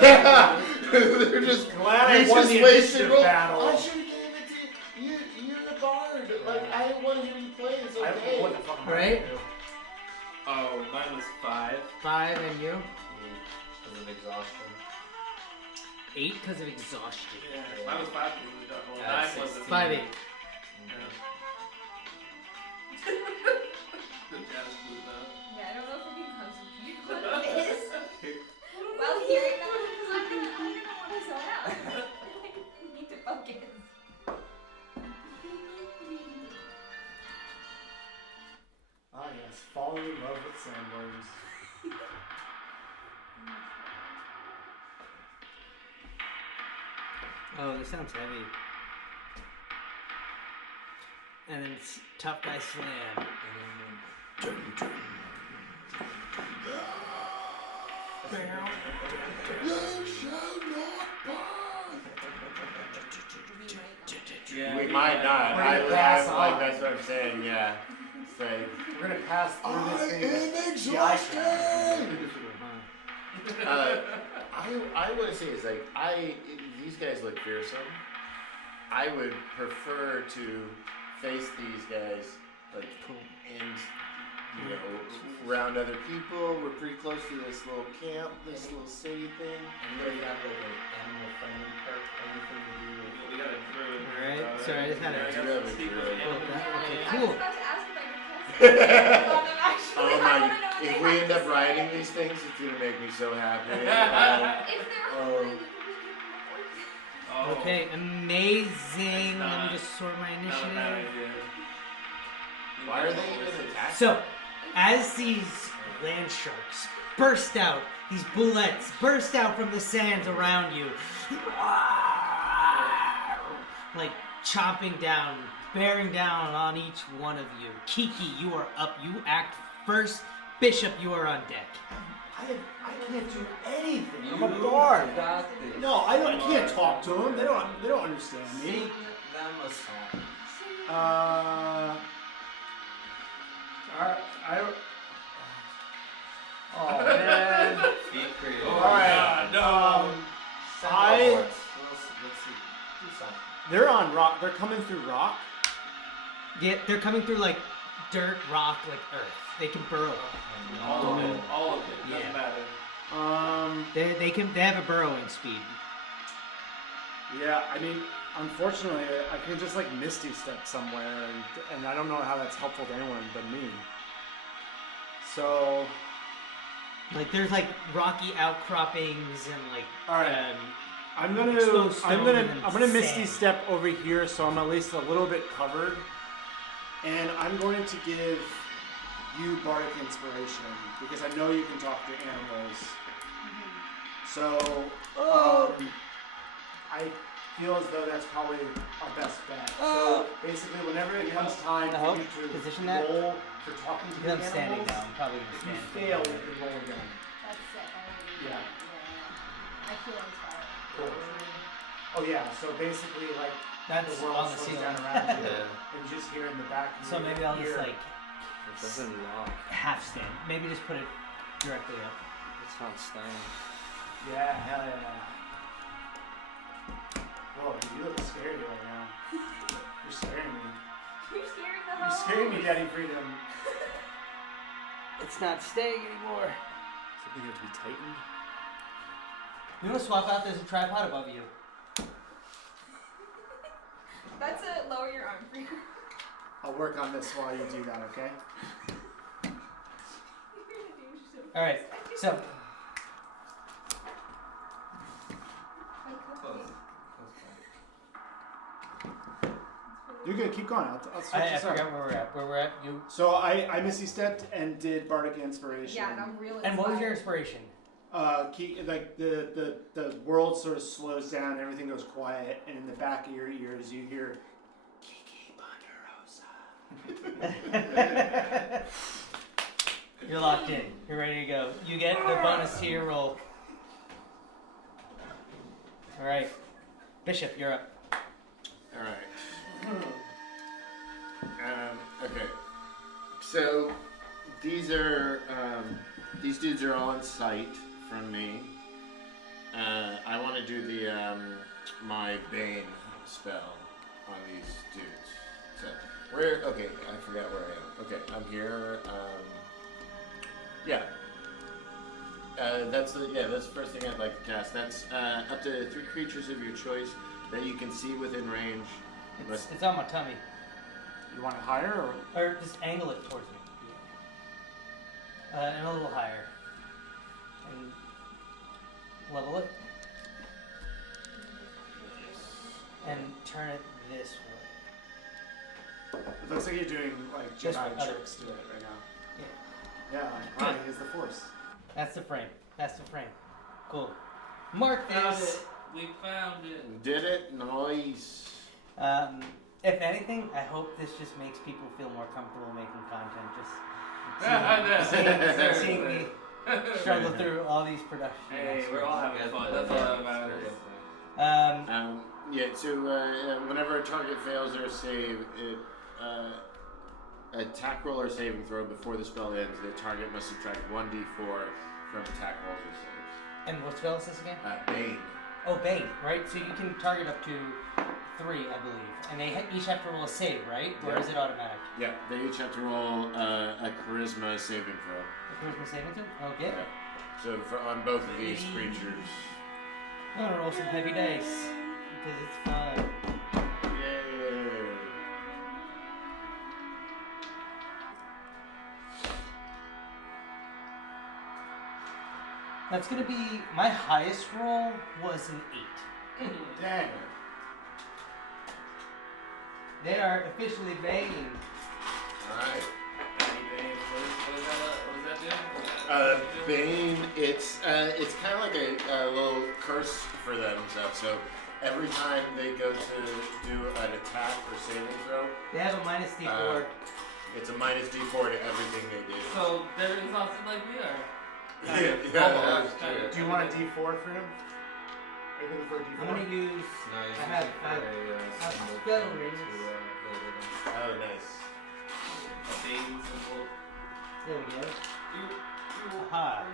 now. They're just Glad I you won just the wasted initiative roll. battle. I should have gave it to you. You're the bard. Like I want to hear you play. It's I okay. what the fuck am I Right? gonna do? Oh, mine was 5. 5 and you? Because of exhaustion. 8 because of exhaustion. Mine was 5 because we got rolled. Yeah, 9 was 16. 5, 8. Good jazz flute though. Yeah, I don't know if we can concentrate on this while hearing that because I'm gonna want to zone out. I need to focus. Ah yes, falling in love with sandworms. Oh, this sounds heavy. And then it's Tough Guy Slam. You shall not pass. Yeah, We might not. We're gonna pass on. Like that's what I'm saying. Yeah. It's like, We're gonna pass through this thing. am exhausted. I want to say is like these guys look fearsome. I would prefer to face these guys like and around other people. We're pretty close to this little camp, this little city thing. And you have like an animal friendly perk, anything to do with We got a druid. Alright, sorry, I just had Yeah, I to. got some speak with Yeah, animals. Okay, I cool. was about to ask if I could test it. Actually, Oh I my! wanna know what If they we have end to up say. riding these things, it's gonna make me so happy. If they're holy, we can Oh, Okay, amazing. Let me not- just sort my not a bad initiative. idea. Why are they even attacking? So, as these land sharks burst out, these bullets burst out from the sands around you, like chomping down, bearing down on each one of you. Kiki, you are up. You act first. Bishop, you are on deck. I can't do anything. I'm You a bard. got this. No, I can't talk to them. They don't understand me. Sing them a song. Oh man. Be creative. All right. Let's see. Do something. They're on rock. They're coming through rock. Yeah, they're coming through like dirt, rock, like earth. They can burrow. All of it. All of it. Doesn't Yeah. matter. They have a burrowing speed. Yeah. I mean, unfortunately, I can just like misty step somewhere, and I don't know how that's helpful to anyone but me. So, Like there's like rocky outcroppings and like all right. I'm exposed stone and gonna misty sand. step over here, so I'm at least a little bit covered, and I'm going to give you bardic inspiration because I know you can talk to animals. So I feel as though that's probably our best bet. So basically, whenever it comes time I for hope. you to Position that. roll for talking to Because the I'm standing animals, now. I'm probably if gonna you stand. fail, you can roll again. That's sick. I already Yeah. yeah. I feel inspired. Cool. Oh yeah. So basically, like That's the world on the slows ceiling. down around you, Yeah. and you just hear in the back. Of So your maybe I'll just ear, like It doesn't lock. half stand. Maybe just put it directly up. It's not staying. Yeah, hell yeah. Whoa, dude, you look scary right now. You're scaring me. You're scaring the You're whole scaring me, Daddy Freedom. It's not staying anymore. Something have to be tightened. You want to swap out? There's a tripod above you. That's a lower your arm for you. I'll work on this while you do that, okay? All right. So You're good. Keep going. I'll switch I this up. forgot where we're at. Where we're at. You. So I misty stepped and did bardic inspiration. Yeah, and I'm really And what was your inspiration? Like the world sort of slows down, everything goes quiet, and in the back of your ears you hear Kiki Ponderosa. You're locked in. You're ready to go. You get the bonus to your roll. All right, Bishop, you're up. All right. Okay. So these dudes are all in sight from me. I want to do the my Bane spell on these dudes. So where? Okay, I forgot where I am. Okay, I'm here. Yeah. That's the first thing I'd like to cast. That's up to 3 creatures of your choice that you can see within range. It's on my tummy. You want it higher or? Or just angle it towards me. And a little higher. And level it. And turn it this way. It looks like you're doing like This Jedi way. tricks to it right now. Yeah. Yeah, right, is the Force. That's the frame. That's the frame. Cool. Mark Found this. it. We found it. Did it? Nice. If anything, I hope this just makes people feel more comfortable making content. Just seeing me struggle through all these productions. Hey, we're all having fun. That's all that matters. Yeah, so whenever a target fails their save, attack roll or saving throw before the spell ends, the target must subtract 1d4 from attack rolls or saves. And what spell is this again? Bane. Oh, Bane, right? So you can target up to 3, I believe. And they each have to roll a save, right? Or is it automatic? Yeah, they each have to roll a charisma saving throw. A charisma saving throw? Okay. Yeah. So on both of these creatures. I'm gonna roll some heavy dice. Because it's fun. Yay! That's gonna be, my highest roll was an 8. Dang. They are officially Bane. Alright. What does that do? Bane, it's kind of like a little curse for them and stuff. So every time they go to do an attack or saving throw, They have a minus D4. it's a minus d4 to everything they do. So they're exhausted like we are. Yeah, Almost. that's true. Do you want a D4 for him? Are you looking for a D4? I'm gonna use. No, you I have a spell symbol rings. to label them. Oh, nice. A baby symbol. There we go. You Aha.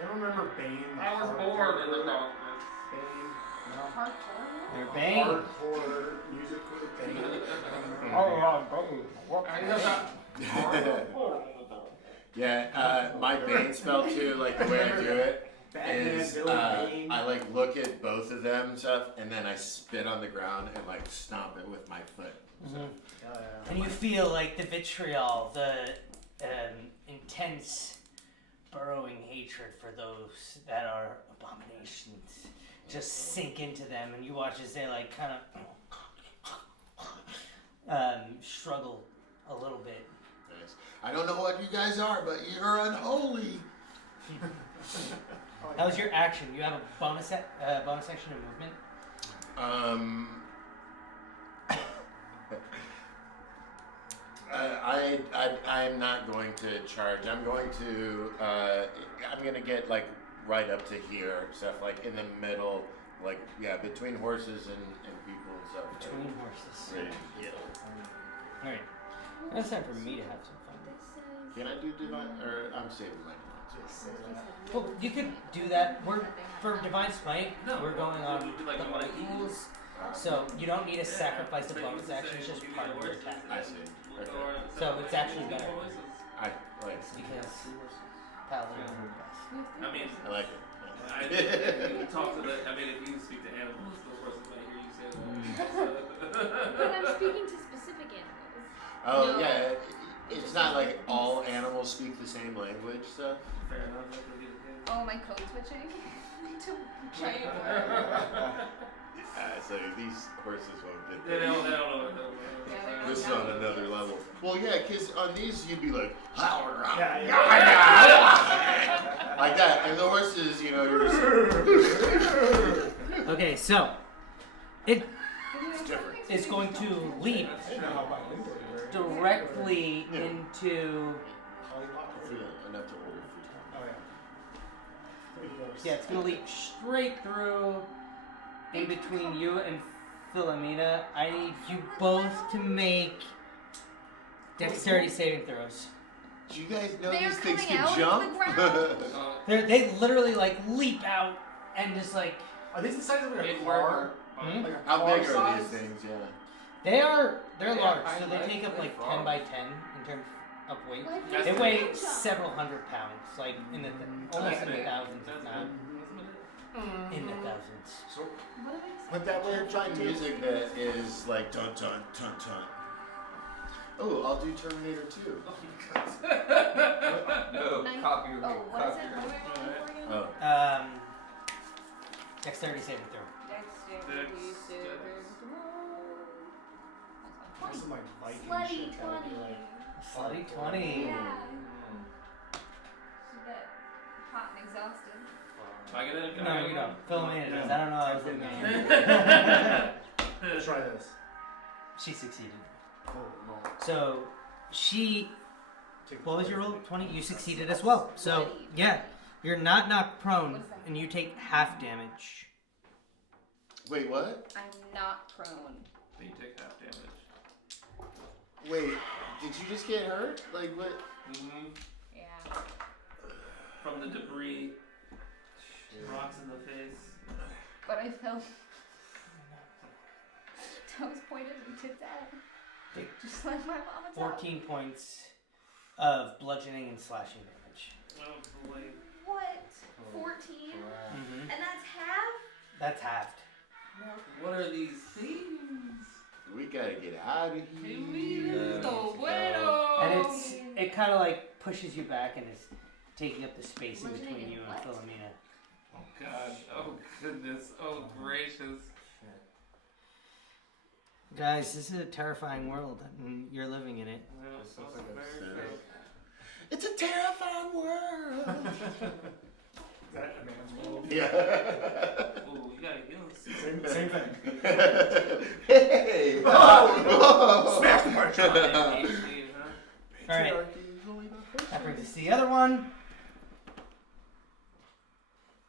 Anyone remember Bane? I was born in the darkness. Bane? No. Hardcore? They're Bane. Hardcore music group Bane. Yeah, my Bane spell too, like the way I do it Batman, is Billy Bane. I like look at both of them and stuff, and then I spit on the ground and like stomp it with my foot. And you feel like the vitriol, the intense burrowing hatred for those that are abominations just sink into them, and you watch as they like kind of struggle a little bit. Nice. I don't know what you guys are, but you're unholy. That was your action. You have a bonus action of movement. I'm not going to charge. I'm going to get like right up to here, stuff like in the middle, like between horses and people and stuff. Between horses. Ready to kill. Alright. Now it's time for me to have some fun. Can I do divine? Or I'm saving my time. Well, you could do that. For Divine Smite, No, we're going on like the you wanna rules. So you don't need to sacrifice a bonus action, it's just part of your attack. I see. Okay. So it's actually better. I like. Because Paladin is the best. I mean, I like it. if you talk to the, I mean, if you speak to animals, those horses might hear you say that. But I'm speaking to specific animals. Oh No. yeah, it's not like all animals speak the same language, so. Fair enough. That's what you do. Oh, my code switching to giant worm. So these horses won't get They that. don't know what they're doing. Yeah, they're This is not on down. another level. Well, yeah, because on these you'd be like, Yeah. like that, and the horses, you know, you're just, Okay, so it it's different. is going to leap directly into. Enough to order food. Oh yeah. Yeah, it's going to leap straight through in between you and Philomena. I need you both to make dexterity saving throws. Do you guys know They are these things coming can out jump? of the ground. They literally like leap out and just like Are these the size of like a Big car? worm. Hmm? Like a How car big are size? these things? Yeah. they're Yeah, large, I so they like take up the like frog. 10 by 10 in terms of weight. Why That's They can't weigh you jump? several hundred pounds, like in the almost in the big. thousands, if That's not big. in the thousands. So What did I say? But that weird giant music that is like dun dun dun dun. Oh, I'll do Terminator 2. No, Nine- copy Oh, what is it? What am I rolling for again? Oh. Dexterity saving throw. Dexterity Dex. saving throw. some like Viking Slutty shit. That'd be 20. like, Slutty 20. Yeah. She got hot and exhausted. I get it? No, you don't. Philomena does. I don't know. I was looking at you. Let's try this. She succeeded. Oh no. So she. Take What was your roll? 20. You succeeded as well. So yeah, you're not knocked prone, and you take half damage. Wait, what? I'm not prone. But you take half damage. Wait, did you just get hurt? Like what? Mm-hmm. Yeah. From the debris. Rocks in the face. But I felt toes pointed and tipped out. Just like my mama told. 14 points of bludgeoning and slashing damage. Oh boy. What? 14? Mm-hmm. And that's half? That's halved. What are these things? We gotta get out of here. And it kind of like pushes you back and is taking up the space in between you and What? Philomena. Oh god. Oh goodness. Oh gracious. Guys, this is a terrifying world, and you're living in it. Well, This so looks like a very sick. good. It's a terrifying world. Is that a man's world? Yeah. Ooh, you gotta heal us. Same thing. Hey! Oh! Smash the punch. HD, huh? Alright, that brings us to the other one.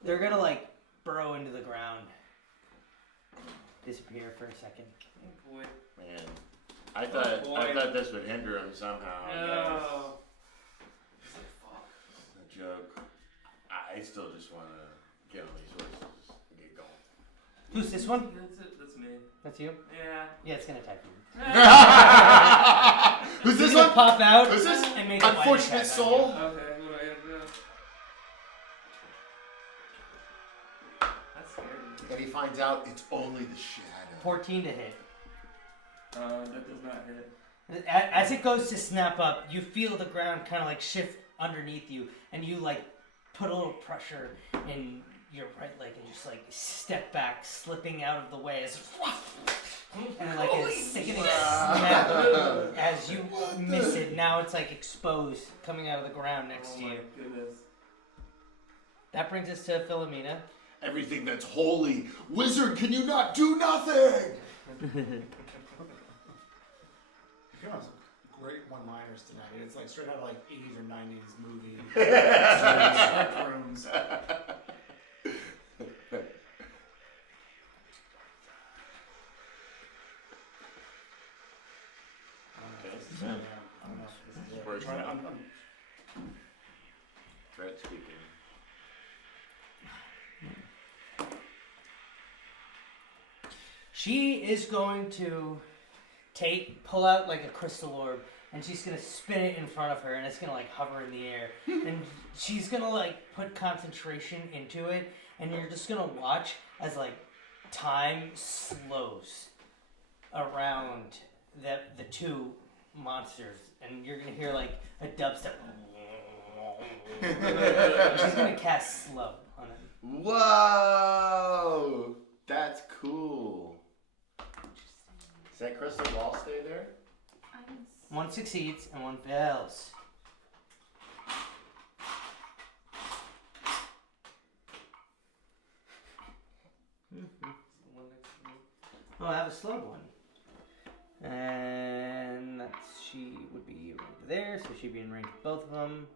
They're gonna like burrow into the ground. Disappear for a second. Oh boy. Man, I thought boy. this would hinder him somehow. I guess. No. It's a joke. I still just want to get on these horses and get going. Who's this one? That's it. That's me. That's you? Yeah. Yeah, it's gonna attack you. Who's It's this gonna one? pop out Who's this? and make a bite Unfortunate attack on soul. Okay, what do I gotta do? That's scary. And he finds out it's only the shadow. 14 to hit. That does not hit. As it goes to snap up, you feel the ground kind of like shift underneath you, and you like put a little pressure in your right leg and just like step back, slipping out of the way as and like a sickening snap as you miss it. Now it's like exposed, coming out of the ground next to Oh my you. goodness. That brings us to Philomena. Everything that's holy. Wizard, can you not do nothing? You have some great one-liners tonight. It's like straight out of like 80s or 90s movie. Rooms. Threat speaking. She is going to pull out like a crystal orb, and she's gonna spin it in front of her, and it's gonna like hover in the air, and she's gonna like put concentration into it, and you're just gonna watch as like time slows around the two monsters, and you're gonna hear like a dubstep. She's gonna cast slow on them. Whoa! That's cool. Does that crystal ball stay there? One succeeds and one fails. Oh, I have a slow one. And she would be right there, so she'd be in range of both of them.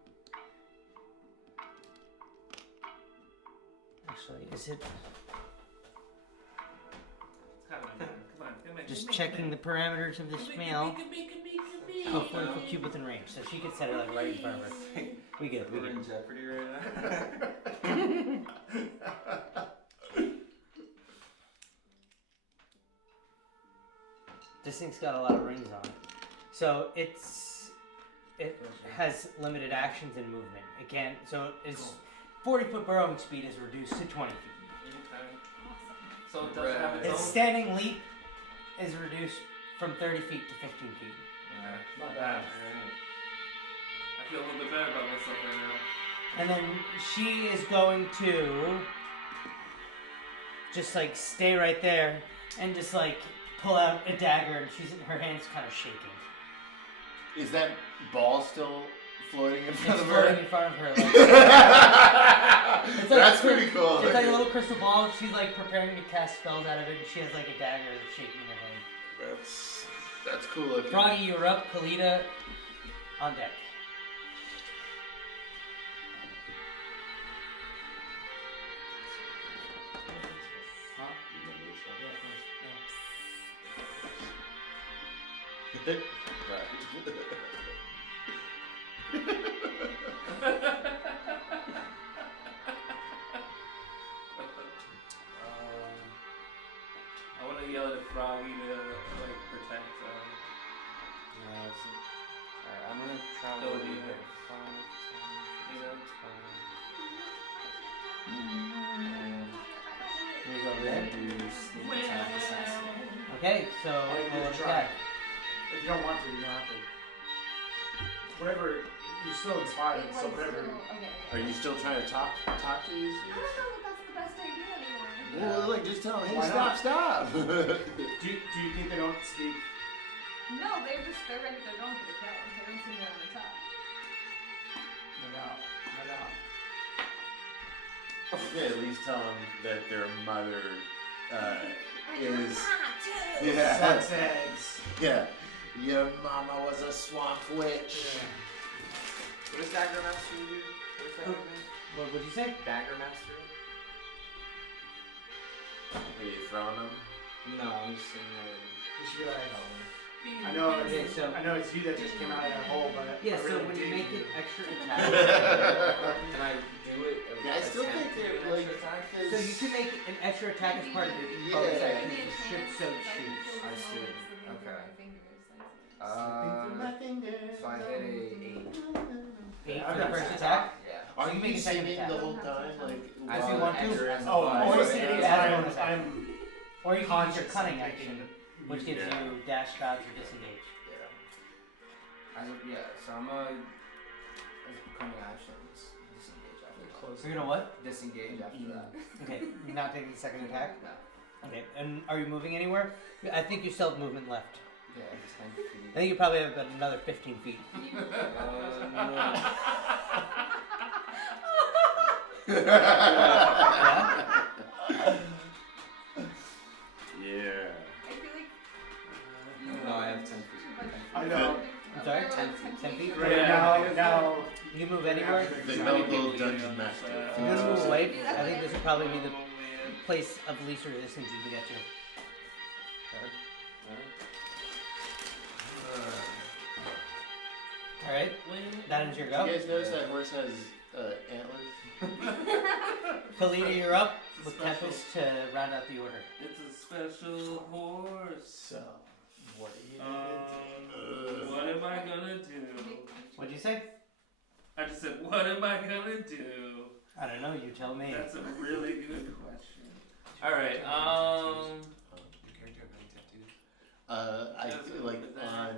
Actually, is it? Just checking the parameters of this mail. Oh, 40 foot cube within range, so she could set it like right in front of her. We good, we We're in good. jeopardy right now. This thing's got a lot of rings on it. So it has limited actions and movement. It can't, so its 40 foot burrowing speed is reduced to 20 feet. So it doesn't have its Its own. standing leap is reduced from 30 feet to 15 feet. Not bad. I feel a little bit better about myself right now. And then she is going to just like stay right there and just like pull out a dagger, and her hand's kind of shaking. Is that ball still floating in It's front of floating her. in front of her. Like, That's pretty cool. It's like a little crystal ball. She's like preparing to cast spells out of it, and she has like a dagger that's shaking in her hand. That's cool looking. Froggy, you're up. Kalita, on deck. I want to yell at Froggy to like protect. Alright, I'm gonna travel Go over be here. there. 5, 10, You know? 20. You go over And there. do sneak attack assassin. Okay, so All you do roll is an try. attack. If you don't want to, you don't have to. Whatever, you're still inspired, It so was whatever. still, okay. Are you still trying to talk to these? I don't know that that's the best idea anymore. Well, like just tell them, hey, Why not? stop. Do you think they don't speak? No, they're ready. They're going for the kill. They don't seem to have the top. No. Okay, at least tell them that their mother is. too. Yeah. Sucks eggs. Yeah. Your mama was a swamp witch. What does Dagger Master do? What does that mean? What would you say? Dagger Master? Are you throwing them? No, I'm just saying You should be like, I know, Okay, so- I know it's you that just came out of that hole, but Yeah, I so really when you dig make you. an extra attack, can I do it? Yeah, I still think attempt to do they're an like. extra attack? so you can make an extra attack as part of your Yeah. bonus Yeah. action. Should so choose. I see. Okay. My fingers. So I hit a 8. 8 Yeah, for I've the got first that. attack. Yeah. Are So you you make a second singing attack. the whole time? Like, If you want to. Edgar has Oh, five. always say say you add a I'm, bonus I'm Or you can use your conscious cunning of action, thinking- which gives Yeah. you dash, dodge, or disengage. So I'm a cunning actions. Disengage after that. So you're gonna what? Disengage after that. Okay, you're not taking the second attack? No. Okay, and are you moving anywhere? I think you still have movement left. Yeah, 10 I feet. think you probably have about another 15 feet. Yeah? Yeah. I feel like. No, I have 10 feet. I know. I'm sorry? 10 feet? Right Yeah. now, You can move anywhere? The noble dungeon master. If you just move away, I think this would probably be the place of least resistance you can get to. Alright, that ends your You go. guys notice that horse has antlers? Kalita, you're up with Tempest to round out the order. It's a special horse. so what are you gonna What am I gonna do? What'd you say? I just said, what am I gonna do? I don't know, you tell me. That's a really good question. Alright, I feel like on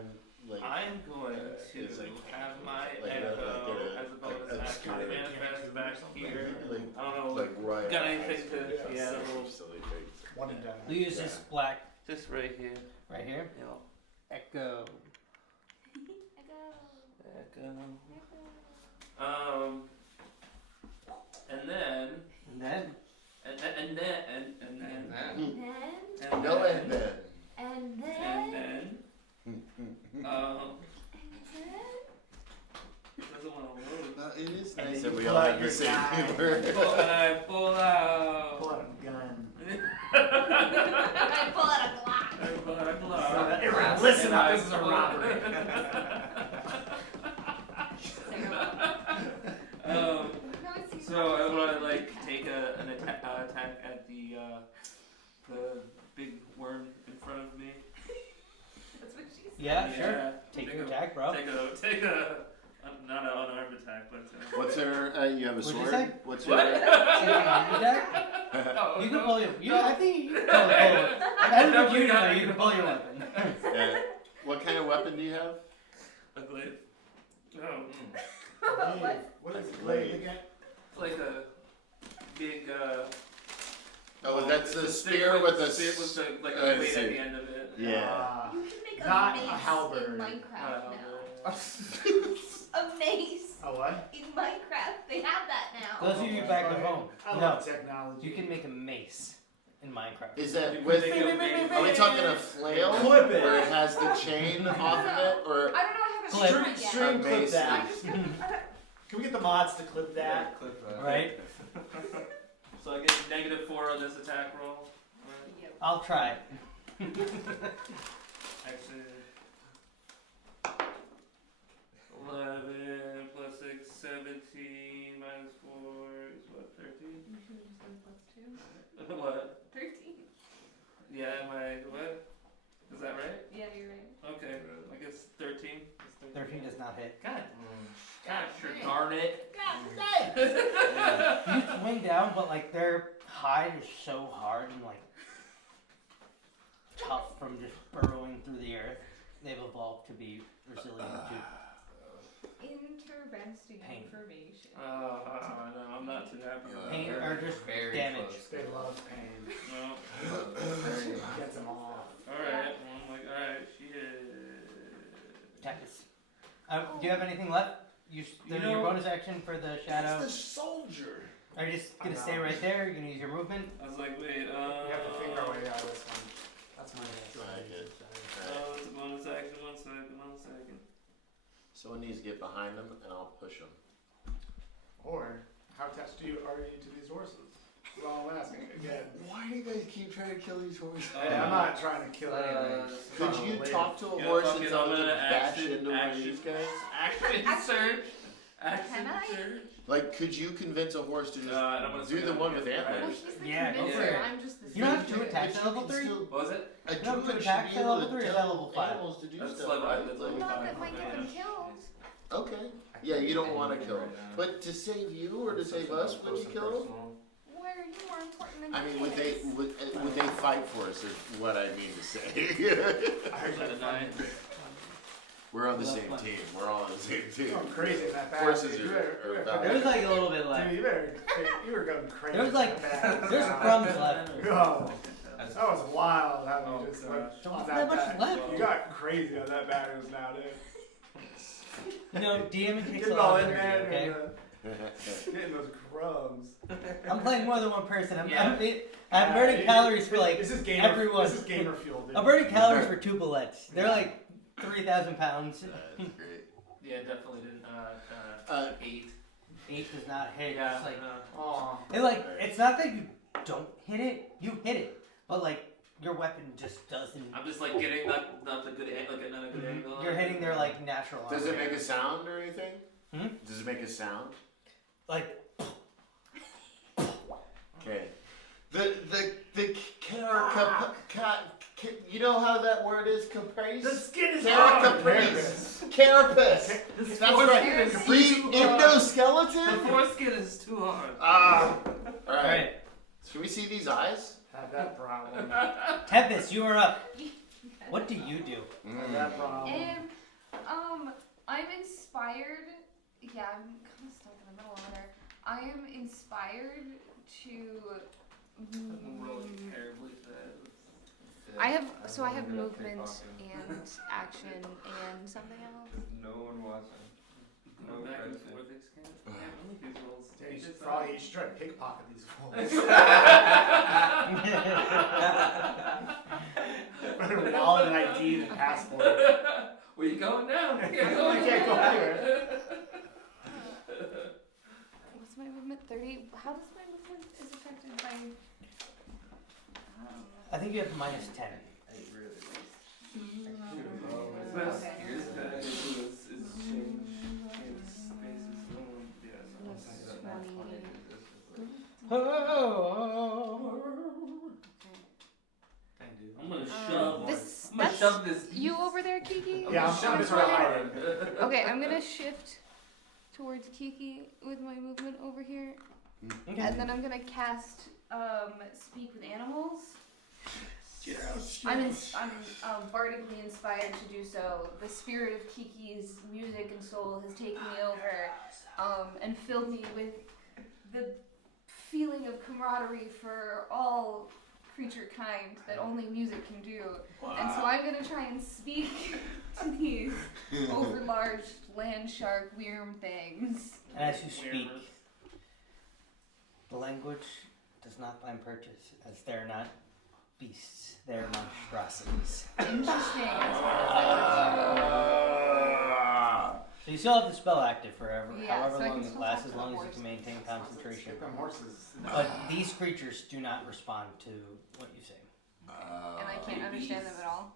like I'm going to it's like have my like echo a- as a bonus like action obscure- manifest back here. like I don't know, like right. got anything to, Yeah. little, silly things. One and done. We use this black just right here. right here. You know, Echo. echo. And then, And then and then, No and then. And and then. then, doesn't want to load. It is And nice then that you we pull all out have the your same guy. humor. Pull out. Pull out a gun. I pull out a Glock. I pull out a glove. Everyone, listen up. This is a robbery. So I want to like take an attack at the big worm in front of me. That's what she said. yeah, sure. Take your attack, bro. Take a not an unarmed attack, but What's her? You have a What'd you sword. say? What's what? your? Take an armed attack? No, You can no. pull your. I think you can totally pull it. I don't know you know. You can pull your weapon. What kind of weapon do you have? A glaive. No, What is A it? glaive. Again? it's like a big. Oh, that's the it's spear with the. spear with the like I a blade see. at the end of it. Yeah. You can make a Not a mace halberd. in Not a Minecraft halberd. now. A mace. Oh what? In Minecraft, they have that now. Those of you back at home, I no, love technology. you can make a mace in Minecraft. Is that with? Are we talking a flail? Clip it. Where it has the chain off of it, or? I don't know. I haven't Clip. tried it yet. Stream clip Amazing. that. I'm just gonna. Can we get the mods to clip that? Clip that. Right? So I get -4 on this attack roll. Right? Yep. I'll try. Actually, 11 plus 6, 17 minus 4 is what, 13? You should have just done +2. What? 13. Yeah, am I, what? Is that right? Yeah, you're right. Okay, I guess 13. 13 does not hit. God, sure darn it. You swing down, but like their hide is so hard and like tough from just burrowing through the earth. They've evolved to be resilient to. Interesting Pain. information. No, I'm not too happy about Pain that. or just Very damage. close. They love pain. No. Very Gets them off. Alright, well, I'm like, alright, shit. Tempest. Do you have anything left? You You your know- bonus action for the shadow. It's the soldier. Are you just gonna I stay know. right there? You're gonna use your movement? I was like, wait, We have to figure our way out of this one. That's my Right, good. oh, it's a bonus action, 1 second. Someone needs to get behind them, and I'll push them. Or, how attached are you to these horses? That's all I'm asking again. Why do you guys keep trying to kill these horses? Hey, I'm not trying to kill anything. Could Trying to you live. talk to a Yeah, horse fuck and it, tell I'm it to gonna bash action- into one of action. these guys? Action surge! Action Can I? surge! Like, could you convince a horse to just I'm gonna do say the that one with again. Well, antlers? he's the Yeah, go convincer. for it. I'm just the You don't have speaker. two attacks at level 3? What was it? A You don't have druid to should attack be at able level to 3 or is tell that level 5? animals to do That's stuff. level- right? that's Like- level Not 5. that might get them killed. Okay. Yeah, you don't want to kill them. But to save you or to save us, would you kill them? Why are you more important than I mean, would they kids? would they fight for us? Is what I mean to say. I heard Is that a that 9? We're on the same team. We're all on the same team. You're going crazy in that bag. Horses dude. are There was like a little bit left. Dude, you were going crazy. There was like, in that bag. there's crumbs left. Oh, that was wild how Oh, you just gosh. went There on wasn't that that much bag. left. You got crazy on that bag just now, dude. You know, DM takes a Getting lot all of in energy, there okay? and getting those crumbs. I'm playing more than one person. I'm Yeah, burning it- calories for like this is gamer, everyone. This is gamer fuel, dude. I'm burning calories for 2 bullets. They're like 3,000 pounds. That's great. Yeah, definitely didn't. 8. 8 does not hit. Yeah, It's like Aw. it like it's not that you don't hit it. You hit it, but like your weapon just doesn't. I'm just like getting not the good like not a good angle. You're hitting their like natural. Does armor. it make a sound or anything? Hmm? Does it make a sound? Like Okay. The you know how that word is? Caprice? The skin is Carapace. Carapace. That's right. The endoskeleton? The foreskin is too hard. Ah. all Alright. right, Should we see these eyes? Have that problem. Tempest, you are up. What do you do? Have that problem. I'm inspired. Yeah, I'm kind of stuck in the middle of there. I am inspired to. I'm rolling terribly fast. I have I'm gonna movement pickpocket. and action and something else. No one watching. Go No back and pressure. forth, I can't believe these rolls. Yeah, you They should did probably something. you should try to pickpocket these fools. Better wallet and ID and passport. Where you going now? You can't go anywhere. What's my movement? 30. How does my movement is affected by? I think you have minus 10. Best Okay. here's that is change spaces. No one, yeah, no one's That's saying that. 20. I'm gonna shove. This I'm gonna that's shove this. you over there, Kiki. Yeah, I'm just sort of hiding. Okay, I'm gonna shift towards Kiki with my movement over here, Okay. and then I'm gonna cast speak with animals. I'm bardically inspired to do so. The spirit of Kiki's music and soul has taken me over, and filled me with the feeling of camaraderie for all creature kind that only music can do. And so I'm gonna try and speak to these overlarge land shark worm things. And as you speak, the language does not find purchase, as they're not beasts, they're monstrosities. Interesting. So you still have the spell active forever, Yeah, however so I long can it still lasts, talk as to long the as you horse. can maintain concentration. Skip them horses. But these creatures do not respond to what you say. And I can't understand them at all.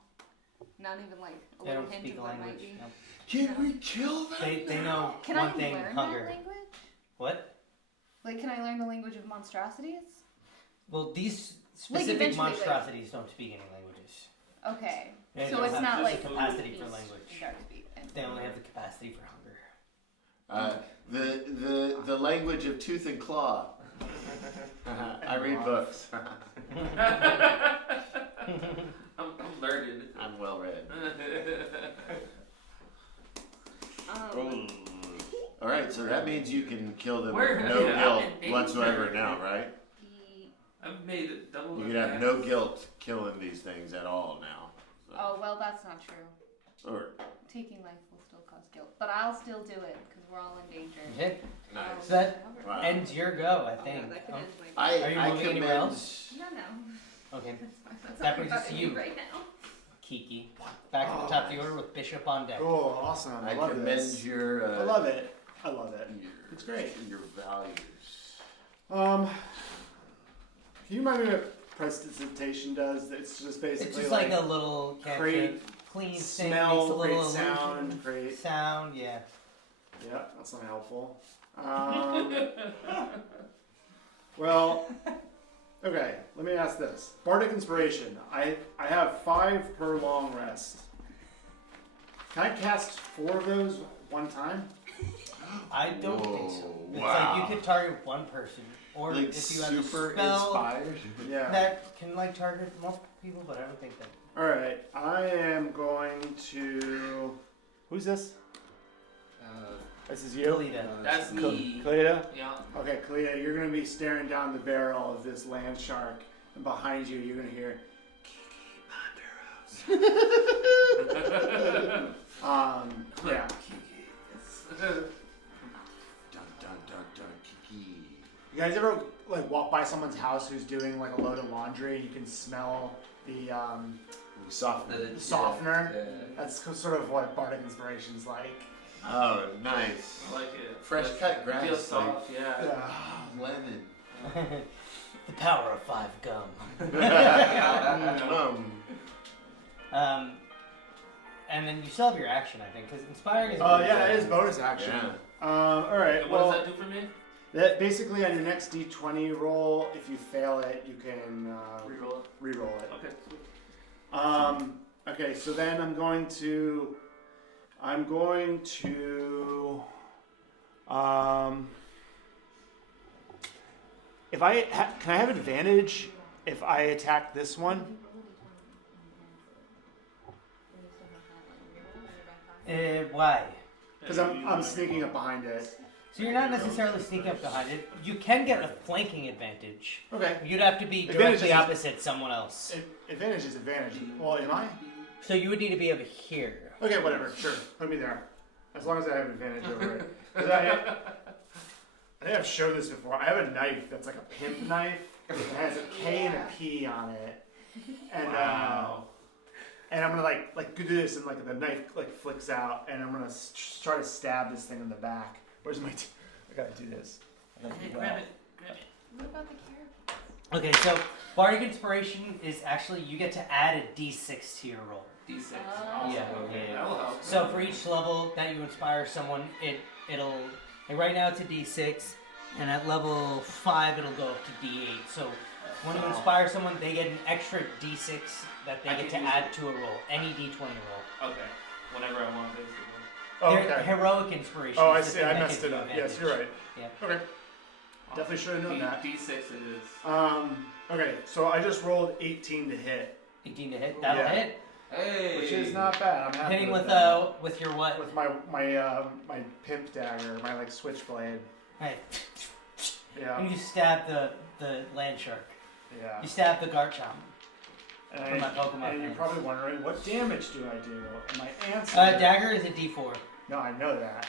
Not even like a They little don't hint speak of a what language. might be. No. Can we kill them? They know Can one I thing: learn hunger. that language? What? Like, can I learn the language of monstrosities? Well, these Like, specific eventually, like- monstrosities don't speak any languages. Okay. They So don't it's have not the like capacity for beast language. and dark speak. And They only have the capacity for hunger. The language of tooth and claw. I read books. I'm learned. I'm well read. All right, so that means you can kill them Where with have no you guilt been whatsoever danger? now, right? I've made it double. You the could have math. no guilt killing these things at all now. So. oh, well, that's not true. Or Taking life will still cause guilt. But I'll still do it because we're all in danger. Okay. nice. So that Wow. ends your go, I Oh, think. no, that could Oh, end my I, Are you I moving anywhere commend- else? No. Okay. That's That all brings I us got to to do you. right now. Kiki. Back at the top of the order with Bishop on deck. Cool, awesome. I I love commend this. your. I love it. I love it. Your, It's great. Your values. Can you remind me what prestidigitation does? It's just basically It's just like a little create clean thing, smell, makes a little create sound, illusion. create. Sound, yeah. Yeah, that's not helpful. Well, okay. Let me ask this: Bardic Inspiration. I have 5 per long rest. Can I cast 4 of those one time? I don't think so. It's Wow. like you could target one person, or Like if you have a super spell inspired. Yeah. that can like target multiple people, but I don't think that. All right. I am going to. Who's this? This is you. Kalita. That's me. Kalita? Yeah. Okay, Kalita, you're going to be staring down the barrel of this land shark, and behind you, you're going to hear. Yeah. Dun dun dun dun kiki. You guys ever like walk by someone's house who's doing like a load of laundry, and you can smell the Soften. softener? Yeah. That's sort of what Bardic Inspiration's like. Oh, nice. I like it. Fresh cut grass. Feels soft. like, Yeah. Yeah. lemon. The power of 5 gum. And then you still have your action, I think, because inspiring is. Yeah, it is bonus action. Yeah. All right. And Well, what does that do for me? that basically on your next D20 roll, if you fail it, you can Reroll it. re-roll it. Okay. Sweet. Okay, so then I'm going to if can I have advantage if I attack this one? Why? Because I'm sneaking up behind it. So you're not necessarily sneaking up behind it. You can get a flanking advantage. Okay. You'd have to be Advantage directly is- opposite someone else. Advantage is advantage. Well, am I? So you would need to be over here. Okay, whatever. Sure, put me there. As long as I have advantage over it. 'Cause I think I've shown this before. I have a knife that's like a pimp knife. It has a K and a P on it. And and I'm gonna like do this, and like the knife like flicks out, and I'm gonna try to stab this thing in the back. Where's my? I gotta do this. I gotta do Grab well. it. Grab it. What about the carrot? Okay, so Bardic Inspiration is actually, you get to add a d6 to your roll. D6. Oh. Yeah. That will help. So for each level that you inspire someone, it'll, like right now it's a d6, and at level 5 it'll go up to d8. So when you inspire someone, they get an extra d6 that they I get to can use add to a roll, any d20 roll. Okay. Whenever I want, basically. Oh, They're okay. heroic inspiration. Oh, I is the see. thing I that messed gives it you up. Yes, advantage. you're right. Yeah. Okay. Definitely should have known that. D6 it is. Okay, so I just rolled 18 to hit, 18 to hit. That'll Yeah. hit. Hey. which is not bad. I'm happy Hitting with with that. with your what? With my pimp dagger, my like switchblade. Hey. Yeah. And you stab the land shark. Yeah. You stab the Garchomp. And, From my Pokemon and you're fans. probably wondering, what damage do I do? And my answer... Dagger is a D4. No, I know that.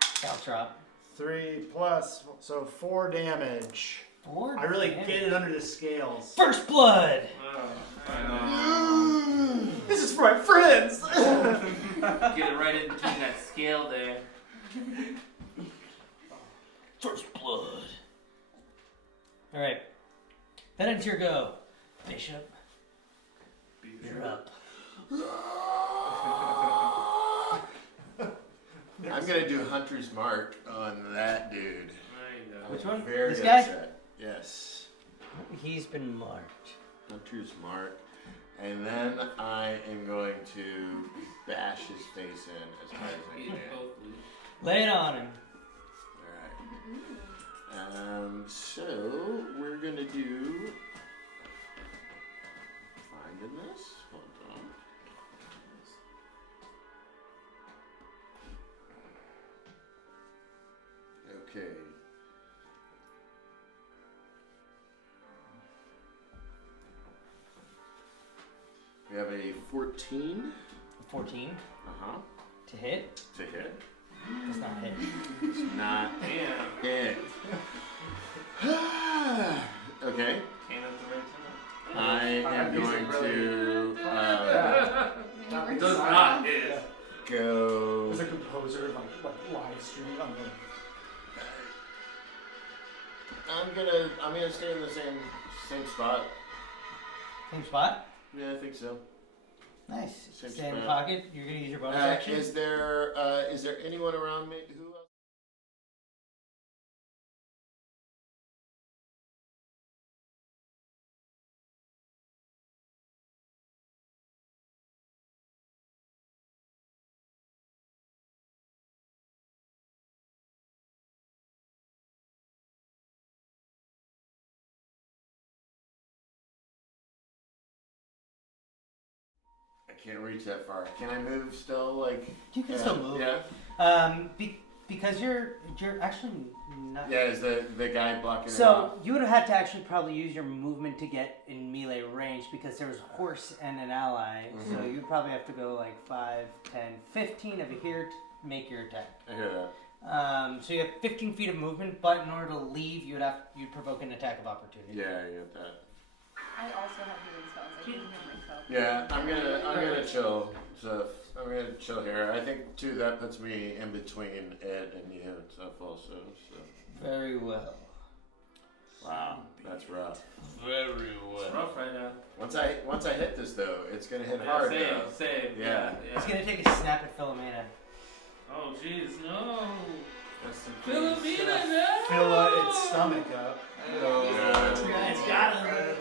Caltrop. 3 plus, so 4 damage. 4 I really damage. get it under the scales. First blood! This is for my friends! Get it right in between that scale there. First blood. Alright. That ends your go. Bishop. You're up. I'm gonna do Hunter's Mark on that dude. There you go. Which one? Very This guy? upset. Yes. He's been marked. Hunter's Mark. And then I am going to bash his face in as hard as I Eat can. both leaves. Lay it on him. Alright. So we're gonna do finding this. Hold on. Okay. We have a 14. 14 Uh-huh. to hit. To hit. Does not hit. It's not Damn. hit. Okay. Came at the right time. I am going to Does not hit. go. There's a composer like live streaming on the... I'm gonna stay in the same spot. Same spot? Yeah, I think so. Nice. Same Stay in the spot. pocket. You're gonna use your bonus action. Is there anyone around me who else? I can't reach that far. Can I move still? Like You can still move. Yeah. Because you're actually not. Yeah. Is the guy blocking it So off? you would have had to actually probably use your movement to get in melee range because there was a horse and an ally. So Mhm. you'd probably have to go like 5, 10, 15 over here to make your attack. I hear that. So you have 15 feet of movement, but in order to leave, you'd provoke an attack of opportunity. Yeah, I get that. I also have healing spells. I can heal myself. Yeah, I'm gonna chill. So I'm gonna chill here. I think too that puts me in between it and you and stuff also. So Very well. wow, that's rough. Very It's rough right now. Once I hit this though, it's gonna hit Yeah, hard same, though. same. Yeah. It's gonna take a snap at Philomena. Oh jeez, no. Rest in peace. Philomena, no. Fill its stomach up. Yeah. It's got him.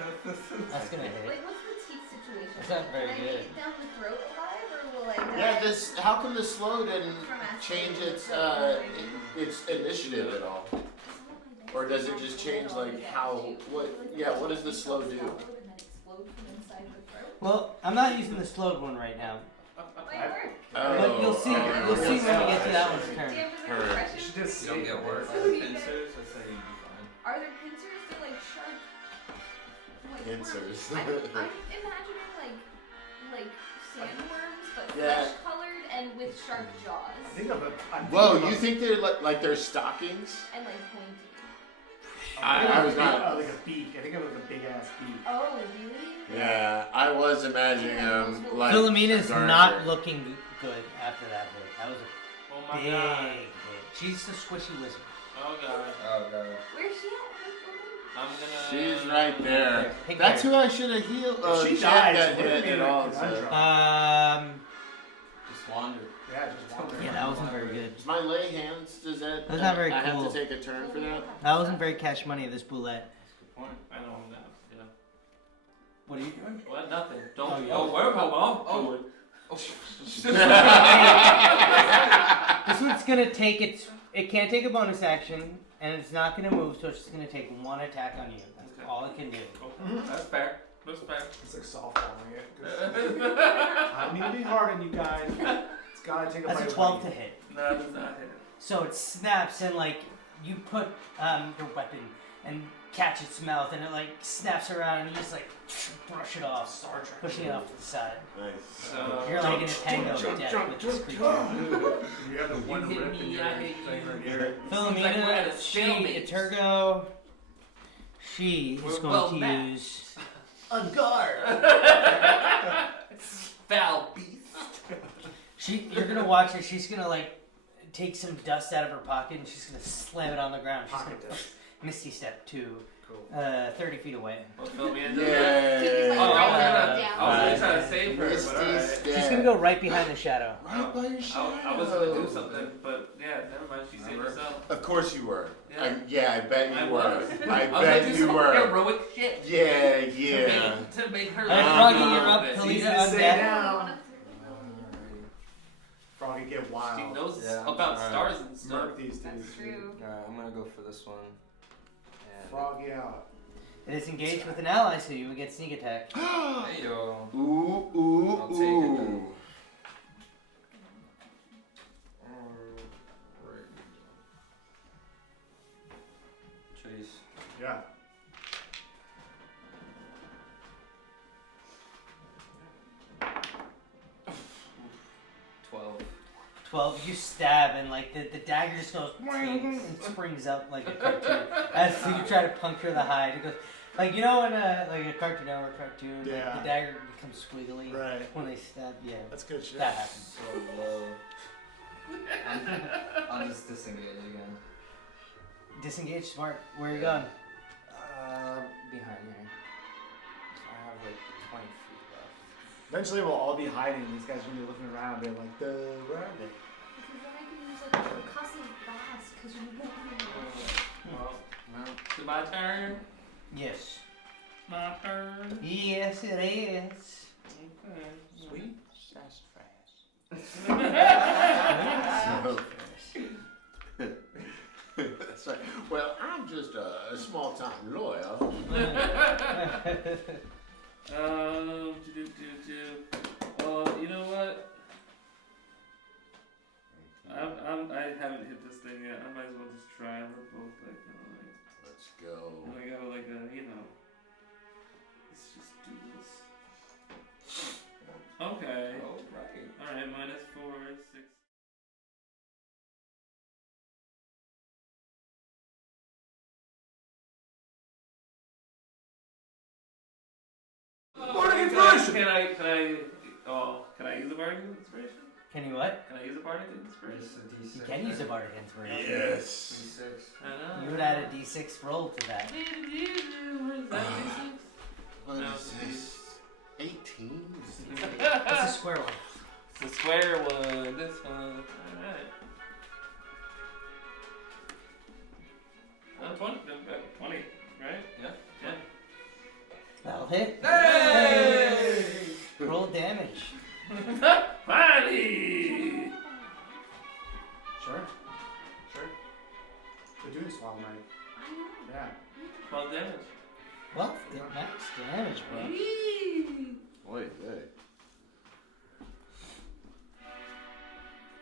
That's gonna hit. Like, what's the teeth situation? That's not very Can I good. make it down the throat alive, or will I die? Yeah, this. How come the slow didn't from accident? change its initiative at all? Or does it just change like how? What? Yeah. What does the slow do? And then explode from inside the throat? Well, I'm not using the slowed one right now, Might work. but you'll see. okay. You'll see when we get to that one's turn. Damn, with the Heard. compression. You should just You don't get worse So with you get- pincers, I'd say you'd be fine. Are there pincers? They're like sharp. Like Pincers. I'm imagining like sandworms, but Yeah. flesh colored and with sharp jaws I think of a. I'm Whoa, thinking you of think they're like they're stockings? and like pointy. I was not. Like a beak. I think of like a big ass beak. Oh, really? Yeah, I was imagining them like. Philomena's darker. not looking good after that hit. That was Oh a my big god. hit. She's a squishy wizard. Oh god. Oh god. Where's she at? I'm gonna. She's right there. Pink That's hair. who I should have healed. If she Jet dies, got we're hit gonna at be all. in a So. conundrum. Just wander. Yeah, just wander. Yeah, that wasn't very good. Is my lay hands? Does that? That's not very I cool. have to take a turn for that. That wasn't very cash money. This boulette. Good point. I know I'm down. Yeah. What are you doing? What? Nothing. Don't. Oh, yeah. Don't worry about mom. Oh. This one's gonna take its. It can't take a bonus action, and it's not gonna move, so it's just gonna take one attack on you. That's Okay. all it can do. Okay. That's fair. That's fair. It's like softballing it. 'Cause I need to be hard on you guys. It's gotta take a That's a bite 12 of to me. hit. No, it does not hit. So it snaps, and like you put your weapon and catch its mouth, and it like snaps around, and you just like brush it off, pushing it off to the side. Nice. So You're like in a tango of death with this creature. You have the one hit rip me, in your I hit thing you. right here. Seems like we're at Philomena, a she, stalemate. Etergo, she is We're going well to met. use. On guard. Foul beast. You're gonna watch her. She's gonna like take some dust out of her pocket, and she's gonna slam it on the ground. She's Pocket gonna dust. misty step to Cool. 30 feet away. Well, Philomena does that. Yeah. He's like Oh, right uh, down. I was gonna try to save her, but alright. Misty She's gonna go right behind the shadow. Right by your shadow. I was gonna do something, but yeah, never mind. She saved herself. Of course you were. Yeah. I bet you I were. was. I I was gonna bet do you some were. heroic shit. Yeah. To make her. Alright, laugh Froggy, a you're little up. bit. Kalita Easy to say undead. now. Froggy get She wild. knows Yeah, about alright. stars and stuff. Murk these dudes. That's true. Alright, I'm gonna go for this one. And Froggy out. It is engaged with an ally, so you would get sneak attack. hey yo. Ooh, I'll take it ooh, then. ooh. Alright. Chase. Yeah. $12. 12, you stab, and like the dagger just goes and springs up like a cartoon. As you try to puncture the hide, it goes like in a like a Cartoon Network cartoon. Like, Yeah. the dagger becomes squiggly Right. when they stab. Yeah, That's good shit. that happens. So low. I'll just disengage again. Disengage, smart. Where are you going? Behind here. I have like 20 feet left. Eventually we'll all be hiding. These guys are gonna be looking around, being like, where are they? Because then I can use like a percussive blast because you won't be able to. Well, is it my turn? Yes. My turn. Yes, it is. Okay. Sweet sassafras. That's right. Well, I'm just a small-time lawyer. Well, you know what? I haven't hit this thing yet. I might as well just try. We're both like, Let's go. I got like let's just do this. Okay. Alright. Alright, -4, 6. Bardic Inspiration! Can I use a Bardic Inspiration? Can you what? Can I use a Bardic Inspiration? Just a D6. You can use a bardic inspiration. Yes. D6. I know. You would add a d6 roll to that. What is that, D6? What No, is this? 18? It's a square one. It's the square one, this one. Alright. 20, right? Yeah. That'll hit. Hey! Roll damage. Finally! Sure. We're doing Swallow Knight. I know. Yeah. 12 damage. Well, max damage, bro. Boy, hey.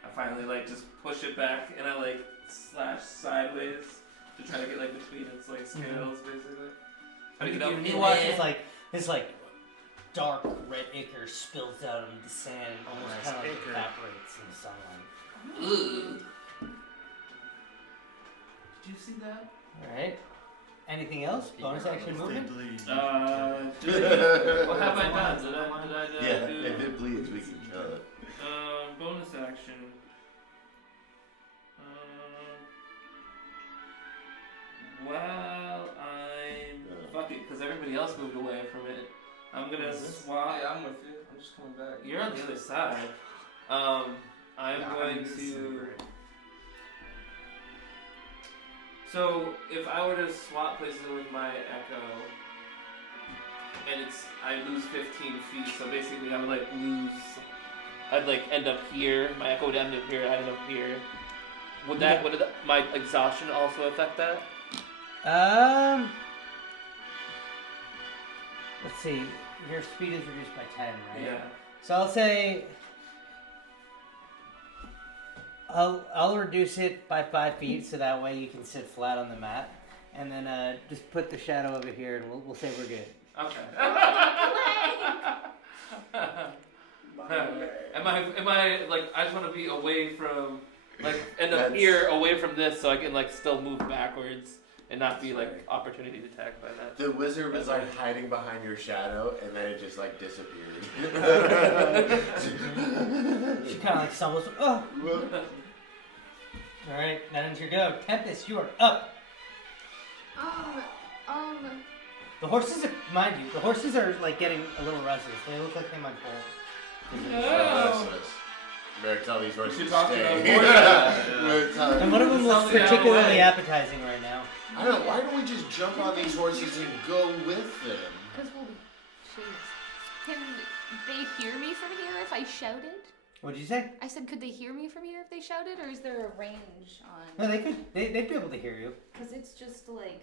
I finally just push it back and I slash sideways to try to get between its scales basically. Try to get up in You watch this dark red ichor spills out into the sand and almost Nice kind of ichor. evaporates in the sunlight. Ugh. Did you see that? Alright. Anything else? Bonus action movement? What have I done? Did I Yeah, do if it bleeds, we can kill it. bonus action? While I'm fuck it, because everybody else moved away from it. I'm gonna swap. Yeah, I'm with you. I'm just coming back. You're on the other side. I'm going to. So if I were to swap places with my echo, and I lose 15 feet. So basically, I would lose. I'd end up here. My echo would end up here. I'd end up here. Would my exhaustion also affect that? Let's see. Your speed is reduced by 10, right? Yeah. So I'll say I'll reduce it by 5 feet, so that way you can sit flat on the mat. and then just put the shadow over here, and we'll say we're good. Okay. Am I like I just want to be away from like end up here away from this so I can like still move backwards and not be like opportunity attacked by that. The wizard was like hiding behind your shadow, and then it just like disappeared. She kind of like stumbles. Oh. All right, that ends your go. Tempest, you are up. The horses, mind you, the horses are like getting a little restless. They look like they might bolt. You better tell these horses should to talk to stay. them more. And one of them looks Something out of the particularly way. appetizing right now. I don't know, why don't we just jump on these horses and go with them? Because we'll be chased. Can they hear me from here if I shouted? What'd you say? I said, could they hear me from here if they shouted, or is there a range on? No, they could. They'd be able to hear you. Because it's just like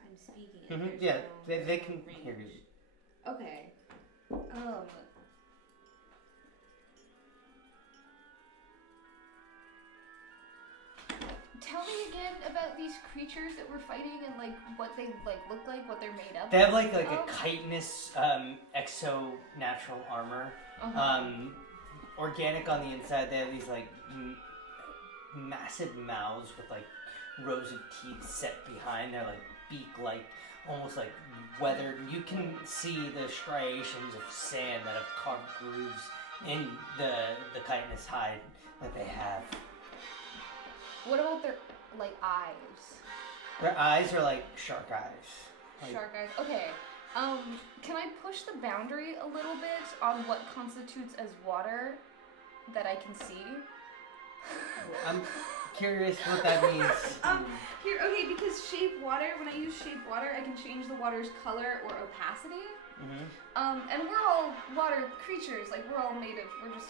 I'm speaking. Mhm, There's yeah, no they can range. hear you. Okay. Tell me again about these creatures that we're fighting and like what they like look like, what they're made up. They have like of. a chitinous exo natural armor. Uh-huh. Organic on the inside. They have these like massive mouths with like rows of teeth set behind. They're like beak-like, almost like weathered. You can see the striations of sand that have carved grooves in the chitinous hide that they have. What about their like eyes? Their eyes are like shark eyes. Like, Shark eyes. Okay. Can I push the boundary a little bit on what constitutes as water that I can see? I'm curious what that means. Here, okay, because shape water, when I use shape water, I can change the water's color or opacity. Mm-hmm. And we're all water creatures, like we're all made of, we're just,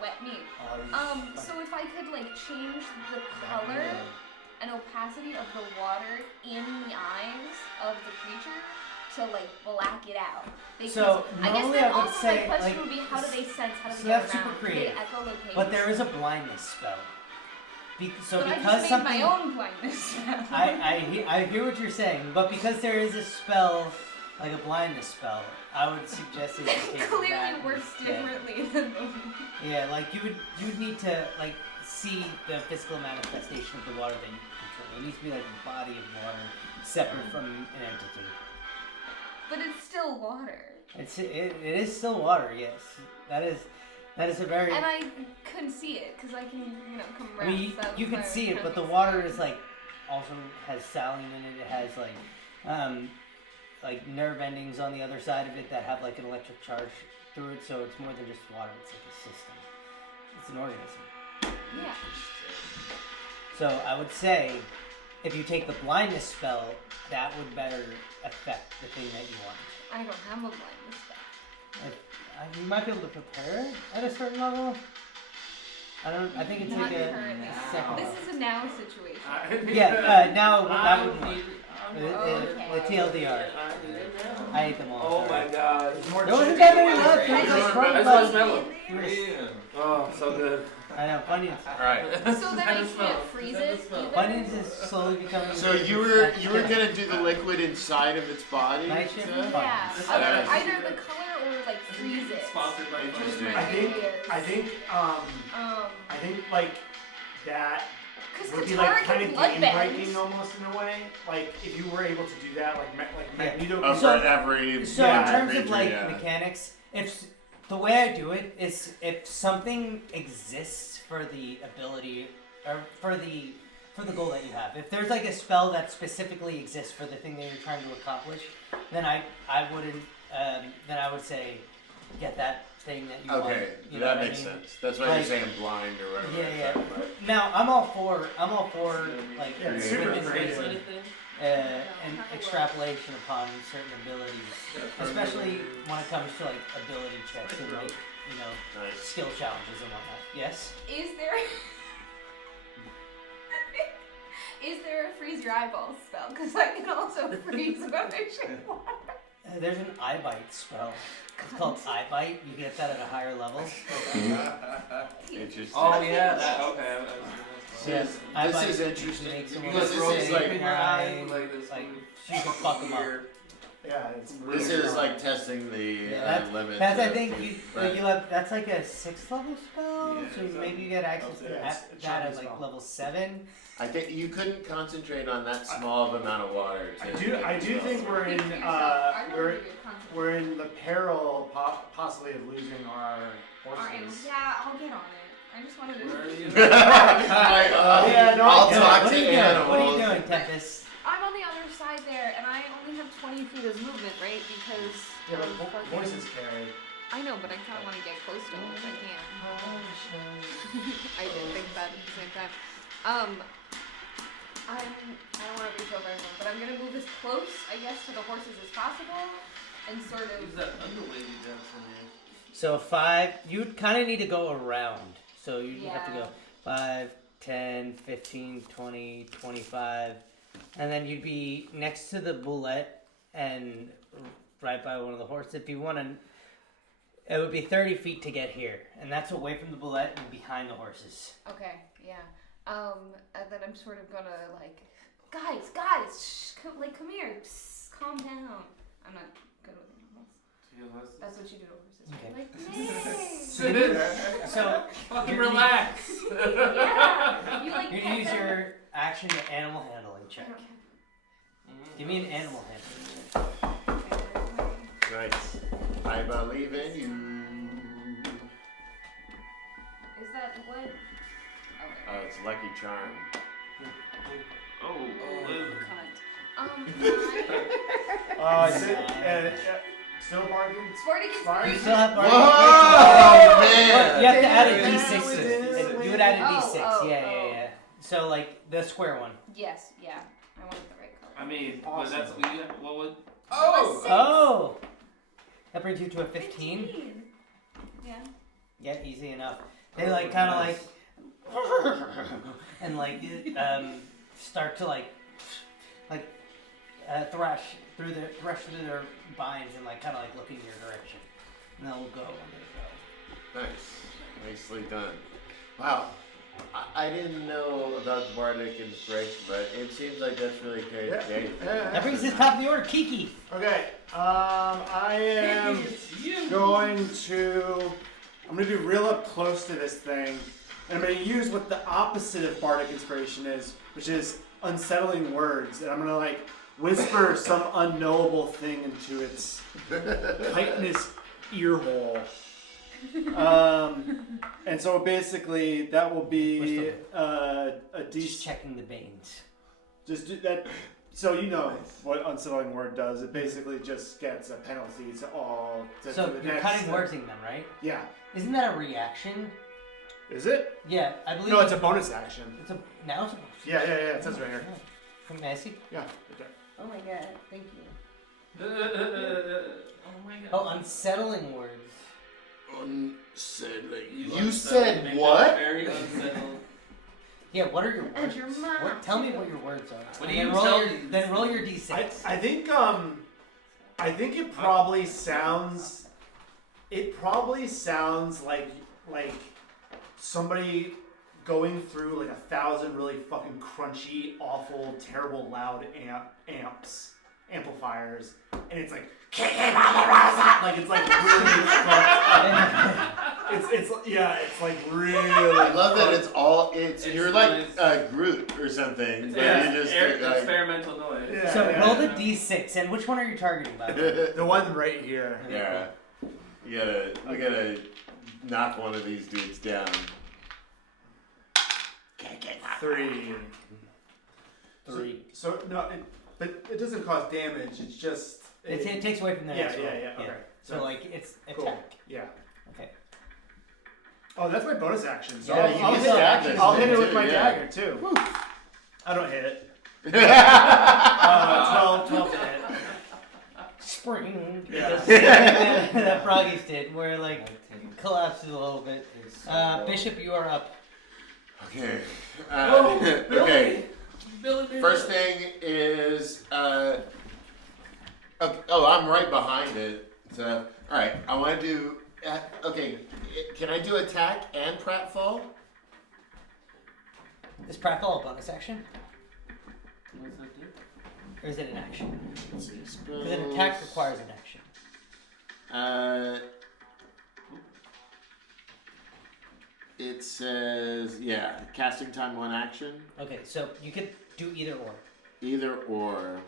wet meat. So if I could like change the color and opacity of the water in the eyes of the creature to like black it out. So, I guess normally then I would also say, my question like, would be how do they sense, how do so they get that's around? super Do they creative. echolocate? But there is a blindness spell. But Because I just made something, my own blindness. I hear what you're saying, but because there is a spell, like a blindness spell, I would suggest that you It take clearly that works instead. differently than the Yeah, like you would need to like see the physical manifestation of the water that you control. It needs to be like a body of water separate from an entity. But it's still water. It is still water, yes. That is a very. And I couldn't see it because I can, come I around. mean, so that was you can why I see was it, but the trying to water explain. is like also has saline in it. It has like nerve endings on the other side of it that have like an electric charge through it. So it's more than just water. It's like a system. It's an organism. Yeah. So I would say, if you take the blindness spell, that would better affect the thing that you want. I don't have a blindness spell. You might be able to prepare it at a certain level. I think it's Not like a currently. second This level. is a now situation. Yeah, now that would work. Okay. The TLDR. I ate them all. Oh my god. There wasn't that many left. I It was just front want to left. smell them. Oh, so good. I know, Funyuns. Alright. So then I can't freeze it either? Funyuns is slowly becoming. So you were gonna do the liquid inside of its body? Night shift? Seth? Yeah. Yeah. Either the color or like freeze it. Sponsored by Interesting. My I think ideas. I think like that Because would be Qatar like kind can of blood game bend. breaking almost in a way. Like if you were able to do that, like Magneto. Oh, So- for every So Yeah, in terms of creature, like yeah. mechanics, if the way I do it is if something exists for the ability or for the goal that you have. If there's like a spell that specifically exists for the thing that you're trying to accomplish, then I would say get that thing that you want. Okay, You know that what I makes mean? sense. That's why Like- you're saying blind or whatever. Yeah, like yeah. that, Now I'm all for like Yeah, it's super within creative. reason, and extrapolation upon certain abilities, especially when it comes to like ability checks and like Nice. skill challenges and whatnot. Yes. Is there is there a freeze your eyeballs spell? Because I can also freeze when I drink water. There's an eye bite spell. It's called eye bite. You get that at a higher level. Interesting. Oh yeah, that okay. Yeah. This is interesting Make some because Throw this is tape like in your eye, like this. like, you can fuck 'em up. Yeah, it's this really is fun. like testing the Yeah, limits. That's I of think the- you right. you have that's like a 6th level spell, Yeah, so it's maybe you get access to yeah, that, it's a that at chunky like spell. level 7. I think you couldn't concentrate on that small of amount of water. To I do think we're in we're in the peril possibly of losing our horses. Yeah, I'll get on it. I just wanted to. Where are you? Yeah, no, I'll yeah, talk What to are you doing? animals. What are you doing, Tempest? I'm on the other side there, and I only have 20 feet of movement, right? Because Yeah, but fucking- horses carry. I know, but I kind of want to get close to him if I can. I did think that at the same time. I don't want to reach over everyone, but I'm gonna move as close, I guess, to the horses as possible, and sort of. Use that underway Jackson here. So 5, you'd kind of need to go around. So you have to Yeah. go 5, 10, 15, 20, 25. And then you'd be next to the bullet and right by one of the horses. If you want to, it would be 30 feet to get here. And that's away from the bullet and behind the horses. Okay, yeah. And then I'm sort of gonna like, guys, shh, come here, psst, calm down. I'm not good with animals. That's what you do to horses. Right? Okay. Like, nay. So Fucking You're- relax. Yeah. You like you pet use them. your action to animal handling I check. don't care. Give me an animal handling check. Nice. I believe in you. Is that what? Okay. It's Lucky Charm. Oh, Is it still bargain? Sporty gets Fine. You still have Whoa, bardic- man! You have to add a Yeah, d6 we to did it. it. You would add a Oh, d6. oh, Yeah. oh. So like the square one. Yes, yeah. I wanted the right color. I mean, Awesome. but that's what you have. What would? Oh! Oh, that brings you to a 15. Yeah. Yeah, easy enough. They like kind of like and like start to like thresh through their binds and like kind of like look in your direction, and they'll go when they go. Nice. Nicely done. Wow. I didn't know about the bardic inspiration, but it seems like that's really great. Yeah. great. Yeah. That brings us top of the order, Kiki. Okay. I am going to. I'm going to be real up close to this thing, and I'm going to use what the opposite of bardic inspiration is, which is unsettling words, and I'm going to like whisper some unknowable thing into its chitinous ear hole. And so basically that will be a Just D. checking the veins. Just do that. So you know what unsettling word does. It basically just gets a penalty to all. So to the you're next cutting words in them, right? Yeah. Isn't that a reaction? Is it? Yeah, I believe. No, it's a bonus action. It's a now. It's a Yeah. It says right here. From Messi. Yeah. Right there. Oh my god, thank you. Oh my god. Oh, unsettling words. Unsettling. You You unsettled said me. what? Very unsettled. Yeah, what are your And words? your mom, What, tell me too. what your words are. What do And you roll tell your, these? Then roll your d6. I think it probably sounds. It probably sounds like somebody going through like 1,000 really fucking crunchy, awful, terrible, loud amplifiers, and it's like like it's like really fucked up. It's like really. I love that fucked- it's It's you're like nice. Groot or something. It's but Yeah. you just like, experimental noise. Yeah, So yeah, roll the yeah. d6, and which one are you targeting, by the way? The one right here. yeah. You gotta knock one of these dudes down. 3. 3. So no, but it doesn't cause damage. It's just. It takes away from the Yeah, next roll. yeah. Okay. So like it's Cool. attack. Yeah. Okay. Oh, that's my bonus action. So Yeah, I'll you hit, can stab this I'll thing hit it with too, my yeah. dagger too. I don't hit it. 12 to hit. Spring. Yeah. that Froggy's did, where like collapses a little bit. Bishop, you are up. Okay. Whoa, Okay. Billy. First thing is I'm right behind it. So all right, I want to do. Can I do attack and pratfall? Is pratfall a bonus action? What does that do? Or is it an action? Let's see. Because an attack requires an action. It says, casting time 1 action. Okay, so you could do either or. Either or.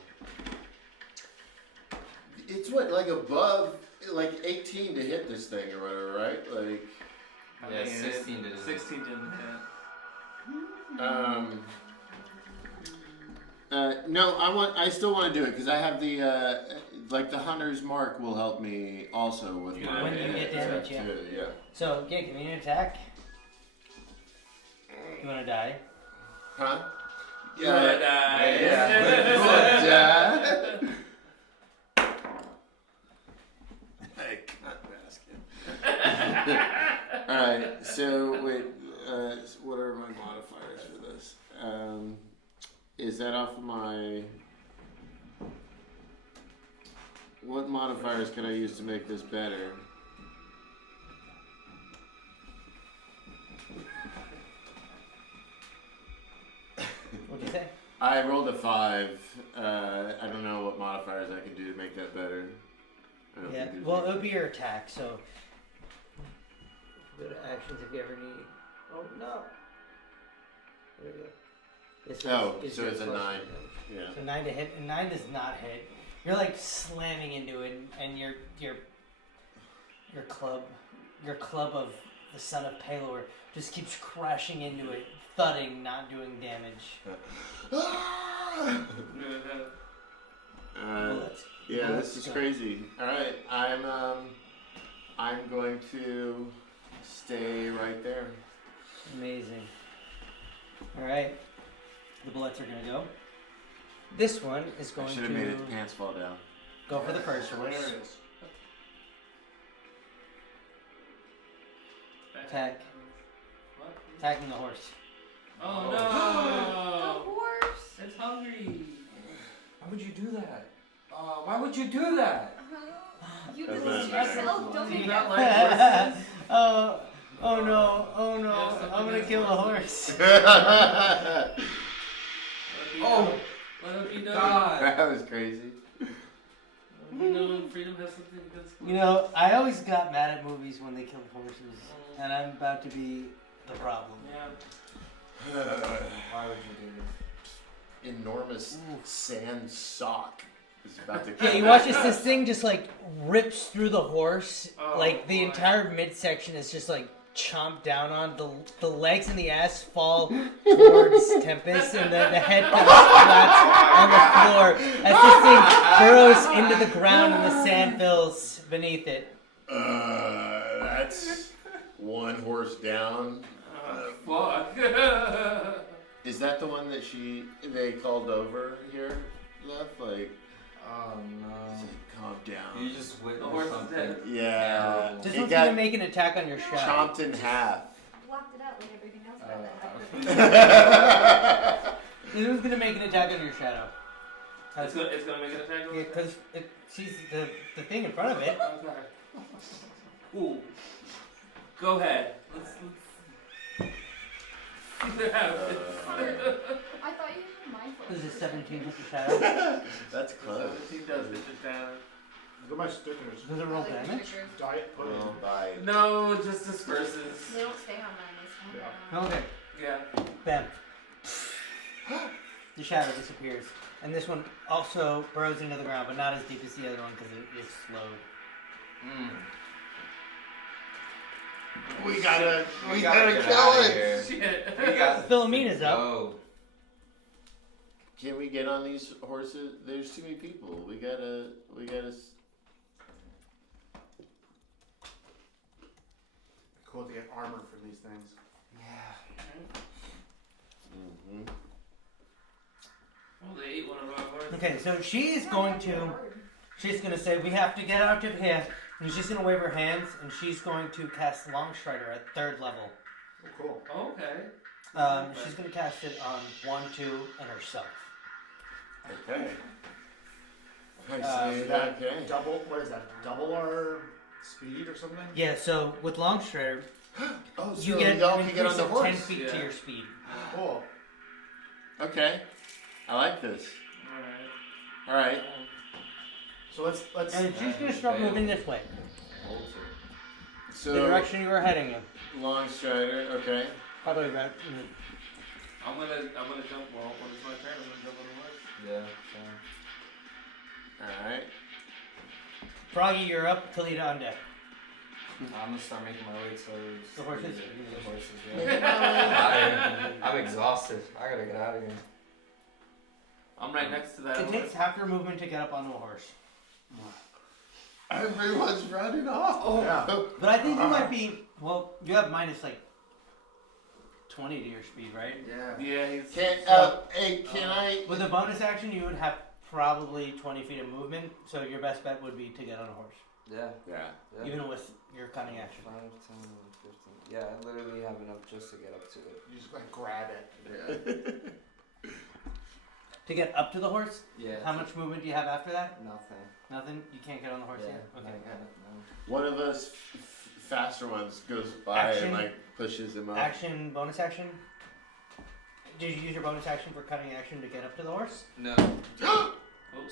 It's what, like above, like 18 to hit this thing or whatever, right? Like. Yeah, 16 to 16 didn't hit. No, I still want to do it because I have the the hunter's mark will help me also with my When you get damage, yeah. too, yeah. So, yeah, give me an attack. You want to die? Huh? You wanna die. Yeah. I can't mask it. Alright, so wait, what are my modifiers for this? Is that off of my... What modifiers can I use to make this better? What'd you say? I rolled a 5. I don't know what modifiers I can do to make that better. I don't Yeah, think there's well, it any. would be your attack, so... Go to actions if you ever need... Oh, no. There we go. This Oh, is so your it's a plus 9. damage. Yeah. So 9 to hit, and 9 does not hit. You're like slamming into it, and your club of the son of Palor just keeps crashing into it, thudding, not doing damage. Yeah, this is crazy. All right, I'm going to stay right there. Amazing. All right, the bullets are gonna go. This one is I going should have to made its pants fall down. go for the first horse. Hilarious. Attack. What? Attacking the horse. Oh The no! horse. It's hungry. Why would you do that? Why would you do that? You That's do this not yourself. Don't Do you make not it. like horses? Oh no, oh no, Yeah, something I'm gonna is kill a wrong. horse. Oh, Let it be known. God. That was crazy. Let it be known. Freedom has something against. You know, I always got mad at movies when they killed horses, and I'm about to be the problem. Yeah. Why would you do this? Enormous sand sock is about to Yeah, you watch this thing just like rips through the horse, Oh, like the boy. entire midsection is just like chomped down on. The legs and the ass fall towards Tempest, and the head kind of splats on the floor as this thing burrows into the ground and the sand fills beneath it. That's one horse down. Fuck. Is that the one that they called over here? Left? Like, Oh no. calm down. You just witnessed The horse is something. dead. Yeah. This It one's got gonna make an attack on your shadow. chomped in half. Blocked it out like everything else about that happened. This one's gonna make an attack on your shadow. It's gonna make an attack. Yeah, because it sees the thing in front of it. Okay. Ooh. Go ahead. Let's see what happens. I thought you had my foot. This is 17 hit the shadow. That's close. 17 does it. Just down. Look at my stickers. Does it roll damage? Diet pudding. Well, bye. No, it just disperses. They don't stay on mine. They stay on Okay. Yeah. Bam. The shadow disappears. And this one also burrows into the ground, but not as deep as the other one because it is slowed. We gotta get kill outta it. here. Shit. We got Philomena's up. go. Can we get on these horses? There's too many people. We gotta. Cool to get armor for these things. Mm-hmm. Well, they ate one of our horses. Okay, so she's going to. She's going to say, we have to get out of here. And she's going to wave her hands, and she's going to cast Longstrider at 3rd level. Oh, cool. Okay. She's going to cast it on 1, 2, and herself. Okay. I Um, see. That Okay. double. What is that? Double our speed or something? Yeah, so with Longstrider, Oh, so you get y'all an can get on increase the of horse. 10 feet to Yeah. your speed. Cool. Okay. I like this. Alright. All right. So let's. And she's gonna start moving this way. Hold to. So The direction you were heading in. long strider. Okay. Probably about. I'm gonna jump. Well, when it's my turn, I'm gonna jump on the horse. Yeah, same. All right. Froggy, you're up. Kalita on deck. I'm gonna start making my way towards The horses? The horses, yeah. I'm exhausted. I gotta get out of here. I'm right next to that It horse. takes half your movement to get up onto a horse. Everyone's running off. Oh yeah. But I think you might be. Well, you have minus like 20 to your speed, right? Yeah. Yeah, he's. Can I? With a bonus action, you would have probably 20 feet of movement. So your best bet would be to get on a horse, Yeah. Yeah. even with your cunning action. 5, 10, 15. Yeah, I literally have enough just to get up to it. You just like grab it. Yeah. To get up to the horse, Yeah. how much movement do you have after that? Nothing. Nothing. You can't get on the horse Yeah. yet. Okay. No. One of those faster ones goes by Action. and like pushes him up. Action, bonus action. Did you use your bonus action for cutting action to get up to the horse? No.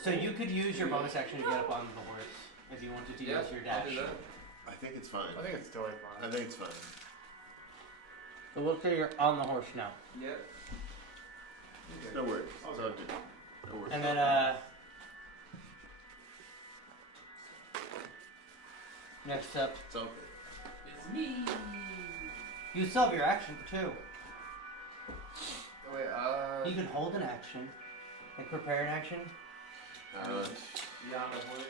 So you could use your bonus action to get up on the horse if you wanted to Yeah, use your I'll dash. do that. I think it's fine. I think it's totally I fine. think it's fine. So we'll say you're on the horse now. Yep. No worries. It's all good. No worries. And then next up, It's all good. It's me. you still have your action too. Wait, You can hold an action, like prepare an action. Beyond the horse.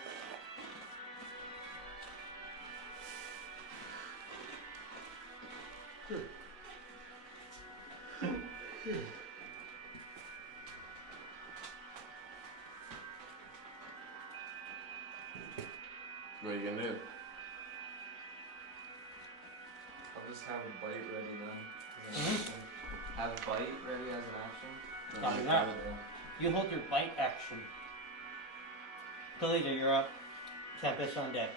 What are you gonna do? I'll just have a bite ready then. Mhm. Have a bite ready as an action. Copy that. Yeah. You hold your bite action. Kalita, you're up. Tempest on deck.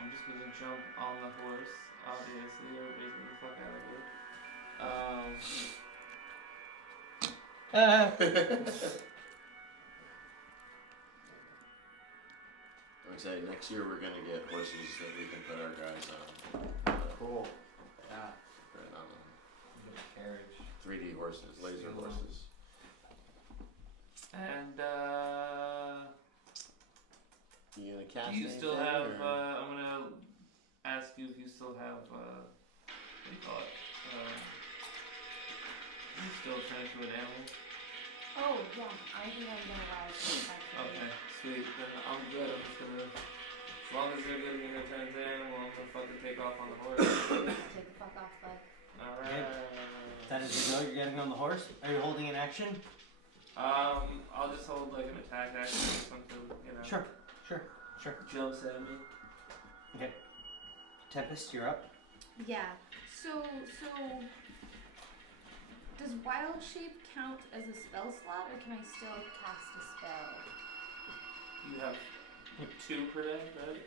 I'm just gonna jump on the horse. Obviously, everybody's getting the fuck out of here. I would say next year we're gonna get horses that we can put our guys on. Cool. Yeah. Right on them. Carriage. 3D horses, laser Cool. horses. And You gonna cast do you still anything, have? or- I'm gonna ask you if you still have. What do you call it? You still turn into an animal? Oh yeah, I think I'm gonna rise to it, actually. Okay, sweet. Then I'm good. I'm just gonna. As long as you're giving me a turn to animal, I'm gonna fucking take off on the horse. Take the fuck off, bud. Alright. That is your go. You're getting on the horse. Are you holding an action? I'll just hold like an attack action or something, you know. Sure. Jumps at me. Tempest, you're up. Yeah. So does wild shape count as a spell slot, or can I still cast a spell? You have 2 per day, right?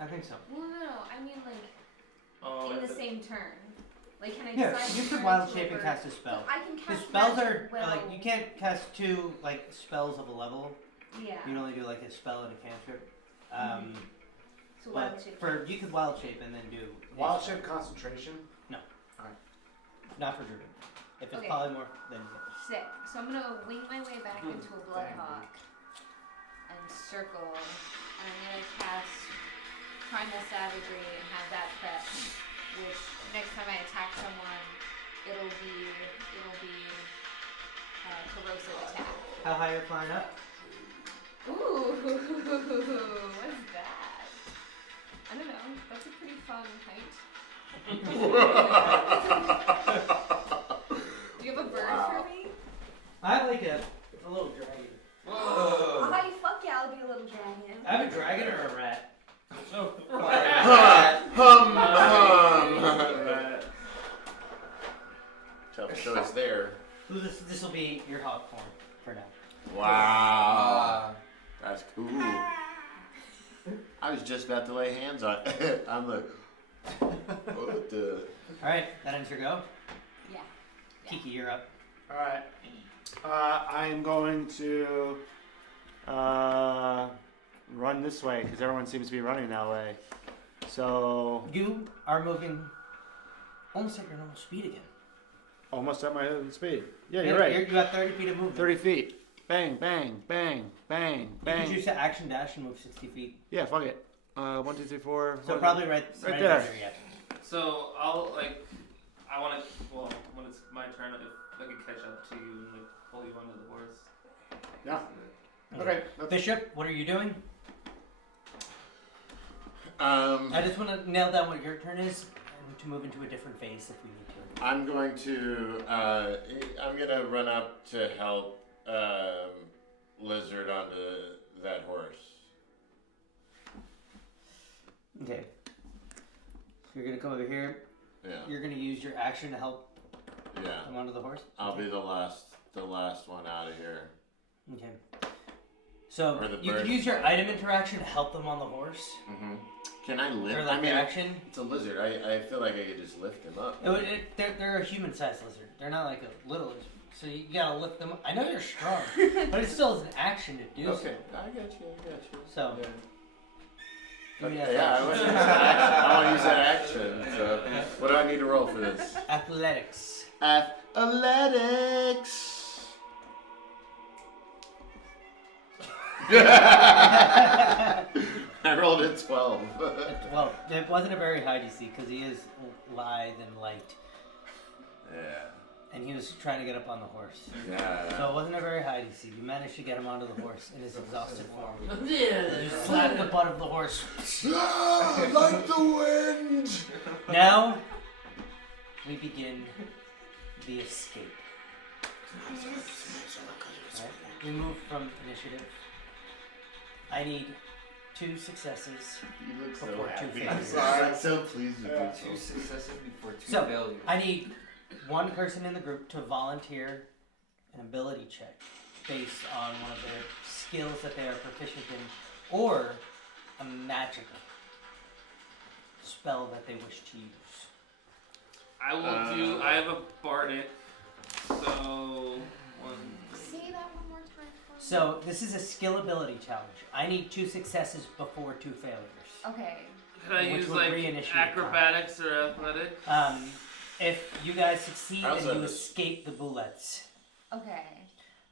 I think so. Well, no. I mean like Oh, in if the it- same turn. Like can I Yeah, decide you to could turn wild into shape a and bird? cast a spell. I can The cast spells magic are like you can't cast 2 like spells of a level. Yeah. You can only do like a spell and a cantrip. So wild But shape. for you could wild shape and then do a Wild spell. shape concentration. Not for druid. If it's Okay. polymorph, then yes. Sick. So I'm gonna wing my way back into a bloodhawk and circle, and I'm gonna cast primal savagery and have that prep. Which next time I attack someone, it'll be corrosive attack. How high are you flying up? Ooh, what is that? I don't know. That's a pretty fun height. Do you have a bird for me? I like a little dragon. Oh, fuck yeah, I'll be a little dragon. I have a dragon or a rat. Tough choice there. This will be your hawk form for now. Wow. That's cool. I was just about to lay hands on it. I'm like, what the? All right, that ends your go. Yeah. Kiki, you're up. All right. I'm going to run this way because everyone seems to be running that way. So You are moving almost at your normal speed again. almost at my speed. Yeah, you're right. You got 30 feet of movement. 30 feet. Bang, bang, bang, bang, You bang. can choose to action dash and move 60 feet. Yeah, fuck it. 1, 2, 3, 4. So probably right there. under yet. So I'll I want to. Well, when it's my turn, if I could catch up to you and like pull you onto the horse. Yeah. Okay. Bishop, what are you doing? Um, I just want to nail down what your turn is and to move into a different phase if we need to. I'm going to. I'm gonna run up to help Lizard onto that horse. Okay. You're going to come over here. Yeah. You're going to use your action to help Yeah. come onto the horse. I'll be the last one out of here. Okay. So Or the you bird. can use your item interaction to help them on the horse. Mm-hmm. Can I lift? Or like I mean, your action. it's a lizard. I feel like I could just lift him up. They're a human-sized lizard. They're not like a little lizard. So you gotta lift them up. I know you're strong, but it still is an action to do Okay, so. I got you. So, Yeah. give me Okay, that yeah, I want to use that action. I want to use that action. So, what do I need to roll for this? athletics. Athletics. I rolled a 12. Well, it wasn't a very high DC because he is lithe and light, Yeah. and he was trying to get up on the horse. Yeah. So it wasn't a very high DC. You managed to get him onto the horse in his exhausted form. You slapped the butt of the horse. Ah, like the wind. Now, we begin the escape. Right. We move from initiative. I need 2 successes. You look so Before 2 happy. failures. I'm so pleased with Yeah. you. 2 successes before 2 So, failures. I need 1 person in the group to volunteer an ability check based on one of their skills that they are proficient in, or a magic spell that they wish to use. I will do. I have a bardic, so one. Say that one more time for me. So this is a skill ability challenge. I need 2 successes before 2 failures. Okay. Could I Which use would like reinitiate acrobatics or athletics? If you guys succeed I also and have you a- escape the bullets, Okay.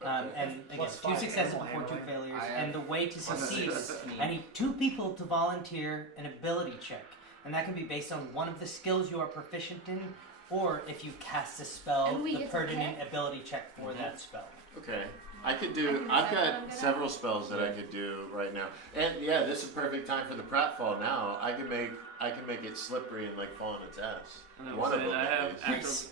and again, Plus 2 five successes animal before 2 handling. failures, I have and the way to plus succeed is 16. I need 2 people to volunteer an ability check, and that can be based on one of the skills you are proficient in, or if you cast a spell, And we the get to pertinent pick? ability check for that spell. Okay. I could I do. can I've decide what I'm got gonna- several spells that I could do right now, and yeah, this is a perfect time for the pratfall. Now I can make it slippery and like fall on its ass. And I One was of saying, them. I at have least.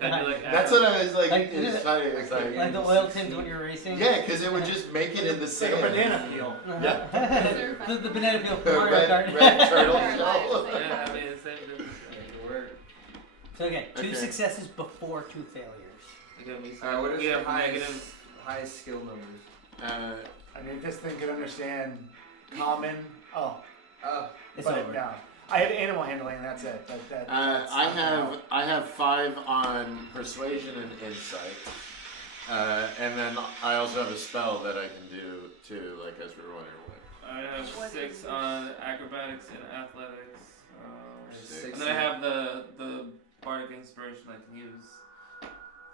Can I do like That's what I was like. Like- it's funny. It's like Like the oil tins when you're racing. yeah, because it would just make it in the It's like sand. a banana peel. Yeah. the banana peel from The Mario Kart. red turtle Alright, shell. nice. Yeah, I mean, it's same difference. Make it work. So again, 2 Okay. successes before 2 failures. Again, we Alright, what is we your have negative. highest skill numbers? I mean, this thing can understand common. Oh, It's but over. no. I have animal handling, and that's it. That's I have 5 on persuasion and insight, and then I also have a spell that I can do too, like as we were wondering what. I have What 6 is on acrobatics and athletics. Six. And then I have the bardic inspiration I can use.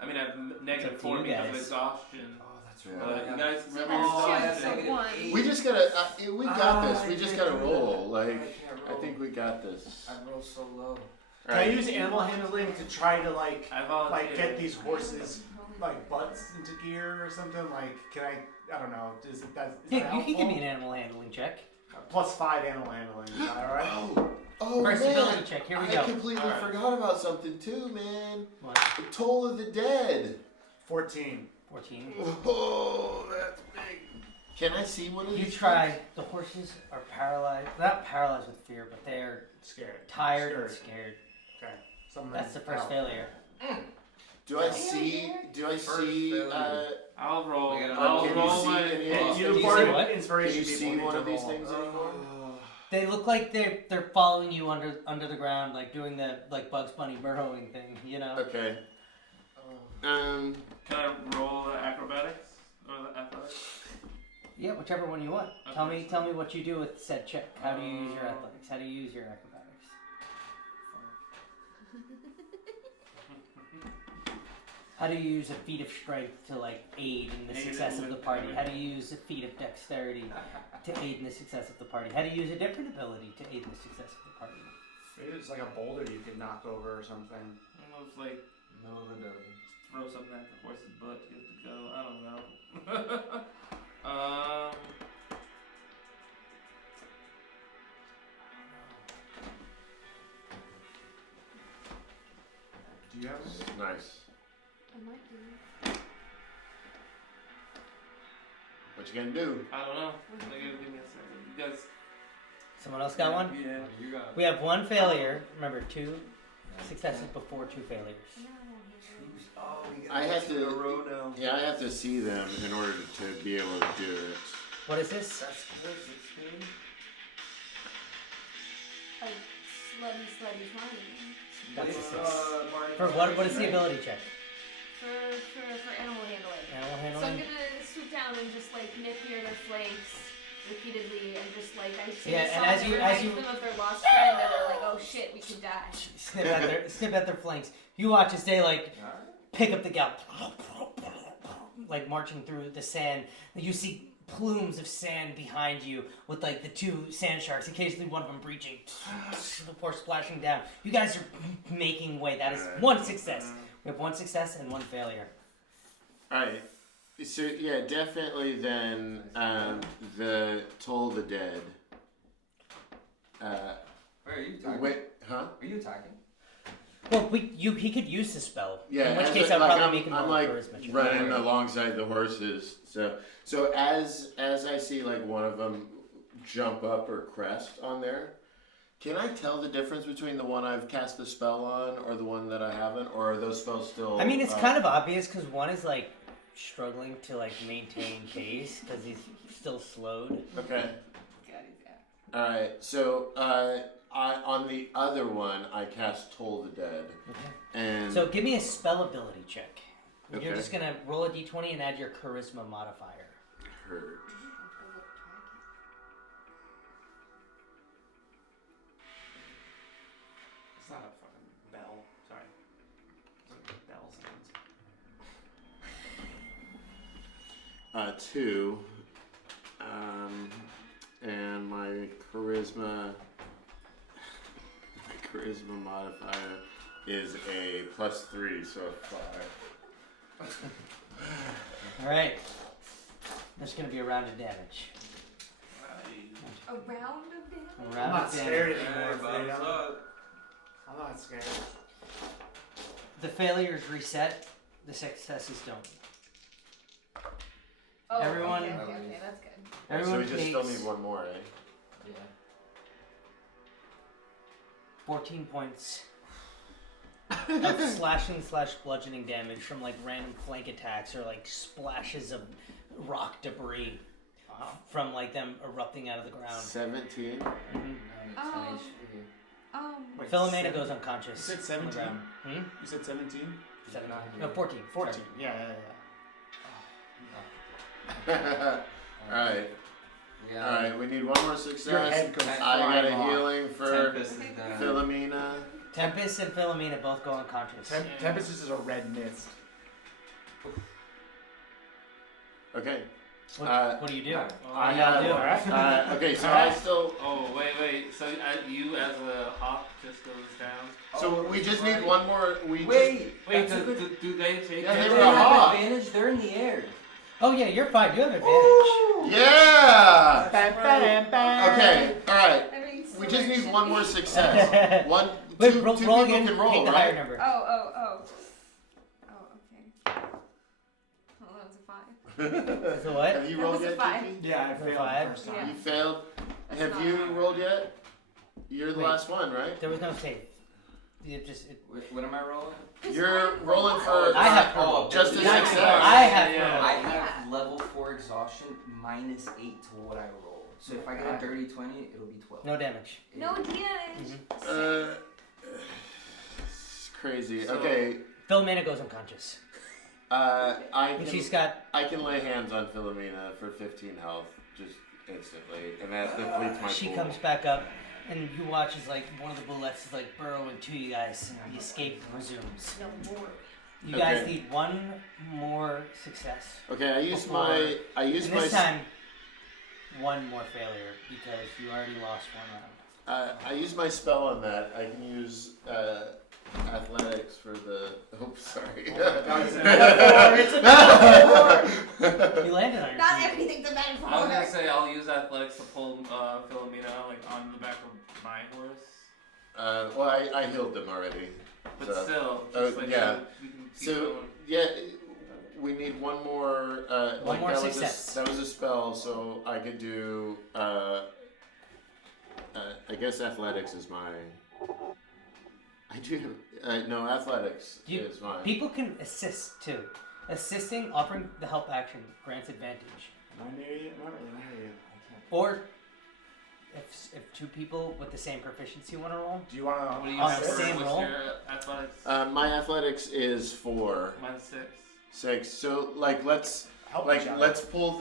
I mean, I have negative up to 4 you because of guys. exhaustion. Oh, that's Yeah. You guys So remember that's Oh, I two have for negative one. 8. We just gotta. We got this. I We just can't gotta do roll. that. Like I can't I roll. think we got this. I roll so low. Can I use animal handling to try to like I volunteer. get these horses like butts into gear or something? Like, can I don't know. Is that Yeah, you helpful? can give me an animal handling check. Plus 5 animal handling. Is that all right? Oh First man! ability check. Here we I go. completely Alright. forgot about something too, man. What? The Toll of the Dead. 14. 14. Oh, that's big. Can I see one of these? You try. The horses are paralyzed. Not paralyzed with fear, but they're Scared. tired and scared. Okay. Something That's the first out. failure. Do I see? Do I First see? failure. I'll roll. We gotta- I'll Can you roll see my. any- And Do you you part see of what? Can inspiration you see people need one to of these roll. things anymore? They look like they're following you under the ground, like doing the like Bugs Bunny burrowing thing. You know. Okay. Um. Can I roll the acrobatics or the athletics? Yeah, whichever one you want. Okay. Tell me what you do with said check. How do you use your athletics? How do you use your acrobatics? How do you use a feat of strength to like aid in the success of the party? How do you use a feat of dexterity to aid in the success of the party? How do you use a different ability to aid in the success of the party? Maybe it's like a boulder you could knock over or something. Almost like Middle of the day. throw something at the horse's butt to get it to go. I don't know. Do you have it? Nice. I might do. What you gonna do? I don't know. Give me a second. You guys. Someone else got one? Yeah. You got We have one failure. Remember, 2 successes before 2 failures. Oh, we got I have two in a to. row now. Yeah, I have to see them in order to be able to do it. What is this? That's 16. Like slutty, slutty. That's a 6. Marty, For what? What is the ability check? For animal handling. Animal So I'm handling? gonna swoop down and just like nip near their flanks repeatedly and just like I see Yeah, and something as you- reminds them of their lost friend and they're like, oh shit, we could die. Snip at their flanks. You watch as they like pick up the gal, like marching through the sand. You see plumes of sand behind you with like the 2 sand sharks, occasionally one of them breaching before splashing down. You guys are making way. That is 1 success. We have 1 success and 1 failure. Alright. So yeah, definitely then the Toll the Dead. Wait, are you attacking? Wait, huh? Are you attacking? Well, he could use the spell. Yeah, in which as case I- I'll like, probably I'm- make him I'm roll like charisma check. running alongside the horses. So as I see like one of them jump up or crest on there, can I tell the difference between the one I've cast the spell on or the one that I haven't, or are those spells still? I mean, it's kind of obvious because one is like struggling to like maintain pace because he's still slowed. Okay. God, he's out. All right. So on the other one, I cast Toll the Dead, and So give me a spell ability check. You're Okay. just gonna roll a d20 and add your charisma modifier. heard. It's not a fucking bell. Sorry. It's like bell sounds. 2, and my charisma modifier is a +3, so a 5. All right. There's gonna be a round of damage. A round of damage? A I'm round not of damage. scared anymore, Everybody's Freedom. up. I'm not scared. The failures reset. The successes don't. Oh, Everyone- okay, that's good. Everyone So we just takes still need one more, eh? Yeah. 14 points of slashing/bludgeoning damage from like random flank attacks or like splashes of rock debris from like them erupting out of the ground. 17. Mhm. Oh. Wait, Philomena goes unconscious. You said on the 17? ground. You said 17? No, 14. 14. Yeah. Alright. Yeah. Alright, we need one more Your success. head goes I got flying a off. healing for Tempest is down. Philomena. Tempest and Philomena both go unconscious. Tempest is just a red mist. Okay. What do you do? I Yeah, have. Okay, so I still. Oh, wait. So you as a hawk just goes down? So we just need one more. Wait! Wait, that's a good- do they take Yeah, They they it? were a have hawk. advantage. They're in the air. Oh yeah, you're fine. You have advantage. Yeah. Okay. Okay. All right. That makes so We just much need sense. one more success. One. Wait, Two roll people again. can roll, Take the higher right? number. Oh, okay. Oh, that was a 5. So what? Have you That rolled was a yet, 5. Kiki? Yeah, I failed Five? the first time. Yeah. You failed. That's Have not you hard. rolled yet? You're the Wait. last one, right? There was no save. What am I rolling? You're rolling for I have Oh, just a Yeah, success. I have I to. have level 4 exhaustion -8 to what I roll. So if I get a dirty 20, it'll be 12. No damage. No damage. It's crazy. So- Okay. Philomena goes unconscious. I And can, she's got I can lay hands on Philomena for 15 health just instantly, and that depletes my she pool. comes back up, and you watch as like one of the bullets is like burrowing to you guys, and the escape resumes. No more. You guys Okay. need one more success. Okay, I use Before- my And this my time, one more failure because you already lost one round. I use my spell on that. I can use athletics for the. Oh, sorry. You landed on your Not feet. everything's a metaphor. I was gonna say I'll use athletics to pull Philomena like on the back of my horse. Well, I healed them already. But So- still, Oh, just like yeah. we can keep So going. yeah, we need one more. One more that success. that was a spell, so I could do. I guess athletics is my. I do. No, athletics is mine. People can assist too. Assisting, offering the help action grants advantage. Am I near you? Not really near you. I can't. Or if two people with the same proficiency want to roll, Do you want to? What do you On have the for same what's roll? your athletics? My athletics is 4, Mine's 6. 6. So like let's Help like each other. let's pull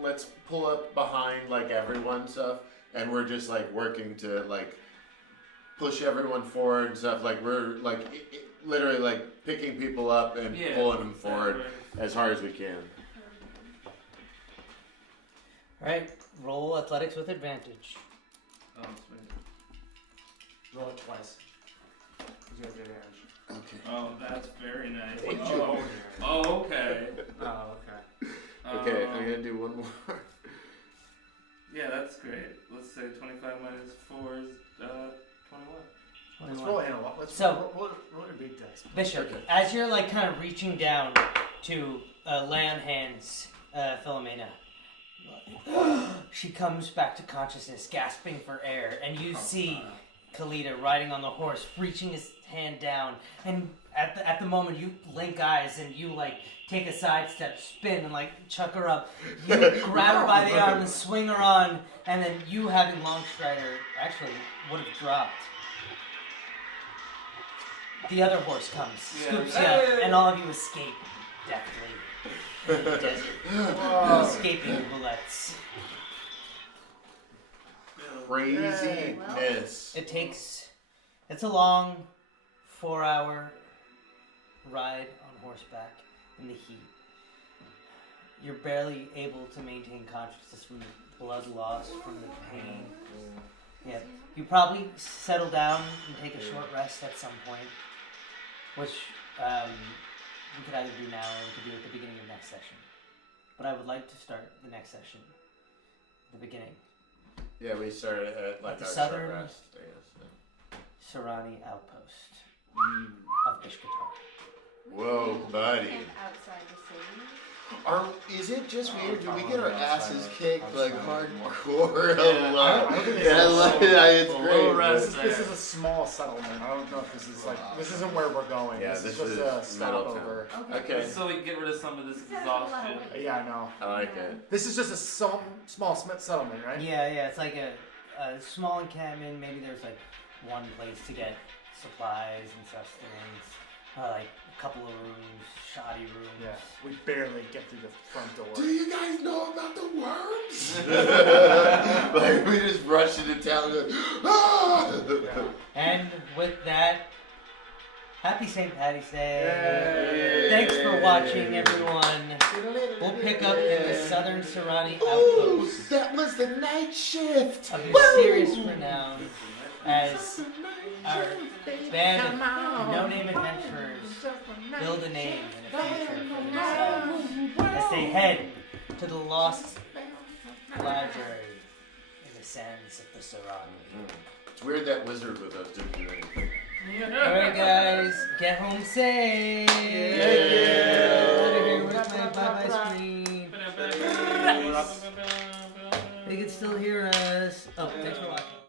let's pull up behind like everyone stuff, and we're just like working to like push everyone forward and stuff. Like we're like literally like picking people up and Yeah. pulling them forward as hard as we can. alright, roll athletics with advantage. Oh, sweet. Roll it twice. You have the advantage. Okay. Oh, that's very nice. What did Oh, you roll? oh, okay. Oh, okay. Okay, I'm gonna do one more. Yeah, that's great. Let's say 25 minus 4 is 21. Let's roll in a lot. Let's So- roll your big dice. Bishop, Okay. as you're like kind of reaching down to lay on hands Philomena, she comes back to consciousness, gasping for air, and you see Kalita riding on the horse, reaching his hand down, and at the moment you link eyes and you like take a sidestep, spin, and like chuck her up. You grab her by the arm and swing her on, and then you having Longstrider actually would have dropped. The other horse comes, scoops you up, and all of you escape deftly in the desert. Escaping bullets. Craziness. It's a long 4-hour ride on horseback in the heat. You're barely able to maintain consciousness from the blood loss, from the pain. Yeah, you probably settle down and take a short rest at some point, which we could either do now or we could do at the beginning of next session. But I would like to start the next session at the beginning. Yeah, we started at like The our southern- short rest. I guess. Sahrani outpost of Ishkatar. Whoa, buddy. Camp outside the city. Is it just weird? Do we I'm get our on the asses outside. kicked I'm like sorry. hardcore? Yeah, A lot. I don't think Yeah, it's like, so- it's a great. little but- rest. This is a small settlement. I don't know if this is like this isn't where we're going. Yeah, this this is is just a Middletown. stopover. Okay. So we can get rid of some of this This has a lot of exhaustion. weight. Yeah, I know. I like it. This is just a small settlement, right? Yeah, it's like a small encampment. Maybe there's like one place to get supplies and sustenance. Like a couple of rooms, shoddy rooms. Yeah. We barely get through the front door. Do you guys know about the worms? Like we just rush into town and ah! Yeah. And with that, happy St. Patty's Day. Yay. Thanks for watching, everyone. We'll pick up in the southern Sahrani outpost That was the night shift. of mysterious renown as our band of no-name adventurers build a name and a future for themselves as they head to the lost library in the sands of the Sahrani. It's weird that wizard with us didn't do anything. Alright guys, get home safe! Yeah. Out of here with my bye-bye screen. They can still hear us. Oh, thanks for watching.